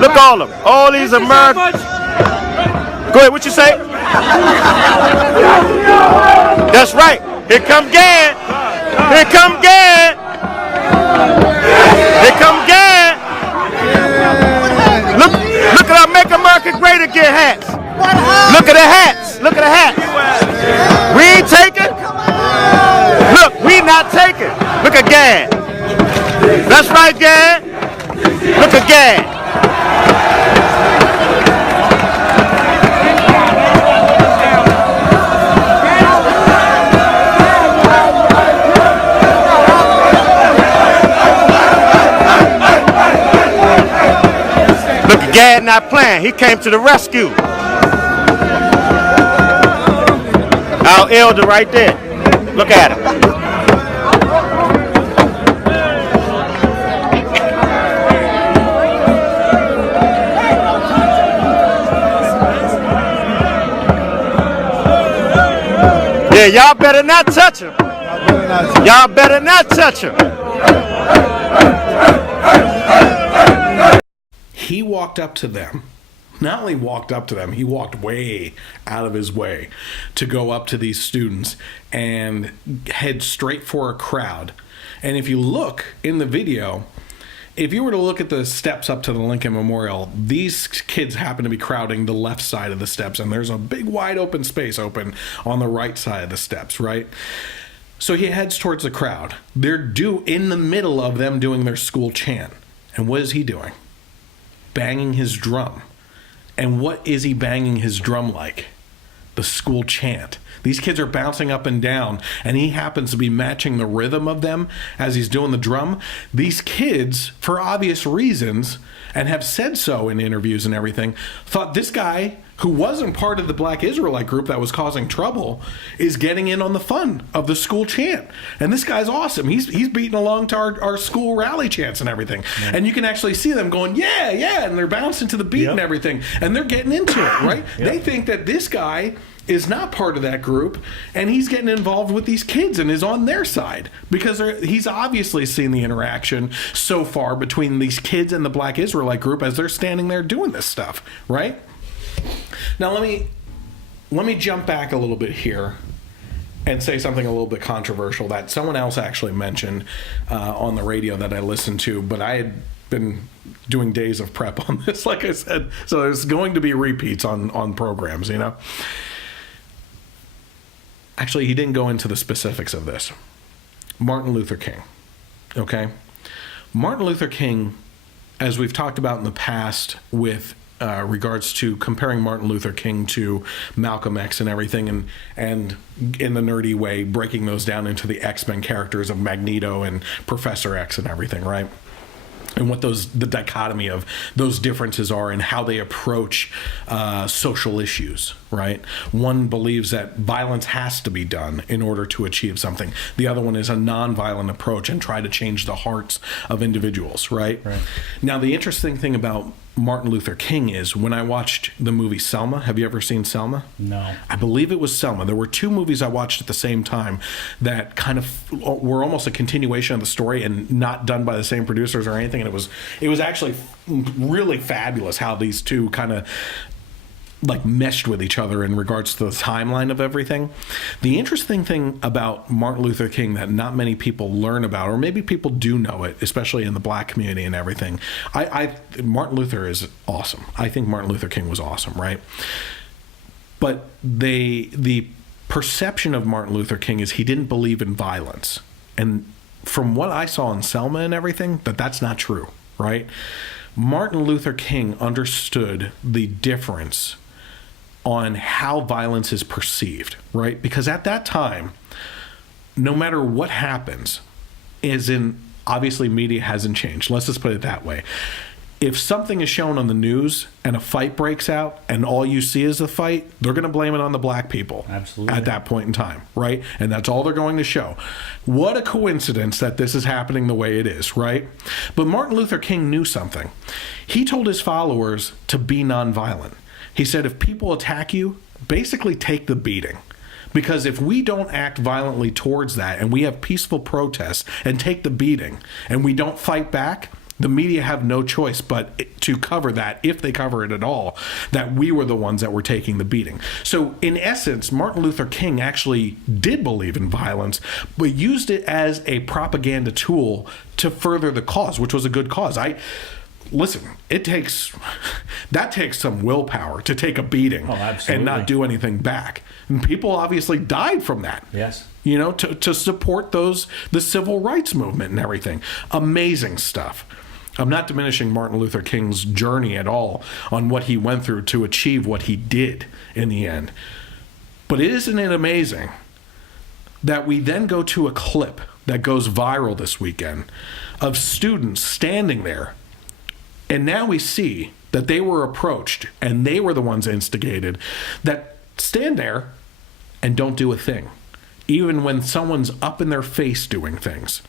Look, all of them. All these Americans. Go ahead, what you say? That's right. Here come Gad. Here come Gad. Here come Gad. Look at our Make America Great Again hats. Look at the hats. Look at the hats. We ain't taking. Look, we not taking. Look at Gad. That's right, Gad. Look at Gad. Look at Gad not playing. He came to the rescue. Our elder right there. Look at him. Yeah, y'all better not touch him. Y'all better not touch him. He walked up to them. Not only walked up to them, he walked way out of his way to go up to these students and head straight for a crowd. And if you look in the video, if you were to look at the steps up to the Lincoln Memorial, these kids happen to be crowding the left side of the steps, and there's a big wide open space open on the right side of the steps, right? So he heads towards the crowd. They're in the middle of them doing their school chant. And what is he doing? Banging his drum. And what is he banging his drum like? The school chant. These kids are bouncing up and down, and he happens to be matching the rhythm of them as he's doing the drum. These kids, for obvious reasons, and have said so in interviews and everything, thought this guy who wasn't part of the Black Israelite group that was causing trouble, is getting in on the fun of the school chant. And this guy's awesome. He's beating along to our school rally chants and everything. Yeah. And you can actually see them going, yeah, yeah, and they're bouncing to the beat and everything. And they're getting into it, right? They think that this guy is not part of that group, and he's getting involved with these kids and is on their side because he's obviously seen the interaction so far between these kids and the Black Israelite group as they're standing there doing this stuff, right? Now let me jump back a little bit here and say something a little bit controversial that someone else actually mentioned on the radio that I listened to, but I had been doing days of prep on this, like I said, so there's going to be repeats on programs, you know. Actually, he didn't go into the specifics of this. Martin Luther King, okay? Martin Luther King, as we've talked about in the past with regards to comparing Martin Luther King to Malcolm X and everything, and in the nerdy way, breaking those down into the X-Men characters of Magneto and Professor X and everything, right? And what the dichotomy of those differences are and how they approach social issues, right? One believes that violence has to be done in order to achieve something. The other one is a nonviolent approach and try to change the hearts of individuals, right? Now, the interesting thing about Martin Luther King is when I watched the movie Selma. Have you ever seen Selma? No. I believe it was Selma. There were two movies I watched at the same time that kind of were almost a continuation of the story and not done by the same producers or anything. And it was actually really fabulous how these two kind of like meshed with each other in regards to the timeline of everything. The interesting thing about Martin Luther King that not many people learn about, or maybe people do know it, especially in the black community and everything. Martin Luther is awesome. I think Martin Luther King was awesome, right? But the perception of Martin Luther King is he didn't believe in violence. And from what I saw in Selma and everything, that's not true, right? Martin Luther King understood the difference on how violence is perceived, right? Because at that time, no matter what happens, obviously media hasn't changed. Let's just put it that way. If something is shown on the news and a fight breaks out and all you see is the fight, they're going to blame it on the black people. Absolutely. At that point in time, right? And that's all they're going to show. What a coincidence that this is happening the way it is, right? But Martin Luther King knew something. He told his followers to be nonviolent. He said, if people attack you, basically take the beating. Because if we don't act violently towards that and we have peaceful protests and take the beating and we don't fight back, the media have no choice but to cover that, if they cover it at all, that we were the ones that were taking the beating. So in essence, Martin Luther King actually did believe in violence, but used it as a propaganda tool to further the cause, which was a good cause. Listen, that takes some willpower to take a beating and not do anything back. And people obviously died from that. Yes. You know, to support the civil rights movement and everything. Amazing stuff. I'm not diminishing Martin Luther King's journey at all on what he went through to achieve what he did in the end. But isn't it amazing that we then go to a clip that goes viral this weekend of students standing there, and now we see that they were approached and they were the ones instigated, that stand there and don't do a thing, even when someone's up in their face doing things.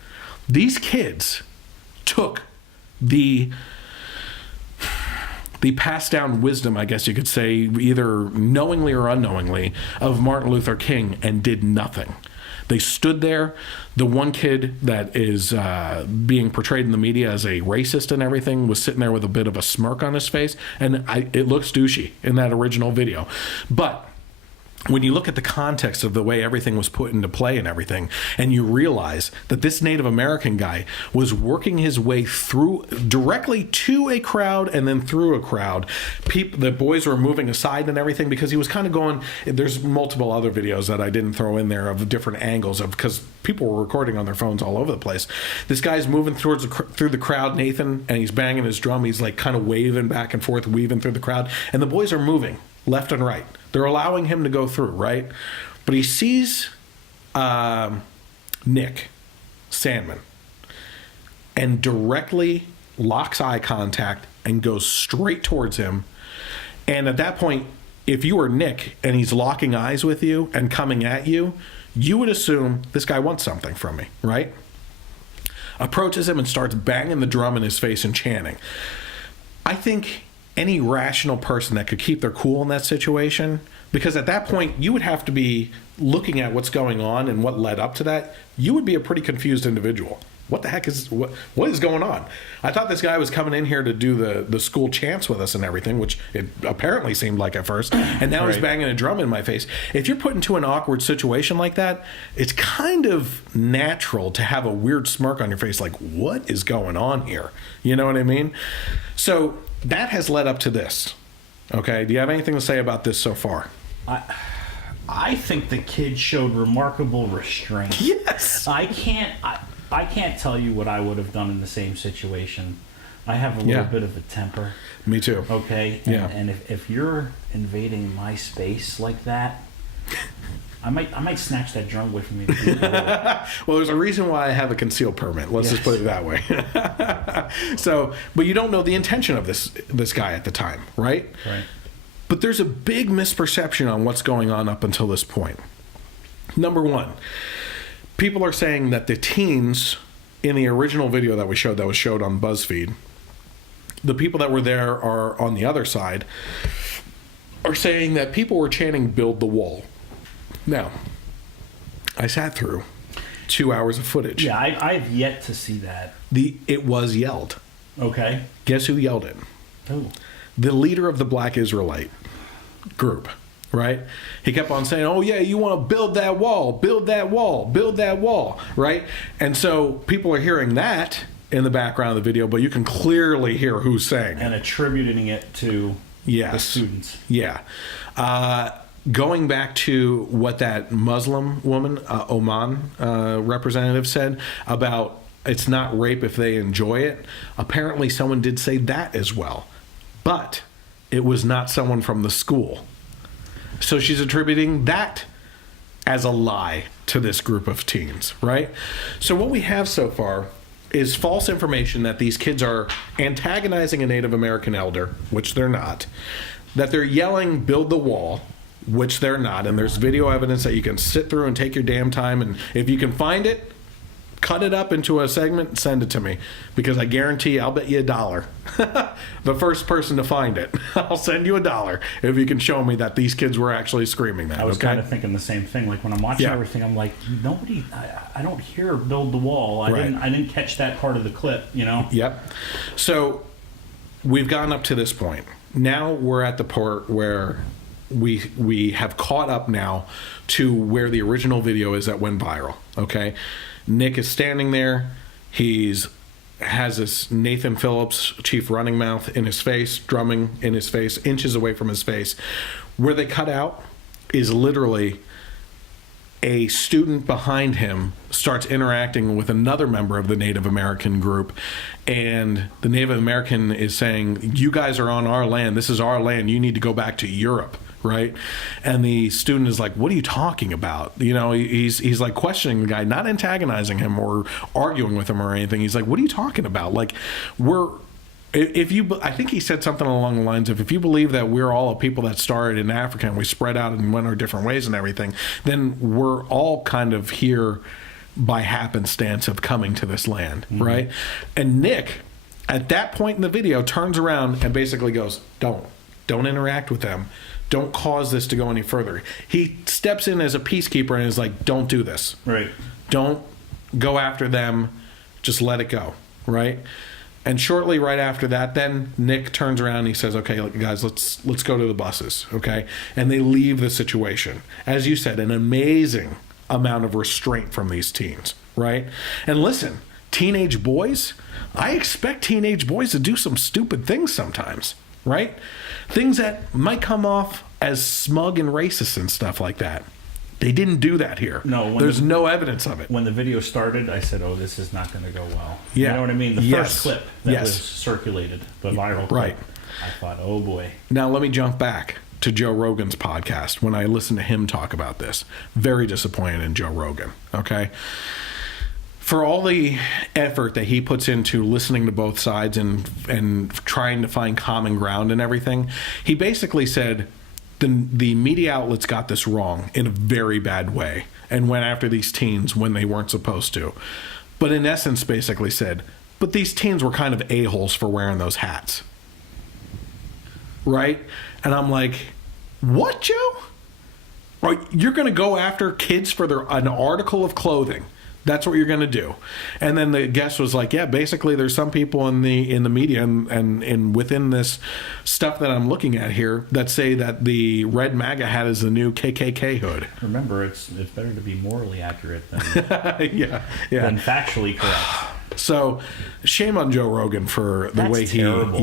These kids took the passed down wisdom, I guess you could say, either knowingly or unknowingly, of Martin Luther King and did nothing. They stood there. The one kid that is being portrayed in the media as a racist and everything was sitting there with a bit of a smirk on his face, and it looks douchey in that original video. But when you look at the context of the way everything was put into play and everything, and you realize that this Native American guy was working his way through directly to a crowd and then through a crowd, the boys were moving aside and everything because he was kind of going. There's multiple other videos that I didn't throw in there of different angles because people were recording on their phones all over the place. This guy's moving through the crowd, Nathan, and he's banging his drum. He's like kind of waving back and forth, weaving through the crowd, and the boys are moving left and right. They're allowing him to go through, right? But he sees Nick Sandman and directly locks eye contact and goes straight towards him. And at that point, if you were Nick and he's locking eyes with you and coming at you, you would assume this guy wants something from me, right? Approaches him and starts banging the drum in his face and chanting. I think any rational person that could keep their cool in that situation, because at that point you would have to be looking at what's going on and what led up to that, you would be a pretty confused individual. What the heck is what is going on? I thought this guy was coming in here to do the school chants with us and everything, which it apparently seemed like at first, and now he's banging a drum in my face. If you're put into an awkward situation like that, it's kind of natural to have a weird smirk on your face, like, what is going on here? You know what I mean? So that has led up to this. Okay, do you have anything to say about this so far? I think the kid showed remarkable restraint. Yes. I can't tell you what I would have done in the same situation. I have a little bit of a temper. Me too. Okay? And if you're invading my space like that, I might snatch that drum away from you. Well, there's a reason why I have a concealed permit. Let's just put it that way. So, but you don't know the intention of this guy at the time, right? Right. But there's a big misperception on what's going on up until this point. Number one, people are saying that the teens in the original video that was showed on Buzzfeed, the people that were there are on the other side, are saying that people were chanting "Build the Wall." Now, I sat through 2 hours of footage. Yeah, I've yet to see that. It was yelled. Okay. Guess who yelled it? Who? The leader of the Black Israelite group. Right? He kept on saying, oh, yeah, you want to build that wall, build that wall, build that wall, right? And so people are hearing that in the background of the video, but you can clearly hear who's saying and attributing it to the students. Yeah. Going back to what that Muslim woman, Oman representative said about it's not rape if they enjoy it, apparently someone did say that as well. But it was not someone from the school. So she's attributing that as a lie to this group of teens, right? So what we have so far is false information that these kids are antagonizing a Native American elder, which they're not, that they're yelling, build the wall, which they're not, and there's video evidence that you can sit through and take your damn time, and if you can find it, cut it up into a segment and send it to me, because I guarantee I'll bet you $1. The first person to find it, I'll send you $1 if you can show me that these kids were actually screaming that. I was kind of thinking the same thing. Like when I'm watching everything, I'm like, nobody. I don't hear "build the wall." I didn't catch that part of the clip. You know. Yep. So we've gotten up to this point. Now we're at the part where we have caught up now to where the original video is that went viral. Okay. Nick is standing there. Has this Nathan Phillips, chief running mouth, in his face, drumming in his face, inches away from his face. Where they cut out is literally a student behind him starts interacting with another member of the Native American group, and the Native American is saying, you guys are on our land. This is our land. You need to go back to Europe. Right? And the student is like, what are you talking about? You know, he's like questioning the guy, not antagonizing him or arguing with him or anything. He's like, what are you talking about? Like, I think he said something along the lines of, if you believe that we're all a people that started in Africa and we spread out and went our different ways and everything, then we're all kind of here by happenstance of coming to this land, right? And Nick, at that point in the video, turns around and basically goes, don't interact with them. Don't cause this to go any further. He steps in as a peacekeeper and is like, don't do this. Right. Don't go after them. Just let it go. Right? And shortly right after that, then Nick turns around and he says, okay, guys, let's go to the buses. Okay? And they leave the situation. As you said, an amazing amount of restraint from these teens. Right? And listen, teenage boys, I expect teenage boys to do some stupid things sometimes. Right? Things that might come off as smug and racist and stuff like that. They didn't do that here. No, there's no evidence of it. When the video started, I said, "Oh, this is not going to go well." Yeah. You know what I mean? The first clip that was circulated, the viral clip. Right. I thought, "Oh boy." Now let me jump back to Joe Rogan's podcast when I listened to him talk about this. Very disappointed in Joe Rogan. Okay. For all the effort that he puts into listening to both sides and trying to find common ground and everything, he basically said the media outlets got this wrong in a very bad way and went after these teens when they weren't supposed to. But in essence, basically said, but these teens were kind of a-holes for wearing those hats. Right? And I'm like, what, Joe? Right, you're going to go after kids for an article of clothing. That's what you're going to do. And then the guest was like, yeah, basically there's some people in the media and within this stuff that I'm looking at here that say that the red MAGA hat is the new KKK hood. Remember, it's better to be morally accurate than, than factually correct. So shame on Joe Rogan for the way terrible.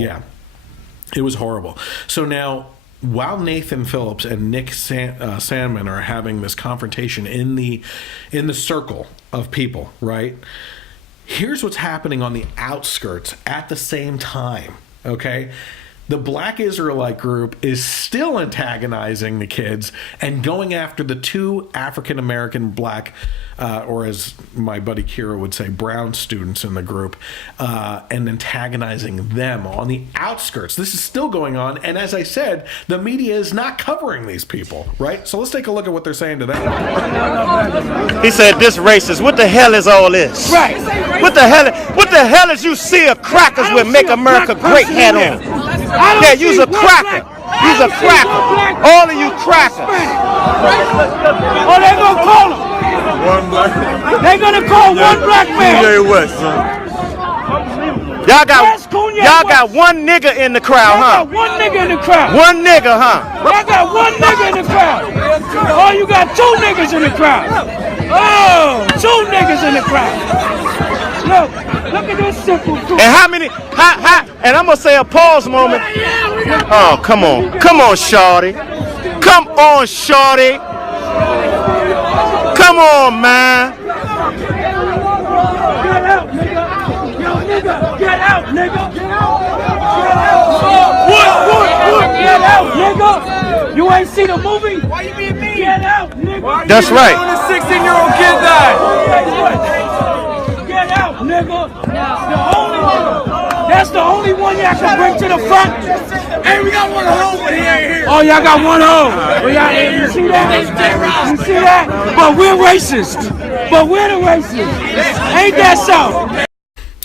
It was horrible. So now, while Nathan Phillips and Nick Sandman are having this confrontation in the circle of people, right? Here's what's happening on the outskirts at the same time, okay? The Black Israelite group is still antagonizing the kids and going after the two African-American black, or as my buddy Kira would say, brown students in the group, and antagonizing them on the outskirts. This is still going on, and as I said, the media is not covering these people, right? So let's take a look at what they're saying to them. He said, this racist, what the hell is all this? Right. What the hell is you see a crackers with Make America Great hat on? Yeah, you's a cracker. You's a cracker. All of you crackers. Oh, they're going to call him. They're going to call one black man. Y'all got one nigga in the crowd, huh? One nigga in the crowd. One nigga, huh? Y'all got one nigga in the crowd. Oh, you got two niggas in the crowd. Oh, two niggas in the crowd. Look at this simple dude. And how many, and I'm going to say a pause moment. Oh, come on. Come on, shorty. Come on, shorty. Come on, man. Get out, nigga. Yo, nigga. Get out, nigga. Get out. What? Get out, nigga. You ain't see the movie? Why you being mean? Get out, nigga. That's right. The 16-year-old kid died. Get out, nigga. The only one. That's the only one y'all can bring to the front. Hey, we got one home, but he ain't here. Oh, y'all got one home. You see that? You see that? But we're racist. But we're the racists. Ain't that so?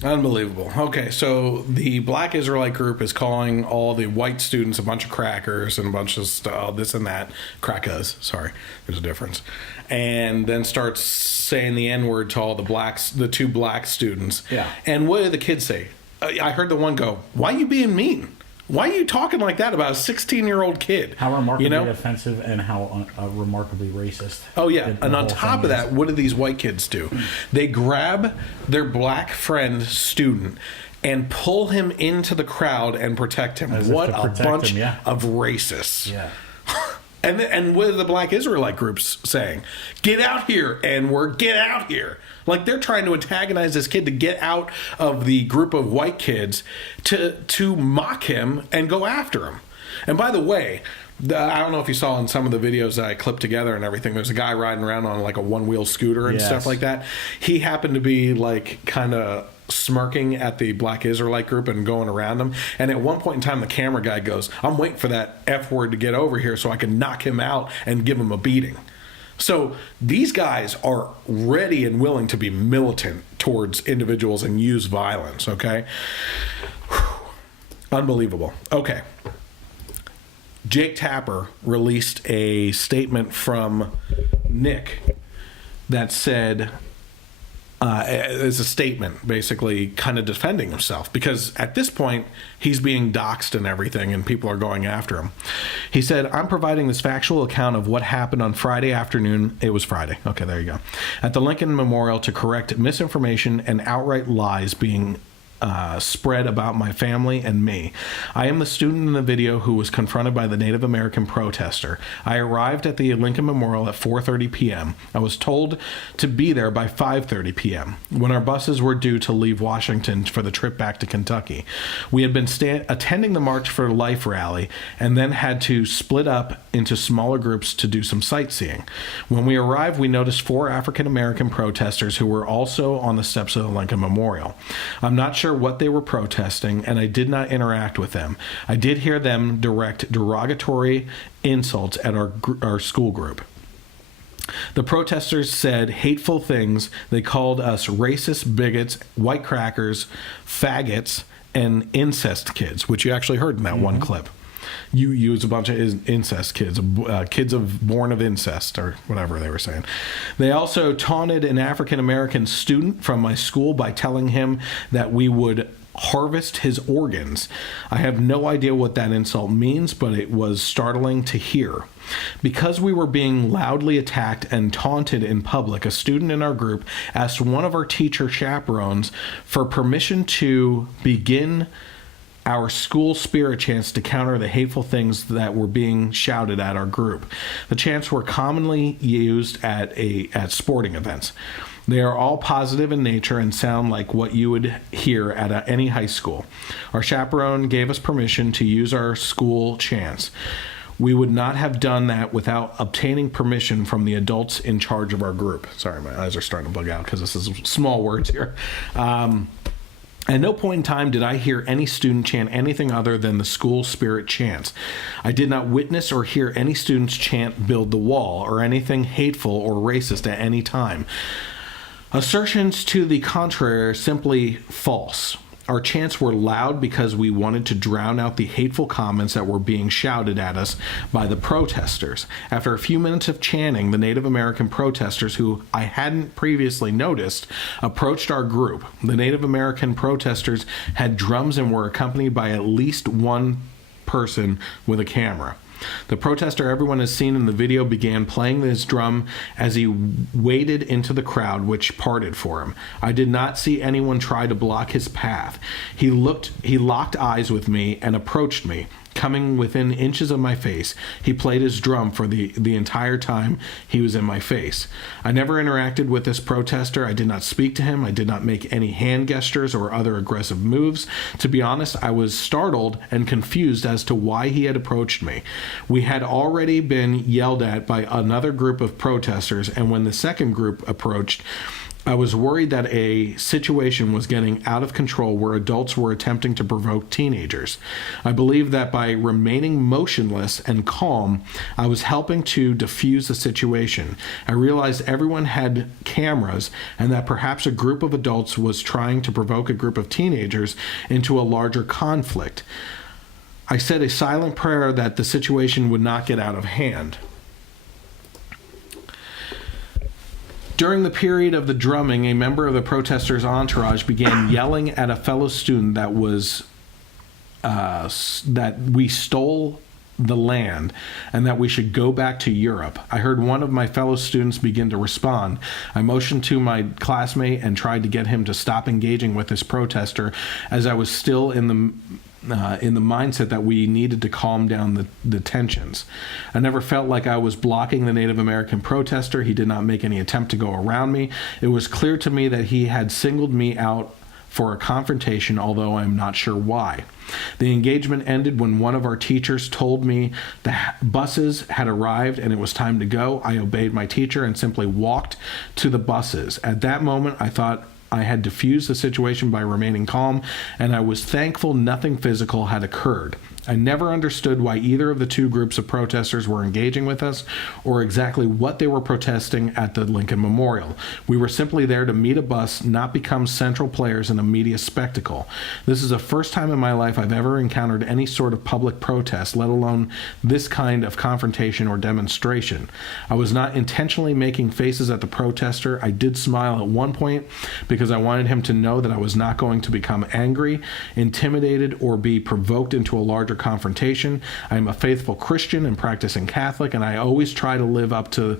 Unbelievable. Okay, so the Black Israelite group is calling all the white students a bunch of crackers and a bunch of stuff, this and that. Crackers, sorry, there's a difference. And then starts saying the N-word to all the two black students. Yeah. And what did the kids say? I heard the one go, why are you being mean? Why are you talking like that about a 16-year-old kid? How remarkably offensive and how remarkably racist. Oh, yeah. And on top of that, what do these white kids do? They grab their black friend student and pull him into the crowd and protect him. What a bunch of racists. Yeah. And what are the Black Israelite groups saying? Get out here, N-word, get out here. Like, they're trying to antagonize this kid to get out of the group of white kids to mock him and go after him. And by the way, I don't know if you saw in some of the videos that I clipped together and everything, there's a guy riding around on like a one-wheel scooter and stuff like that. He happened to be like kind of smirking at the Black Israelite group and going around them. And at one point in time, the camera guy goes, I'm waiting for that F word to get over here so I can knock him out and give him a beating. So these guys are ready and willing to be militant towards individuals and use violence, okay? Unbelievable. Okay. Jake Tapper released a statement from Nick that said, is a statement basically kind of defending himself because at this point he's being doxxed and everything and people are going after him. He said, I'm providing this factual account of what happened on Friday afternoon. It was Friday. Okay, there you go. At the Lincoln Memorial to correct misinformation and outright lies being spread about my family and me. I am the student in the video who was confronted by the Native American protester. I arrived at the Lincoln Memorial at 4:30 p.m. I was told to be there by 5:30 p.m. when our buses were due to leave Washington for the trip back to Kentucky. We had been attending the March for Life rally and then had to split up into smaller groups to do some sightseeing. When we arrived, we noticed 4 African American protesters who were also on the steps of the Lincoln Memorial. I'm not sure what they were protesting, and I did not interact with them. I did hear them direct derogatory insults at our school group. The protesters said hateful things. They called us racist, bigots, white crackers, faggots, and incest kids, which you actually heard in that one clip. You use a bunch of incest kids, kids born of incest, or whatever they were saying. They also taunted an African-American student from my school by telling him that we would harvest his organs. I have no idea what that insult means, but it was startling to hear. Because we were being loudly attacked and taunted in public, a student in our group asked one of our teacher chaperones for permission to begin our school spirit chants to counter the hateful things that were being shouted at our group. The chants were commonly used at sporting events. They are all positive in nature and sound like what you would hear at any high school. Our chaperone gave us permission to use our school chants. We would not have done that without obtaining permission from the adults in charge of our group. Sorry, my eyes are starting to bug out because this is small words here. At no point in time did I hear any student chant anything other than the school spirit chants. I did not witness or hear any students chant "Build the Wall" or anything hateful or racist at any time. Assertions to the contrary are simply false. Our chants were loud because we wanted to drown out the hateful comments that were being shouted at us by the protesters. After a few minutes of chanting, the Native American protesters, who I hadn't previously noticed, approached our group. The Native American protesters had drums and were accompanied by at least one person with a camera. The protester everyone has seen in the video began playing his drum as he waded into the crowd, which parted for him. I did not see anyone try to block his path. He locked eyes with me and approached me, coming within inches of my face. He played his drum for the entire time he was in my face. I never interacted with this protester. I did not speak to him. I did not make any hand gestures or other aggressive moves. To be honest, I was startled and confused as to why he had approached me. We had already been yelled at by another group of protesters, and when the second group approached, I was worried that a situation was getting out of control where adults were attempting to provoke teenagers. I believe that by remaining motionless and calm, I was helping to diffuse the situation. I realized everyone had cameras and that perhaps a group of adults was trying to provoke a group of teenagers into a larger conflict. I said a silent prayer that the situation would not get out of hand. During the period of the drumming, a member of the protesters' entourage began yelling at a fellow student that we stole the land and that we should go back to Europe. I heard one of my fellow students begin to respond. I motioned to my classmate and tried to get him to stop engaging with this protester, as I was still in the mindset that we needed to calm down the tensions. I never felt like I was blocking the Native American protester. He did not make any attempt to go around me. It was clear to me that he had singled me out for a confrontation, although I'm not sure why. The engagement ended when one of our teachers told me the buses had arrived and it was time to go. I obeyed my teacher and simply walked to the buses. At that moment, I thought I had diffused the situation by remaining calm, and I was thankful nothing physical had occurred. I never understood why either of the two groups of protesters were engaging with us or exactly what they were protesting at the Lincoln Memorial. We were simply there to meet a bus, not become central players in a media spectacle. This is the first time in my life I've ever encountered any sort of public protest, let alone this kind of confrontation or demonstration. I was not intentionally making faces at the protester. I did smile at one point because I wanted him to know that I was not going to become angry, intimidated, or be provoked into a larger confrontation. I am a faithful Christian and practicing Catholic, and I always try to live up to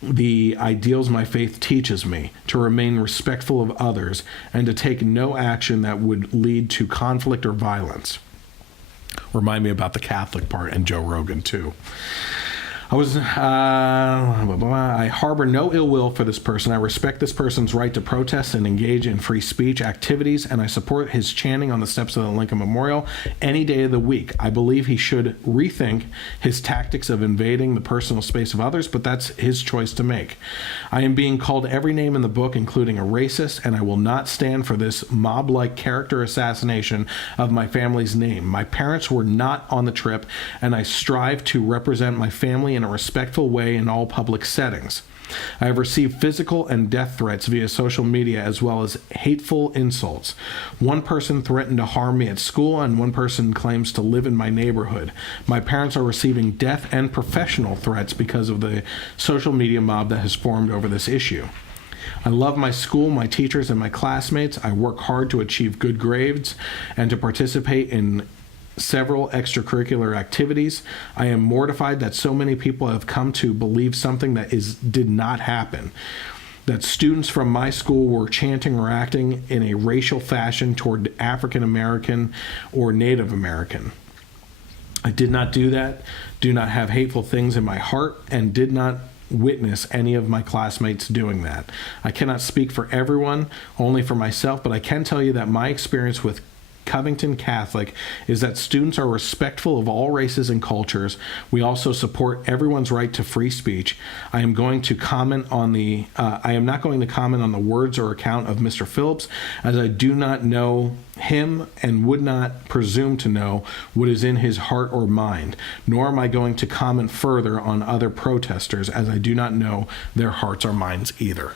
the ideals my faith teaches me, to remain respectful of others, and to take no action that would lead to conflict or violence. Remind me about the Catholic part and Joe Rogan, too. I harbor no ill will for this person. I respect this person's right to protest and engage in free speech activities, and I support his chanting on the steps of the Lincoln Memorial any day of the week. I believe he should rethink his tactics of invading the personal space of others, but that's his choice to make. I am being called every name in the book, including a racist, and I will not stand for this mob-like character assassination of my family's name. My parents were not on the trip, and I strive to represent my family in a respectful way in all public settings. I have received physical and death threats via social media as well as hateful insults. One person threatened to harm me at school, and one person claims to live in my neighborhood. My parents are receiving death and professional threats because of the social media mob that has formed over this issue. I love my school, my teachers, and my classmates. I work hard to achieve good grades and to participate in several extracurricular activities. I am mortified that so many people have come to believe something that did not happen. That students from my school were chanting or acting in a racial fashion toward African American or Native American. I did not do that, do not have hateful things in my heart, and did not witness any of my classmates doing that. I cannot speak for everyone, only for myself, but I can tell you that my experience with Covington Catholic is that students are respectful of all races and cultures. We also support everyone's right to free speech. I am not going to comment on the words or account of Mr. Phillips, as I do not know him and would not presume to know what is in his heart or mind. Nor am I going to comment further on other protesters, as I do not know their hearts or minds either.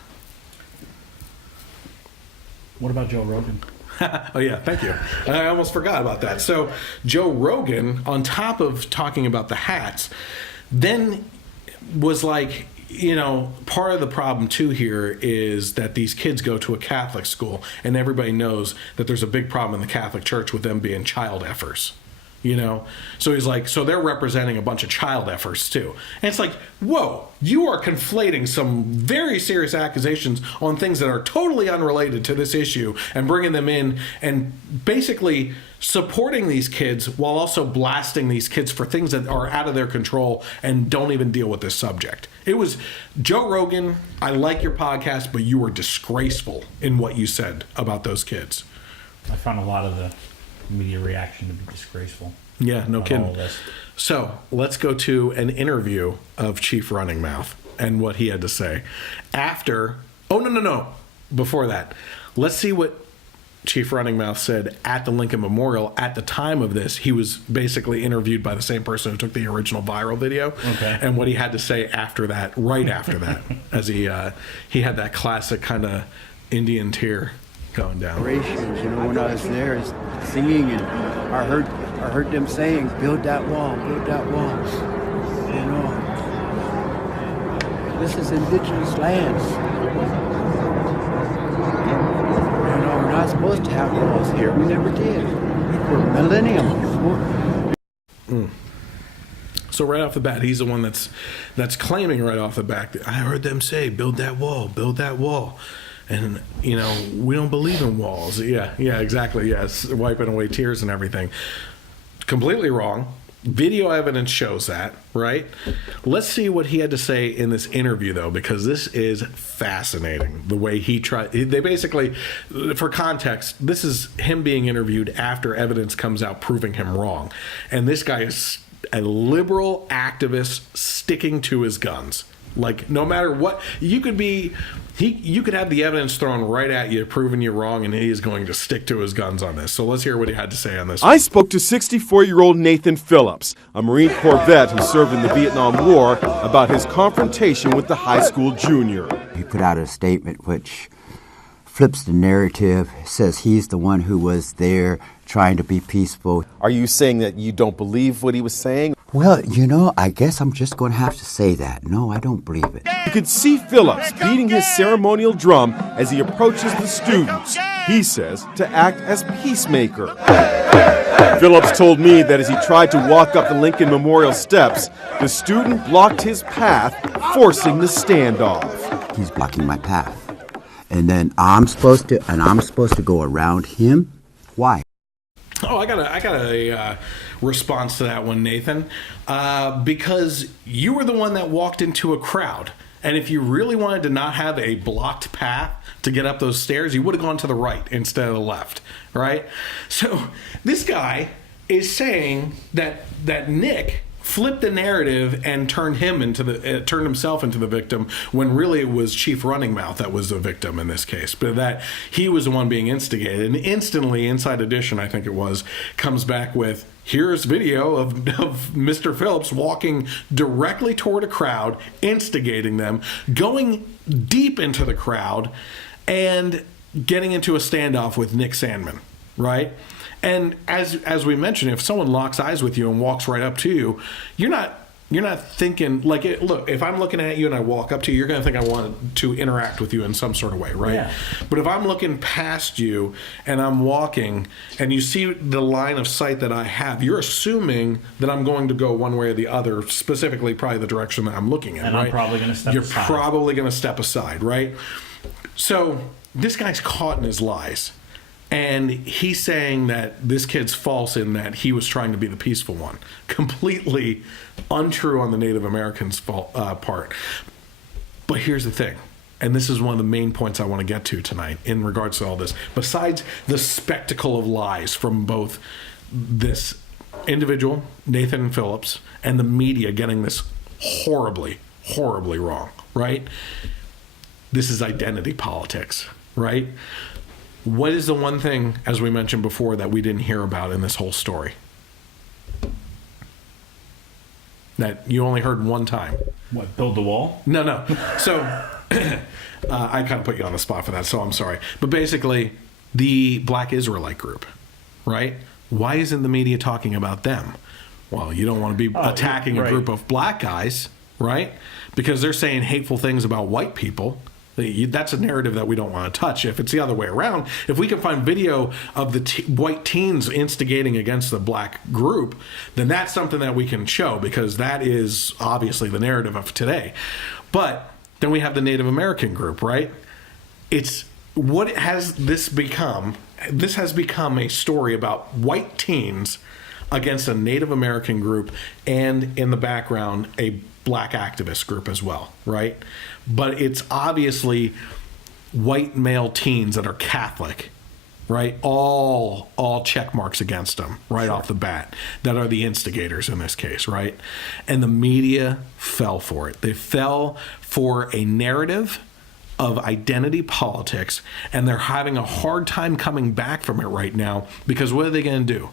What about Joe Rogan? Oh, yeah, thank you. I almost forgot about that. So Joe Rogan, on top of talking about the hats, then was like, part of the problem, too, here is that these kids go to a Catholic school, and everybody knows that there's a big problem in the Catholic Church with them being child effers. So he's like, so they're representing a bunch of child effers too. And it's like, whoa, you are conflating some very serious accusations on things that are totally unrelated to this issue and bringing them in and basically supporting these kids while also blasting these kids for things that are out of their control and don't even deal with this subject. It was, Joe Rogan, I like your podcast, but you were disgraceful in what you said about those kids. I found a lot of the media reaction to be disgraceful. Yeah, no kidding. So let's go to an interview of Chief Running Mouth and what he had to say after. Oh, no. Before that, let's see what Chief Running Mouth said at the Lincoln Memorial. At the time of this, he was basically interviewed by the same person who took the original viral video. Okay. And what he had to say after that, right after that, as he had that classic kind of Indian tear going down. When I was there singing, and I heard them saying, build that wall, this is indigenous lands. We're not supposed to have walls here. We never did. For a millennium. So right off the bat, he's the one that's claiming right off the bat that I heard them say, build that wall. And, we don't believe in walls. Yeah, exactly. Yes, wiping away tears and everything. Completely wrong. Video evidence shows that, right? Let's see what he had to say in this interview, though, because this is fascinating. The way he tried. They basically, for context, this is him being interviewed after evidence comes out proving him wrong. And this guy is a liberal activist sticking to his guns. Like, no matter what, you could have the evidence thrown right at you, proving you wrong, and he is going to stick to his guns on this. So let's hear what he had to say on this. I spoke to 64-year-old Nathan Phillips, a Marine Corps vet who served in the Vietnam War, about his confrontation with the high school junior. He put out a statement which flips the narrative, says he's the one who was there trying to be peaceful. Are you saying that you don't believe what he was saying? Well, I guess I'm just going to have to say that. No, I don't believe it. You could see Phillips beating his ceremonial drum as he approaches the students. He says to act as peacemaker. Phillips told me that as he tried to walk up the Lincoln Memorial steps, the student blocked his path, forcing the standoff. He's blocking my path. And then I'm supposed to go around him? Why? Oh, I got a response to that one, Nathan, because you were the one that walked into a crowd. And if you really wanted to not have a blocked path to get up those stairs, you would have gone to the right instead of the left, right? So this guy is saying that Nick flipped the narrative and turned himself into the victim, when really it was Chief Running Mouth that was the victim in this case, but that he was the one being instigated. And instantly, Inside Edition, I think it was, comes back with, here's video of Mr. Phillips walking directly toward a crowd, instigating them, going deep into the crowd, and getting into a standoff with Nick Sandmann, right? And as we mentioned, if someone locks eyes with you and walks right up to you, you're not thinking like, look, if I'm looking at you and I walk up to you, you're going to think I want to interact with you in some sort of way, right? Yeah. But if I'm looking past you and I'm walking and you see the line of sight that I have, you're assuming that I'm going to go one way or the other, specifically probably the direction that I'm looking at, and right? I'm probably going to step aside. You're probably going to step aside, right? So this guy's caught in his lies. And he's saying that this kid's false in that he was trying to be the peaceful one. Completely untrue on the Native Americans' part. But here's the thing, and this is one of the main points I want to get to tonight in regards to all this. Besides the spectacle of lies from both this individual, Nathan Phillips, and the media getting this horribly, horribly wrong, right? This is identity politics, right? What is the one thing, as we mentioned before, that we didn't hear about in this whole story? That you only heard one time? What, build the wall? No. So, I kind of put you on the spot for that, so I'm sorry. But basically, the Black Israelite group, right? Why isn't the media talking about them? Well, you don't want to be attacking a group of black guys, right? Because they're saying hateful things about white people. That's a narrative that we don't want to touch. If it's the other way around, if we can find video of the white teens instigating against the black group, then that's something that we can show, because that is obviously the narrative of today. But then we have the Native American group, right? It's what has this become? This has become a story about white teens against a Native American group, and in the background, a black activist group as well, right? But it's obviously white male teens that are Catholic, right? All check marks against them right off the bat, that are the instigators in this case, right? And the media fell for it. They fell for a narrative of identity politics, and they're having a hard time coming back from it right now, because what are they going to do?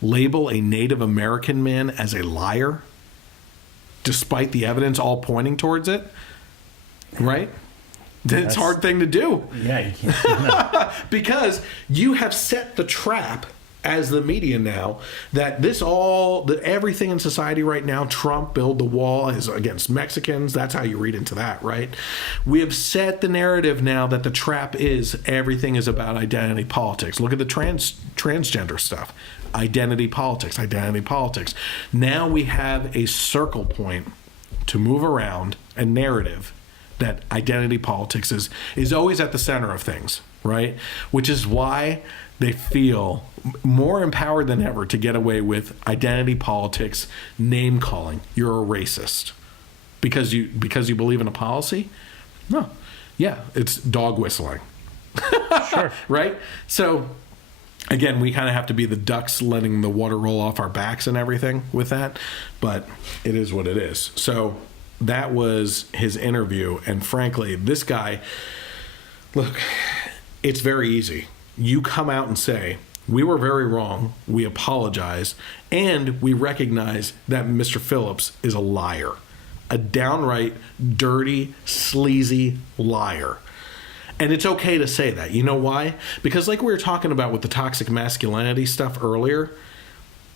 Label a Native American man as a liar, despite the evidence all pointing towards it? Right? It's a hard thing to do. Yeah, you can't. Because you have set the trap as the media now that everything in society right now, Trump, build the wall, is against Mexicans. That's how you read into that, right? We have set the narrative now that the trap is everything is about identity politics. Look at the transgender stuff. Identity politics. Now we have a circle point to move around, a narrative that identity politics is always at the center of things, right? Which is why they feel more empowered than ever to get away with identity politics, name calling. You're a racist because you believe in a policy? No. Yeah, it's dog whistling. Sure. Right? So again, we kind of have to be the ducks letting the water roll off our backs and everything with that, but it is what it is. So that was his interview, and frankly, this guy, look, it's very easy. You come out and say, we were very wrong, we apologize, and we recognize that Mr. Phillips is a liar, a downright dirty, sleazy liar. And it's okay to say that. You know why? Because like we were talking about with the toxic masculinity stuff earlier,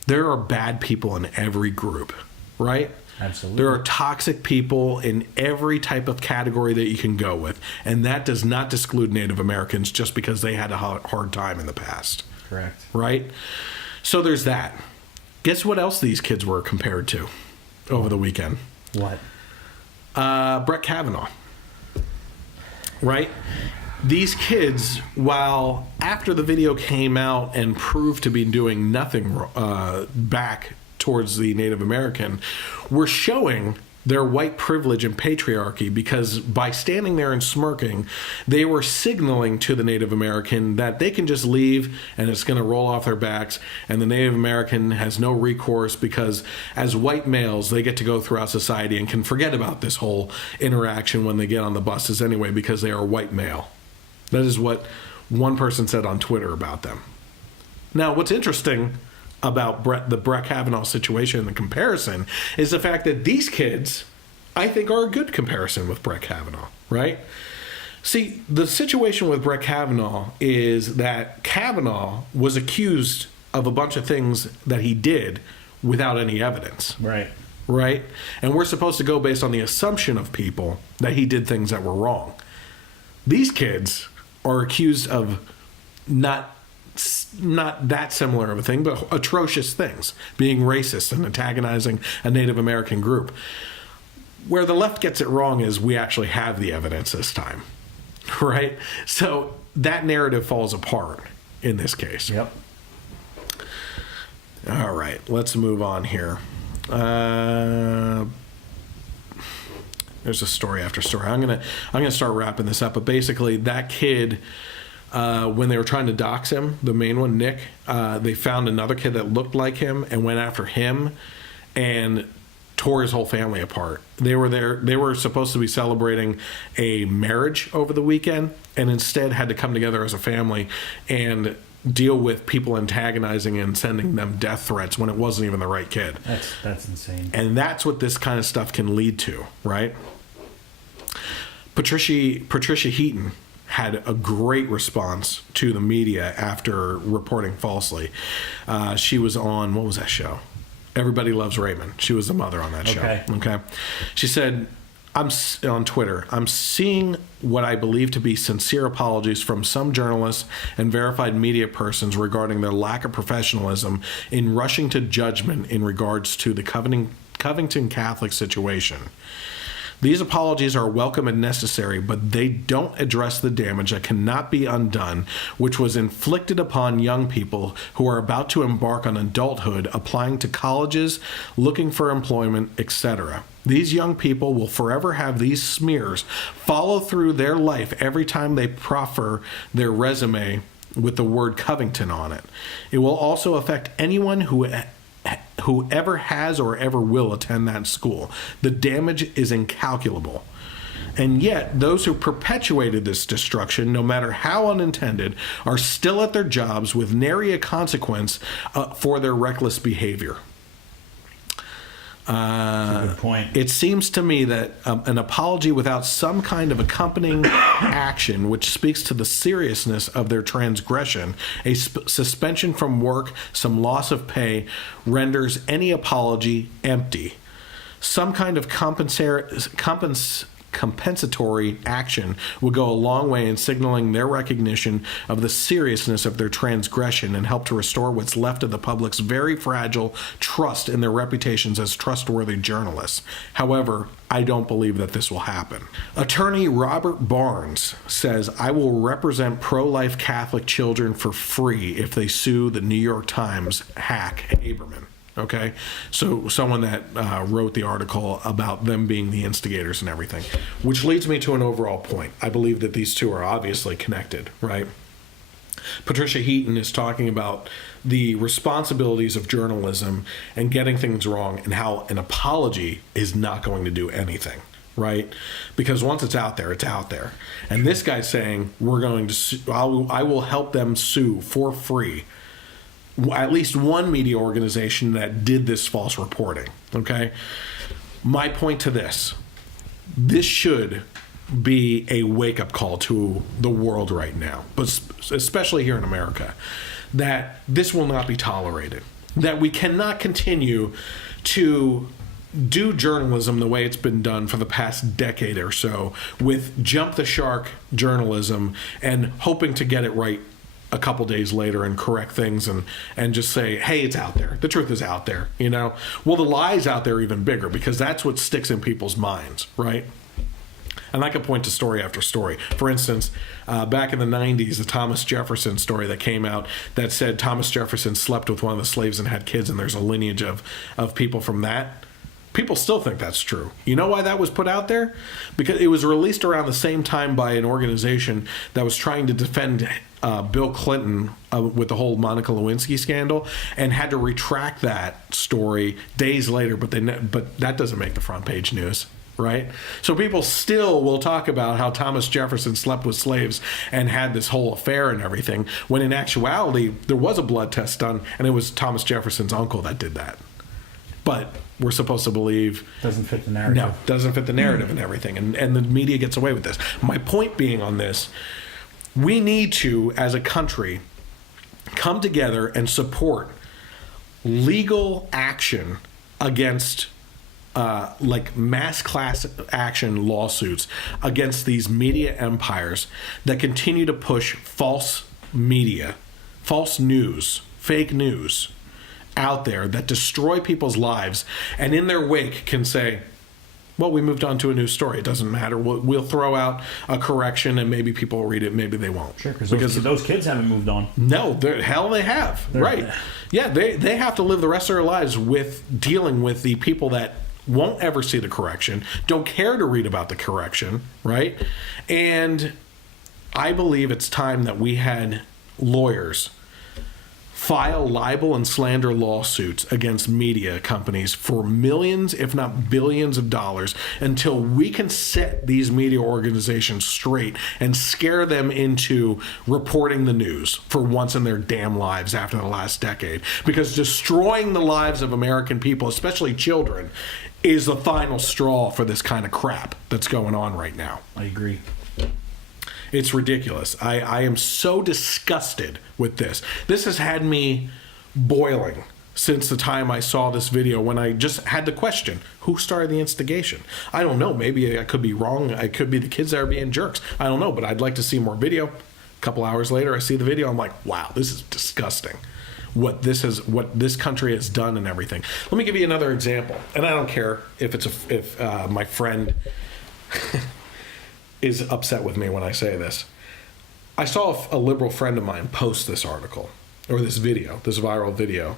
there are bad people in every group, right? Absolutely. There are toxic people in every type of category that you can go with. And that does not exclude Native Americans just because they had a hard time in the past. Correct. Right? So there's that. Guess what else these kids were compared to over the weekend? What? Brett Kavanaugh. Right? these kids, while after the video came out and proved to be doing nothing back towards the Native American, were showing their white privilege and patriarchy, because by standing there and smirking, they were signaling to the Native American that they can just leave and it's going to roll off their backs, and the Native American has no recourse because as white males, they get to go throughout society and can forget about this whole interaction when they get on the buses anyway because they are white male. That is what one person said on Twitter about them. Now, what's interesting about the Brett Kavanaugh situation and the comparison is the fact that these kids, I think, are a good comparison with Brett Kavanaugh, right? See, the situation with Brett Kavanaugh is that Kavanaugh was accused of a bunch of things that he did without any evidence. Right. Right? And we're supposed to go based on the assumption of people that he did things that were wrong. These kids are accused of not that similar of a thing, but atrocious things, being racist and antagonizing a Native American group. Where the left gets it wrong is we actually have the evidence this time, right? So that narrative falls apart in this case. Yep. All right, let's move on here. There's a story after story. I'm gonna start wrapping this up, but basically that kid, when they were trying to dox him, the main one, Nick, they found another kid that looked like him and went after him and tore his whole family apart. They were supposed to be celebrating a marriage over the weekend and instead had to come together as a family and deal with people antagonizing and sending them death threats when it wasn't even the right kid. That's insane. And that's what this kind of stuff can lead to, right? Patricia Heaton had a great response to the media after reporting falsely. She was on, what was that show? Everybody Loves Raymond. She was the mother on that show. Okay. She said, on Twitter, I'm seeing what I believe to be sincere apologies from some journalists and verified media persons regarding their lack of professionalism in rushing to judgment in regards to the Covington Catholic situation. These apologies are welcome and necessary, but they don't address the damage that cannot be undone, which was inflicted upon young people who are about to embark on adulthood, applying to colleges, looking for employment, etc. These young people will forever have these smears follow through their life every time they proffer their resume with the word Covington on it. It will also affect anyone who ever has or ever will attend that school. The damage is incalculable. And yet, those who perpetuated this destruction, no matter how unintended, are still at their jobs with nary a consequence for their reckless behavior. That's a good point. It seems to me that an apology without some kind of accompanying action which speaks to the seriousness of their transgression, a suspension from work, some loss of pay, renders any apology empty. Some kind of compensatory action would go a long way in signaling their recognition of the seriousness of their transgression and help to restore what's left of the public's very fragile trust in their reputations as trustworthy journalists. However, I don't believe that this will happen. Attorney Robert Barnes says, I will represent pro-life Catholic children for free if they sue the New York Times hack Haberman. Okay, so someone that wrote the article about them being the instigators and everything, which leads me to an overall point. I believe that these two are obviously connected, right? Patricia Heaton is talking about the responsibilities of journalism and getting things wrong and how an apology is not going to do anything, right? Because once it's out there, it's out there. And this guy's saying, we're going to sue, I will help them sue for free at least one media organization that did this false reporting, okay? My point to this should be a wake-up call to the world right now, but especially here in America, that this will not be tolerated, that we cannot continue to do journalism the way it's been done for the past decade or so with jump the shark journalism and hoping to get it right a couple days later and correct things and just say, hey, it's out there. The truth is out there, you know? Well, the lie's out there even bigger because that's what sticks in people's minds, right? And I could point to story after story. For instance, back in the 90s, the Thomas Jefferson story that came out that said Thomas Jefferson slept with one of the slaves and had kids, and there's a lineage of people from that. People still think that's true. You know why that was put out there? Because it was released around the same time by an organization that was trying to defend Bill Clinton with the whole Monica Lewinsky scandal, and had to retract that story days later, but that doesn't make the front page news. Right? So people still will talk about how Thomas Jefferson slept with slaves and had this whole affair and everything, when in actuality, there was a blood test done, and it was Thomas Jefferson's uncle that did that. But we're supposed to believe... Doesn't fit the narrative. No, doesn't fit the narrative and everything. And the media gets away with this. My point being on this, we need to, as a country, come together and support legal action against... like mass class action lawsuits against these media empires that continue to push false media, false news, fake news out there that destroy people's lives, and in their wake can say, well, we moved on to a new story. It doesn't matter. We'll throw out a correction, and maybe people will read it, maybe they won't. Sure, because those kids haven't moved on. No, hell they have. Right. Yeah, they have to live the rest of their lives with dealing with the people that won't ever see the correction, don't care to read about the correction, right? And I believe it's time that we had lawyers file libel and slander lawsuits against media companies for millions, if not billions of dollars, until we can set these media organizations straight and scare them into reporting the news for once in their damn lives after the last decade. Because destroying the lives of American people, especially children, is the final straw for this kind of crap that's going on right now. I agree. It's ridiculous. I am so disgusted with this. This has had me boiling since the time I saw this video, when I just had the question, who started the instigation? I don't know. Maybe I could be wrong. It could be the kids that are being jerks. I don't know, but I'd like to see more video. A couple hours later, I see the video. I'm like, wow, this is disgusting. What this country has done and everything. Let me give you another example, and I don't care if my friend is upset with me when I say this. I saw a liberal friend of mine post this article or this video, this viral video,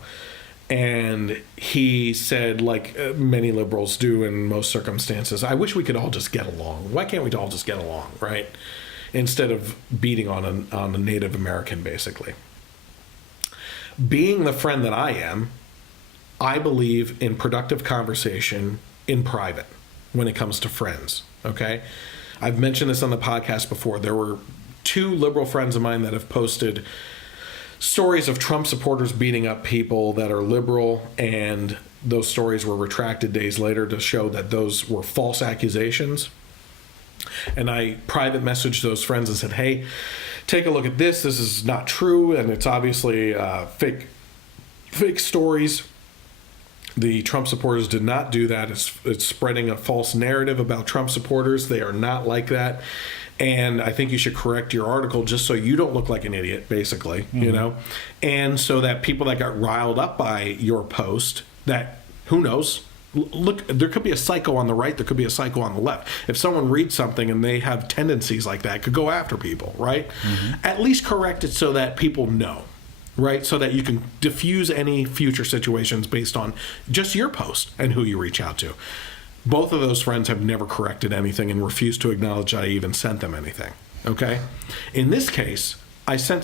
and he said, like many liberals do in most circumstances, I wish we could all just get along. Why can't we all just get along, right? Instead of beating on a Native American, basically. Being the friend that I am, I believe in productive conversation in private when it comes to friends, okay? I've mentioned this on the podcast before. There were 2 liberal friends of mine that have posted stories of Trump supporters beating up people that are liberal, and those stories were retracted days later to show that those were false accusations. And I private messaged those friends and said, hey, take a look at this. This is not true, and it's obviously fake stories. The Trump supporters did not do that. It's spreading a false narrative about Trump supporters. They are not like that. And I think you should correct your article just so you don't look like an idiot, basically, you know? And so that people that got riled up by your post, that, who knows? Look, there could be a psycho on the right, there could be a psycho on the left. If someone reads something and they have tendencies like that, could go after people, right? At least correct it so that people know, right? So that you can diffuse any future situations based on just your post and who you reach out to. Both of those friends have never corrected anything and refused to acknowledge I even sent them anything, okay? In this case, I sent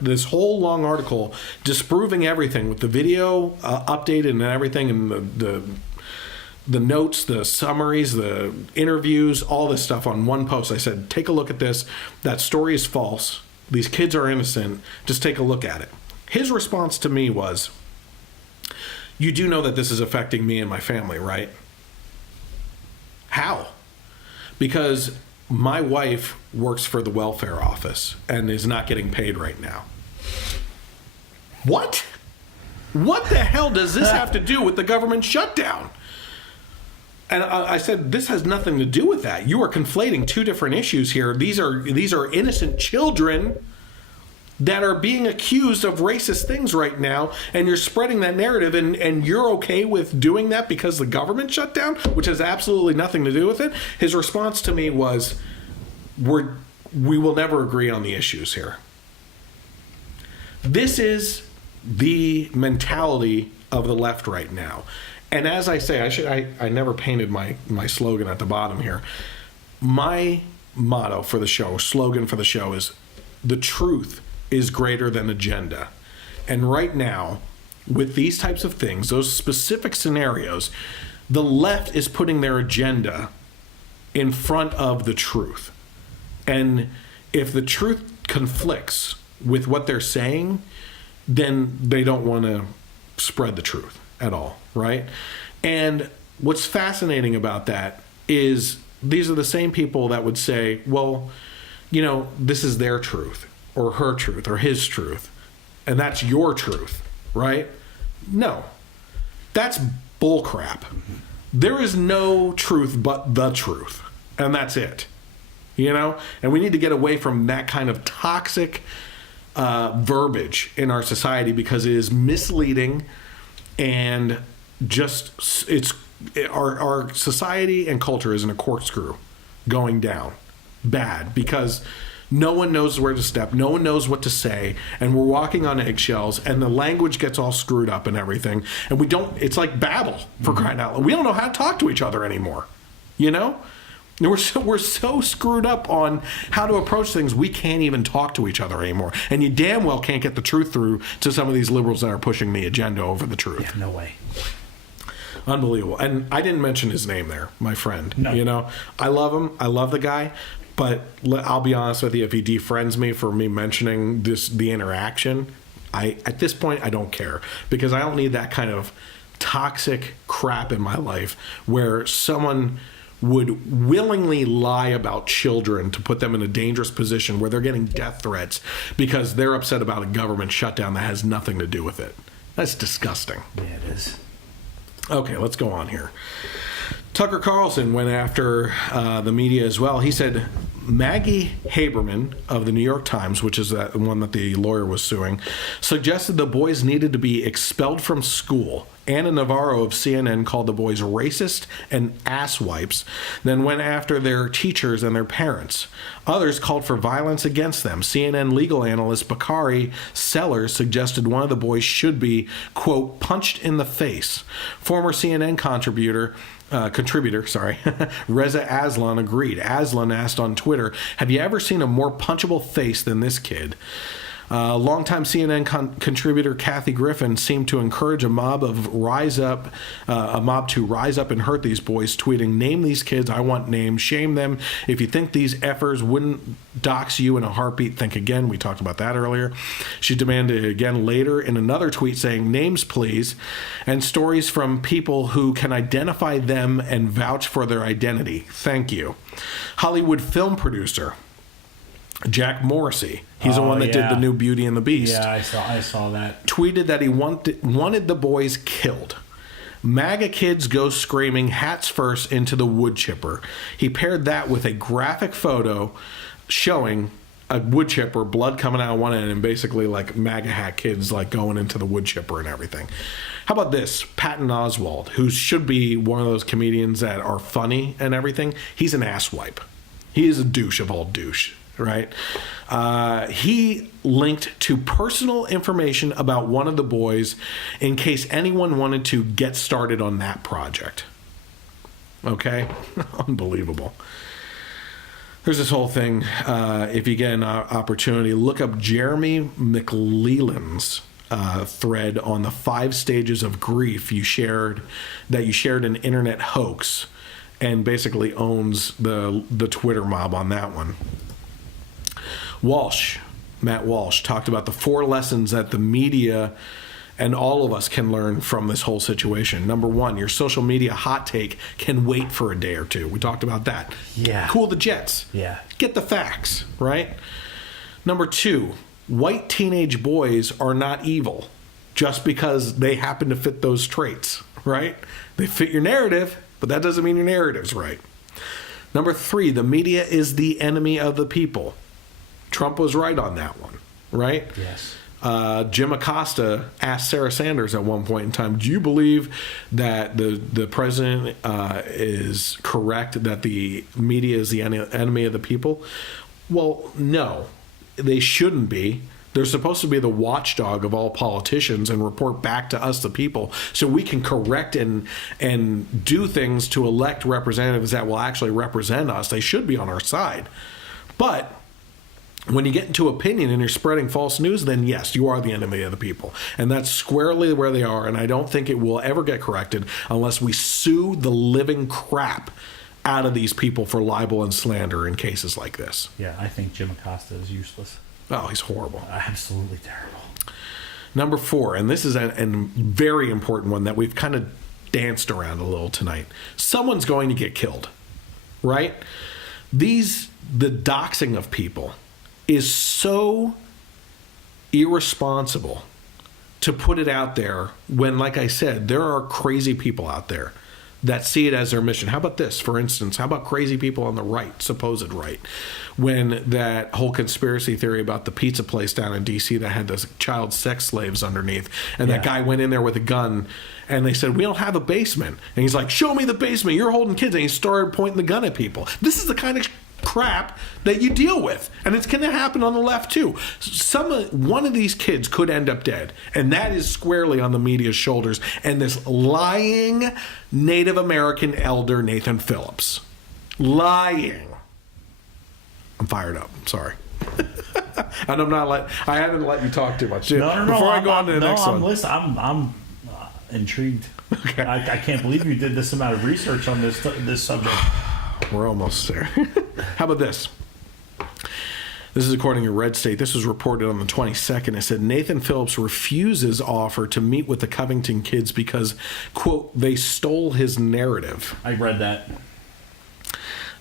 this whole long article disproving everything with the video updated and everything, and the notes, the summaries, the interviews, all this stuff on one post. I said, take a look at this. That story is false. These kids are innocent. Just take a look at it. His response to me was, you do know that this is affecting me and my family, right? How? Because my wife works for the welfare office and is not getting paid right now. What? What the hell does this have to do with the government shutdown? And I said, this has nothing to do with that. You are conflating 2 different issues here. These are innocent children that are being accused of racist things right now, and you're spreading that narrative, and you're okay with doing that because the government shut down, which has absolutely nothing to do with it. His response to me was, we will never agree on the issues here. This is the mentality of the left right now. And as I say, I never painted my slogan at the bottom here. My motto for the show, slogan for the show is, the truth is greater than agenda. And right now, with these types of things, those specific scenarios, the left is putting their agenda in front of the truth. And if the truth conflicts with what they're saying, then they don't want to spread the truth at all, right? And what's fascinating about that is these are the same people that would say, well, this is their truth, or her truth, or his truth, and that's your truth, right? No, that's bullcrap. There is no truth but the truth, and that's it. And we need to get away from that kind of toxic verbiage in our society, because it is misleading, and just our society and culture is in a corkscrew going down bad, because no one knows where to step, no one knows what to say, and we're walking on eggshells, and the language gets all screwed up and everything, and it's like Babel, for crying out loud. We don't know how to talk to each other anymore, We're so screwed up on how to approach things, we can't even talk to each other anymore. And you damn well can't get the truth through to some of these liberals that are pushing the agenda over the truth. Yeah, no way. Unbelievable. And I didn't mention his name there, my friend. No. I love him. I love the guy. But I'll be honest with you, if he defriends me for me mentioning the interaction, at this point, I don't care. Because I don't need that kind of toxic crap in my life where someone would willingly lie about children to put them in a dangerous position where they're getting death threats because they're upset about a government shutdown that has nothing to do with it. That's disgusting. Yeah, it is. Okay, let's go on here. Tucker Carlson went after the media as well. He said Maggie Haberman of the New York Times, which is the one that the lawyer was suing, suggested the boys needed to be expelled from school. Anna Navarro of CNN called the boys racist and asswipes, then went after their teachers and their parents. Others called for violence against them. CNN legal analyst Bakari Sellers suggested one of the boys should be, quote, punched in the face. Former CNN contributor, Reza Aslan agreed. Aslan asked on Twitter, have you ever seen a more punchable face than this kid? Longtime CNN contributor Kathy Griffin seemed to encourage a mob to rise up and hurt these boys, tweeting, name these kids, I want names, shame them. If you think these effers wouldn't dox you in a heartbeat, think again. We talked about that earlier. She demanded again later in another tweet saying, names please, and stories from people who can identify them and vouch for their identity. Thank you. Hollywood film producer Jack Morrissey, he's the one that did the new Beauty and the Beast. Yeah, I saw that. Tweeted that he wanted the boys killed. MAGA kids go screaming hats first into the wood chipper. He paired that with a graphic photo showing a wood chipper, blood coming out of one end, and basically like MAGA hat kids like going into the wood chipper and everything. How about this? Patton Oswalt, who should be one of those comedians that are funny and everything. He's an asswipe. He is a douche of all douche. Right? He linked to personal information about one of the boys in case anyone wanted to get started on that project. Okay? Unbelievable. There's this whole thing. If you get an opportunity, look up Jeremy McLeland's thread on the 5 stages of grief you shared an internet hoax, and basically owns the Twitter mob on that one. Matt Walsh, talked about the 4 lessons that the media and all of us can learn from this whole situation. Number 1, your social media hot take can wait for a day or two. We talked about that. Yeah. Cool the jets. Yeah. Get the facts, right? Number 2, white teenage boys are not evil just because they happen to fit those traits, right? They fit your narrative, but that doesn't mean your narrative's right. Number 3, the media is the enemy of the people. Trump was right on that one, right? Yes. Jim Acosta asked Sarah Sanders at one point in time, do you believe that the president is correct that the media is the enemy of the people? Well, no, they shouldn't be. They're supposed to be the watchdog of all politicians and report back to us, the people, so we can correct and do things to elect representatives that will actually represent us. They should be on our side. But when you get into opinion and you're spreading false news, then yes, you are the enemy of the people. And that's squarely where they are, and I don't think it will ever get corrected unless we sue the living crap out of these people for libel and slander in cases like this. Yeah, I think Jim Acosta is useless. Oh, he's horrible. Absolutely terrible. Number 4, and this is a very important one that we've kind of danced around a little tonight. Someone's going to get killed, right? The doxing of people is so irresponsible to put it out there when, like I said, there are crazy people out there that see it as their mission. How about this, for instance? How about crazy people on the right, supposed right? When that whole conspiracy theory about the pizza place down in D.C. that had those child sex slaves underneath, and that guy went in there with a gun, and they said, we don't have a basement. And he's like, show me the basement, you're holding kids. And he started pointing the gun at people. This is the kind of crap that you deal with, and it's going to happen on the left too. One of these kids could end up dead, and that is squarely on the media's shoulders and this lying Native American elder Nathan Phillips. Lying. I'm fired up. I'm sorry. And I haven't let you talk too much. No. Before I go on to the next one. Listen, I'm intrigued. Okay. I can't believe you did this amount of research on this subject. We're almost there. How about this? This is according to Red State. This was reported on the 22nd. It said Nathan Phillips refuses offer to meet with the Covington kids because, quote, they stole his narrative. I read that.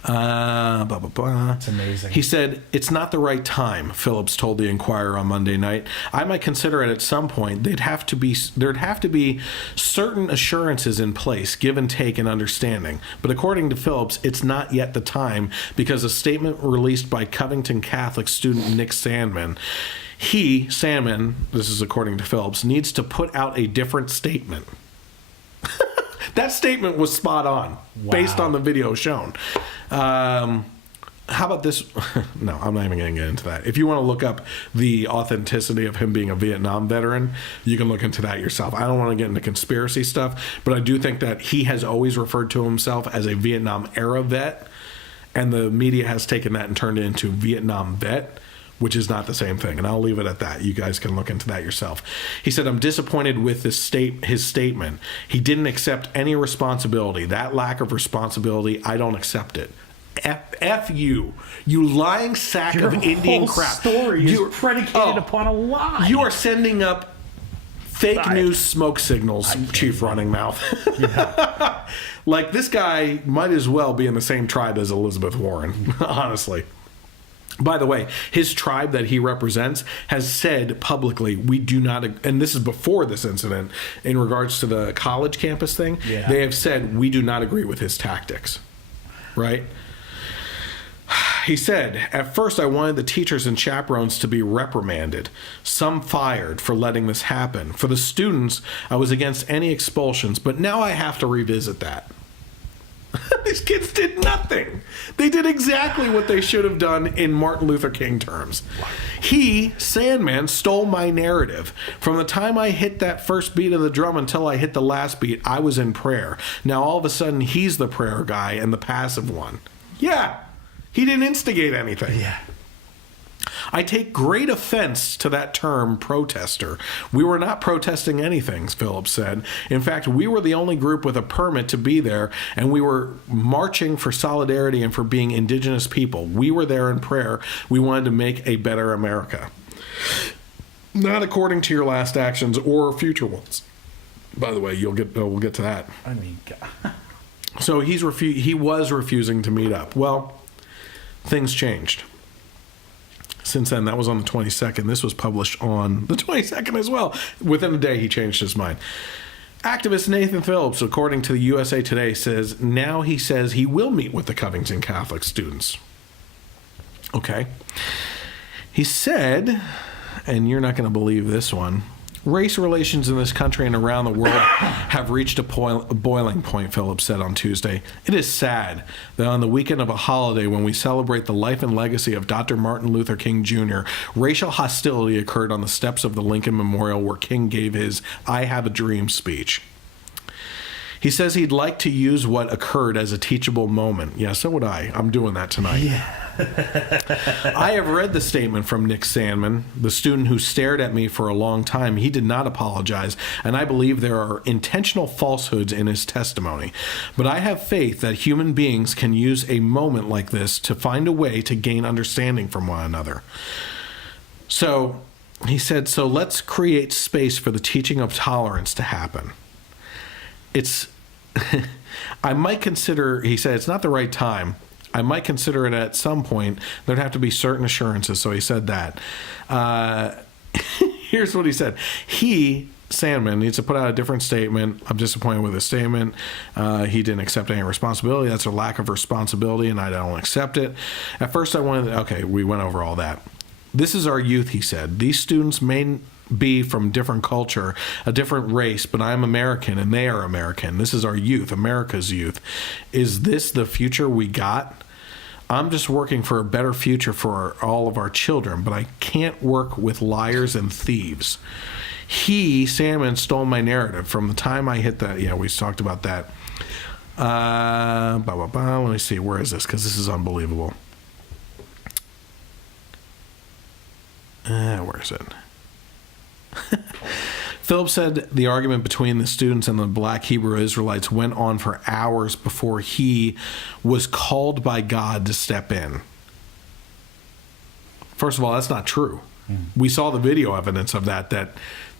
It's amazing. He said, it's not the right time, Phillips told the Inquirer on Monday night. I might consider it at some point. There'd have to be certain assurances in place, give and take and understanding. But according to Phillips, it's not yet the time because a statement released by Covington Catholic student Nick Sandman, this is according to Phillips, needs to put out a different statement. That statement was spot on, based on the video shown. How about this? No, I'm not even going to get into that. If you want to look up the authenticity of him being a Vietnam veteran, you can look into that yourself. I don't want to get into conspiracy stuff, but I do think that he has always referred to himself as a Vietnam era vet, and the media has taken that and turned it into Vietnam vet, which is not the same thing. And I'll leave it at that. You guys can look into that yourself. He said, I'm disappointed with his statement. He didn't accept any responsibility. That lack of responsibility, I don't accept it. F you. You lying sack of Indian crap. Your whole story is predicated upon a lie. You are sending up fake news smoke signals, Chief Running Mouth. Yeah. Like, this guy might as well be in the same tribe as Elizabeth Warren, honestly. By the way, his tribe that he represents has said publicly, we do not, and this is before this incident, in regards to the college campus thing, they have said, we do not agree with his tactics. Right? He said, at first I wanted the teachers and chaperones to be reprimanded, some fired for letting this happen. For the students, I was against any expulsions, but now I have to revisit that. These kids did nothing. They did exactly what they should have done in Martin Luther King terms. He, Sandman, stole my narrative. From the time I hit that first beat of the drum until I hit the last beat, I was in prayer. Now all of a sudden, he's the prayer guy and the passive one. Yeah, he didn't instigate anything. Yeah. I take great offense to that term, protester. We were not protesting anything, Phillips said. In fact, we were the only group with a permit to be there, and we were marching for solidarity and for being indigenous people. We were there in prayer. We wanted to make a better America. Not according to your last actions or future ones. By the way, we'll get to that. I mean, God. So he was refusing to meet up. Well, things changed. Since then, that was on the 22nd. This was published on the 22nd as well. Within a day, he changed his mind. Activist Nathan Phillips, according to the USA Today, says now he says he will meet with the Covington Catholic students. Okay. He said, and you're not going to believe this one. Race relations in this country and around the world have reached a boiling point, Phillips said on Tuesday. It is sad that on the weekend of a holiday when we celebrate the life and legacy of Dr. Martin Luther King Jr., racial hostility occurred on the steps of the Lincoln Memorial where King gave his I Have a Dream speech. He says he'd like to use what occurred as a teachable moment. Yeah, so would I. I'm doing that tonight. Yeah. I have read the statement from Nick Sandman, the student who stared at me for a long time. He did not apologize, and I believe there are intentional falsehoods in his testimony. But I have faith that human beings can use a moment like this to find a way to gain understanding from one another. So, he said, so let's create space for the teaching of tolerance to happen. I might consider, he said, it's not the right time. I might consider it at some point. There'd have to be certain assurances. So he said that. Here's what he said. Sandman, needs to put out a different statement. I'm disappointed with his statement. He didn't accept any responsibility. That's a lack of responsibility, and I don't accept it. At first, I wanted, okay, we went over all that. This is our youth, he said. These students may be from different culture, a different race, but I'm American and they are American. This is our youth, America's youth. Is this the future we got? I'm just working for a better future for all of our children, but I can't work with liars and thieves. Sandman, stole my narrative from the time I hit that. Yeah, we talked about that. Let me see. Where is this? Because this is unbelievable. Where is it? Phillips said the argument between the students and the black Hebrew Israelites went on for hours before he was called by God to step in. First of all, that's not true. We saw the video evidence of that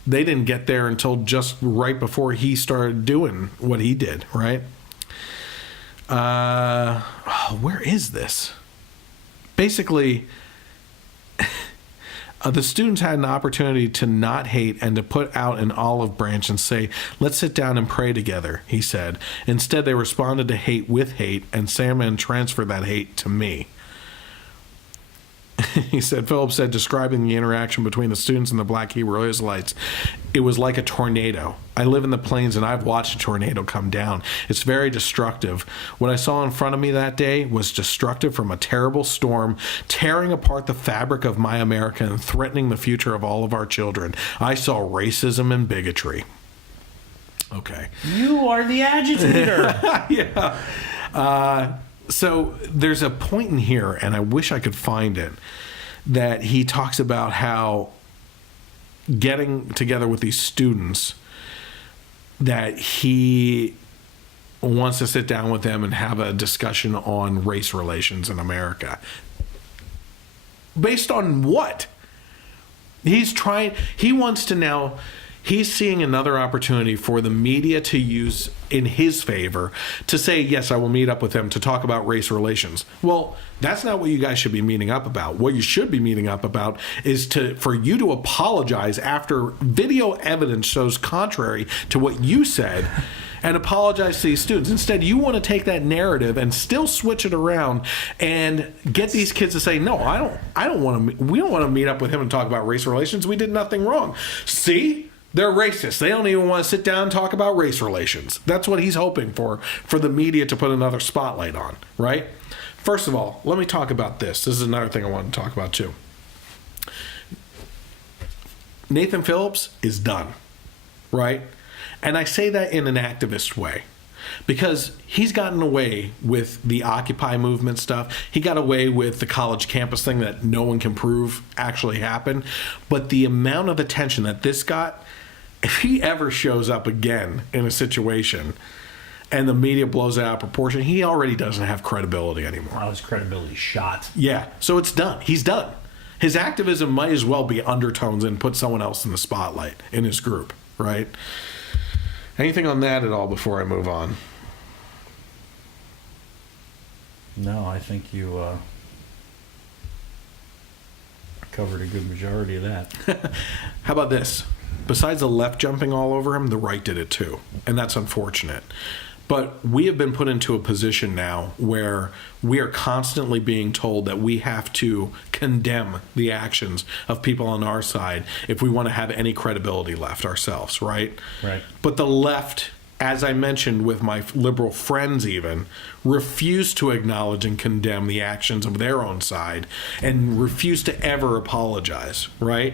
they didn't get there until just right before he started doing what he did, right? Where is this? Basically, the students had an opportunity to not hate and to put out an olive branch and say, let's sit down and pray together, he said. Instead, they responded to hate with hate, and Sandman transferred that hate to me. He said, Phillips said, describing the interaction between the students and the black Hebrew Israelites, it was like a tornado. I live in the plains and I've watched a tornado come down. It's very destructive. What I saw in front of me that day was destructive from a terrible storm, tearing apart the fabric of my America and threatening the future of all of our children. I saw racism and bigotry. Okay. You are the agitator. Yeah. So there's a point in here, and I wish I could find it, that he talks about how getting together with these students, that he wants to sit down with them and have a discussion on race relations in America. Based on what? He wants to now... He's seeing another opportunity for the media to use in his favor to say, yes, I will meet up with them to talk about race relations. Well, that's not what you guys should be meeting up about. What you should be meeting up about is for you to apologize after video evidence shows contrary to what you said and apologize to these students. Instead, you want to take that narrative and still switch it around and get these kids to say, no, we don't want to meet up with him and talk about race relations. We did nothing wrong. See? They're racist. They don't even want to sit down and talk about race relations. That's what he's hoping for the media to put another spotlight on, right? First of all, let me talk about this. This is another thing I want to talk about too. Nathan Phillips is done, right? And I say that in an activist way because he's gotten away with the Occupy movement stuff. He got away with the college campus thing that no one can prove actually happened. But the amount of attention that this got, if he ever shows up again in a situation and the media blows it out of proportion, he already doesn't have credibility anymore. Well, his credibility shot. Yeah, so it's done. He's done. His activism might as well be undertones and put someone else in the spotlight in his group, right? Anything on that at all before I move on? No, I think you covered a good majority of that. How about this? Besides the left jumping all over him, the right did it too. And that's unfortunate. But we have been put into a position now where we are constantly being told that we have to condemn the actions of people on our side if we want to have any credibility left ourselves, right? Right. But the left, as I mentioned with my liberal friends even, refuse to acknowledge and condemn the actions of their own side and refuse to ever apologize, right?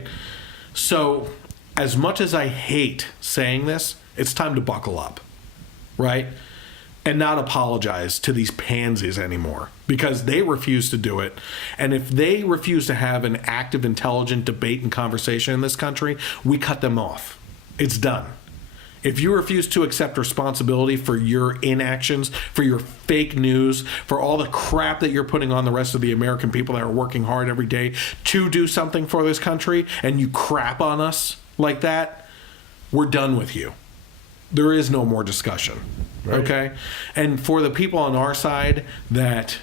So as much as I hate saying this, it's time to buckle up, right? And not apologize to these pansies anymore because they refuse to do it. And if they refuse to have an active, intelligent debate and conversation in this country, we cut them off. It's done. If you refuse to accept responsibility for your inactions, for your fake news, for all the crap that you're putting on the rest of the American people that are working hard every day to do something for this country, and you crap on us like that, we're done with you. There is no more discussion. Right. Okay? And for the people on our side that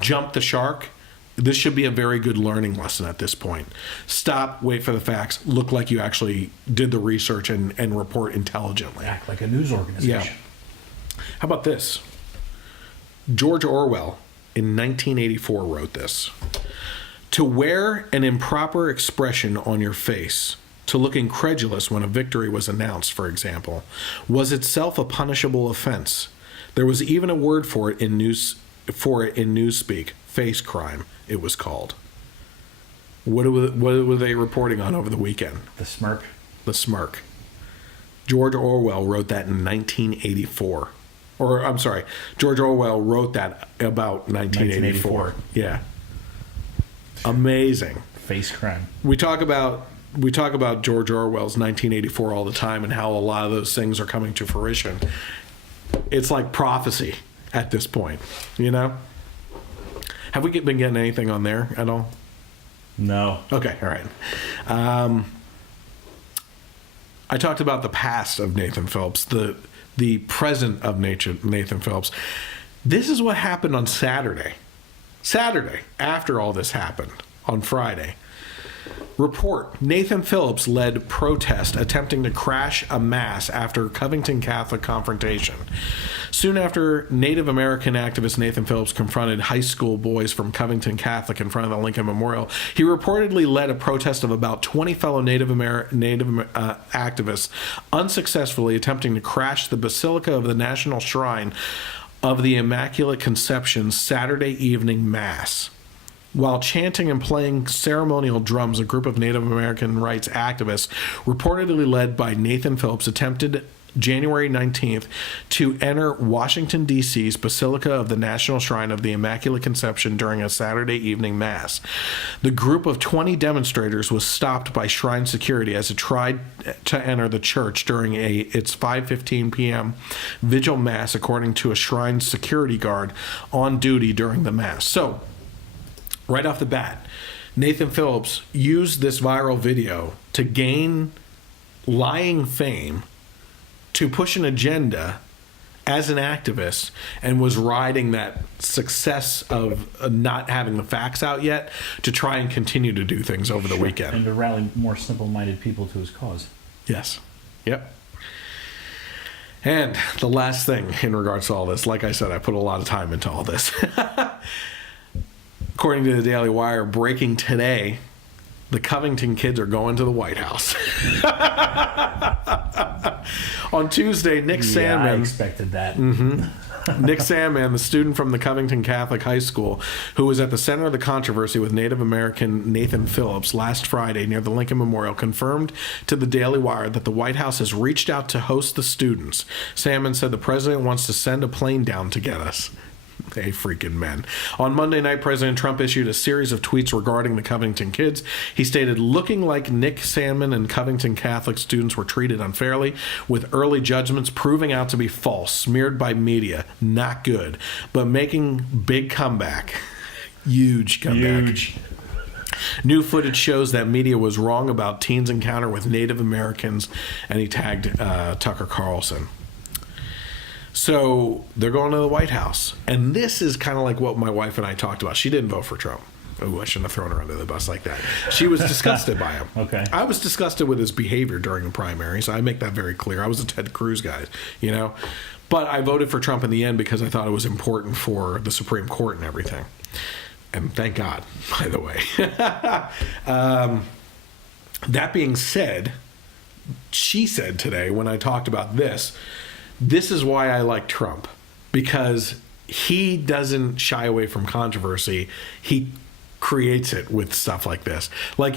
jumped the shark, this should be a very good learning lesson at this point. Stop, wait for the facts, look like you actually did the research and report intelligently. Act like a news organization. Yeah. How about this? George Orwell in 1984 wrote this. To wear an improper expression on your face, to look incredulous when a victory was announced, for example, was itself a punishable offense. There was even a word for it in newspeak. Face crime, it was called. What were they reporting on over the weekend? The smirk. The smirk. George Orwell wrote that in 1984. Or, I'm sorry, George Orwell wrote that about 1984. Yeah. Amazing. Face crime. We talk about George Orwell's 1984 all the time and how a lot of those things are coming to fruition. It's like prophecy at this point, you know? Have we been getting anything on there at all? No. Okay, all right. I talked about the past of Nathan Phillips, the present of Nathan Phillips. This is what happened on Saturday. Saturday, after all this happened, on Friday. Report, Nathan Phillips led protest attempting to crash a mass after Covington Catholic confrontation. Soon after, Native American activist Nathan Phillips confronted high school boys from Covington Catholic in front of the Lincoln Memorial. He reportedly led a protest of about 20 fellow Native activists, unsuccessfully attempting to crash the Basilica of the National Shrine of the Immaculate Conception's Saturday evening Mass. While chanting and playing ceremonial drums, a group of Native American rights activists, reportedly led by Nathan Phillips, attempted January 19th to enter Washington, D.C.'s Basilica of the National Shrine of the Immaculate Conception during a Saturday evening Mass. The group of 20 demonstrators was stopped by shrine security as it tried to enter the church during its 5:15 p.m. vigil Mass, according to a shrine security guard on duty during the Mass. So, right off the bat, Nathan Phillips used this viral video to gain lying fame, to push an agenda as an activist, and was riding that success of not having the facts out yet to try and continue to do things over the weekend. And to rally more simple-minded people to his cause. Yes. Yep. And the last thing in regards to all this, like I said, I put a lot of time into all this. According to the Daily Wire, breaking today, the Covington kids are going to the White House. On Tuesday, Nick Sandman... I expected that. Mm-hmm. Nick Sandman, the student from the Covington Catholic High School, who was at the center of the controversy with Native American Nathan Phillips last Friday near the Lincoln Memorial, confirmed to the Daily Wire that the White House has reached out to host the students. Sandman said the president wants to send a plane down to get us. Hey, freaking men. On Monday night, President Trump issued a series of tweets regarding the Covington kids. He stated, looking like Nick Sandman and Covington Catholic students were treated unfairly, with early judgments proving out to be false, smeared by media. Not good. But making big comeback. Huge comeback. Huge. New footage shows that media was wrong about teens' encounter with Native Americans, and he tagged Tucker Carlson. So they're going to the White House. And this is kind of like what my wife and I talked about. She didn't vote for Trump. Oh, I shouldn't have thrown her under the bus like that. She was disgusted by him. Okay. I was disgusted with his behavior during the primaries. I make that very clear. I was a Ted Cruz guy, you know. But I voted for Trump in the end because I thought it was important for the Supreme Court and everything. And thank God, by the way. That being said, she said today when I talked about this is why I like Trump. Because he doesn't shy away from controversy. He creates it with stuff like this. Like,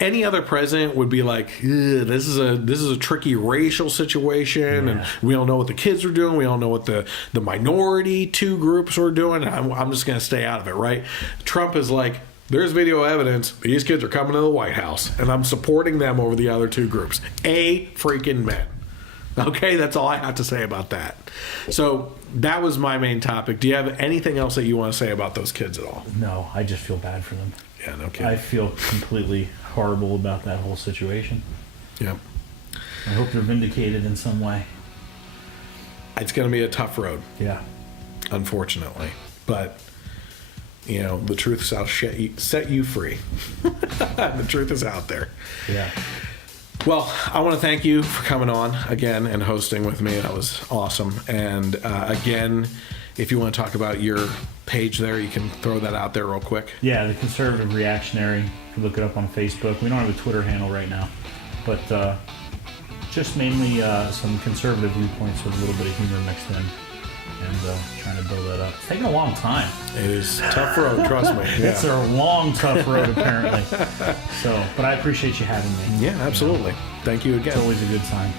any other president would be like, this is a tricky racial situation, and we don't know what the kids are doing. We don't know what the minority two groups are doing. I'm just going to stay out of it, right? Trump is like, there's video evidence. These kids are coming to the White House, and I'm supporting them over the other two groups. Freaking men. Okay, that's all I have to say about that. So that was my main topic. Do you have anything else that you want to say about those kids at all? No, I just feel bad for them. Yeah, no kidding. I feel completely horrible about that whole situation. Yep. I hope they're vindicated in some way. It's going to be a tough road. Yeah. Unfortunately. But, the truth shall set you free. The truth is out there. Yeah. Well, I want to thank you for coming on again and hosting with me. That was awesome. And again, if you want to talk about your page there, you can throw that out there real quick. Yeah, the Conservative Reactionary. You can look it up on Facebook. We don't have a Twitter handle right now, but just mainly some conservative viewpoints with a little bit of humor mixed in, and trying to build that up. It's taking a long time. It is a tough road, trust me. Yeah. It's a long, tough road, apparently. But I appreciate you having me. Yeah, absolutely. Thank you again. It's always a good time.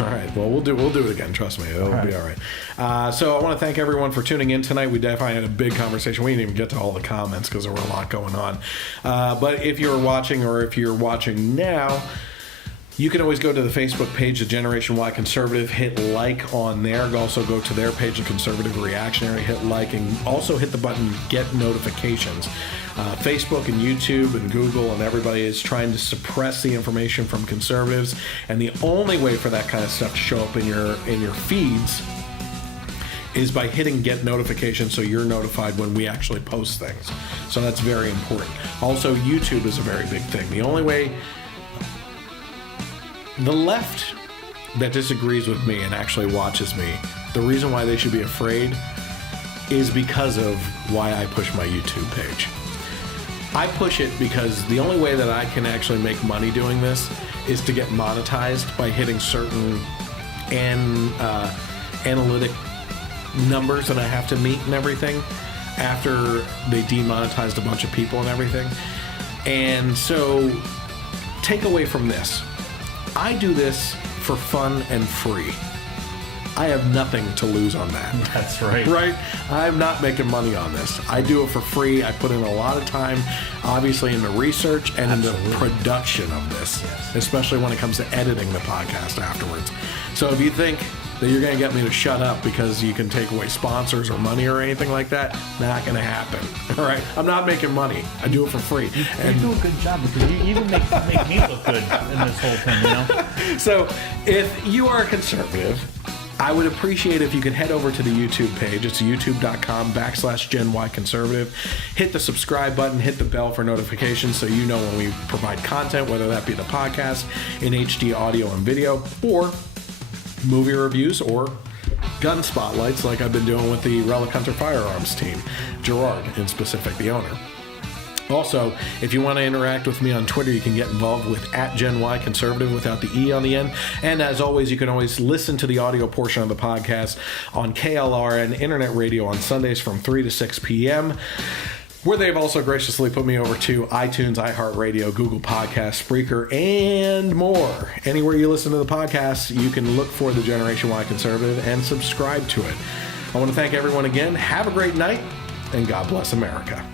All right. Well, we'll do it again. Trust me. It'll be all right. So I want to thank everyone for tuning in tonight. We definitely had a big conversation. We didn't even get to all the comments because there were a lot going on. But if you're watching or if you're watching now, you can always go to the Facebook page, the Generation Y Conservative, hit like on there. Also go to their page, the Conservative Reactionary, hit like, and also hit the button Get Notifications. Facebook and YouTube and Google and everybody is trying to suppress the information from conservatives, and the only way for that kind of stuff to show up in your feeds is by hitting Get Notifications, so you're notified when we actually post things. So that's very important. Also, YouTube is a very big thing. The only way the left that disagrees with me and actually watches me, the reason why they should be afraid is because of why I push my YouTube page. I push it because the only way that I can actually make money doing this is to get monetized by hitting certain analytic numbers that I have to meet and everything after they demonetized a bunch of people and everything. And so, take away from this. I do this for fun and free. I have nothing to lose on that. That's right. Right? I'm not making money on this. I do it for free. I put in a lot of time, obviously, in the research and in the production of this, especially when it comes to editing the podcast afterwards. So if you think that you're going to get me to shut up because you can take away sponsors or money or anything like that, not going to happen. All right? I'm not making money. I do it for free. You do a good job because you even make me look good in this whole thing, So if you are a conservative, I would appreciate if you could head over to the YouTube page. It's youtube.com/Gen Y Conservative. Hit the subscribe button, hit the bell for notifications so you know when we provide content, whether that be the podcast in HD audio and video, or movie reviews, or gun spotlights like I've been doing with the Relic Hunter Firearms team, Gerard in specific, the owner. Also, if you want to interact with me on Twitter, you can get involved with @GenY Conservative without the E on the end. And as always, you can always listen to the audio portion of the podcast on KLRN Internet Radio on Sundays from 3 to 6 p.m., where they've also graciously put me over to iTunes, iHeartRadio, Google Podcasts, Spreaker, and more. Anywhere you listen to the podcast, you can look for the Generation Y Conservative and subscribe to it. I want to thank everyone again. Have a great night, and God bless America.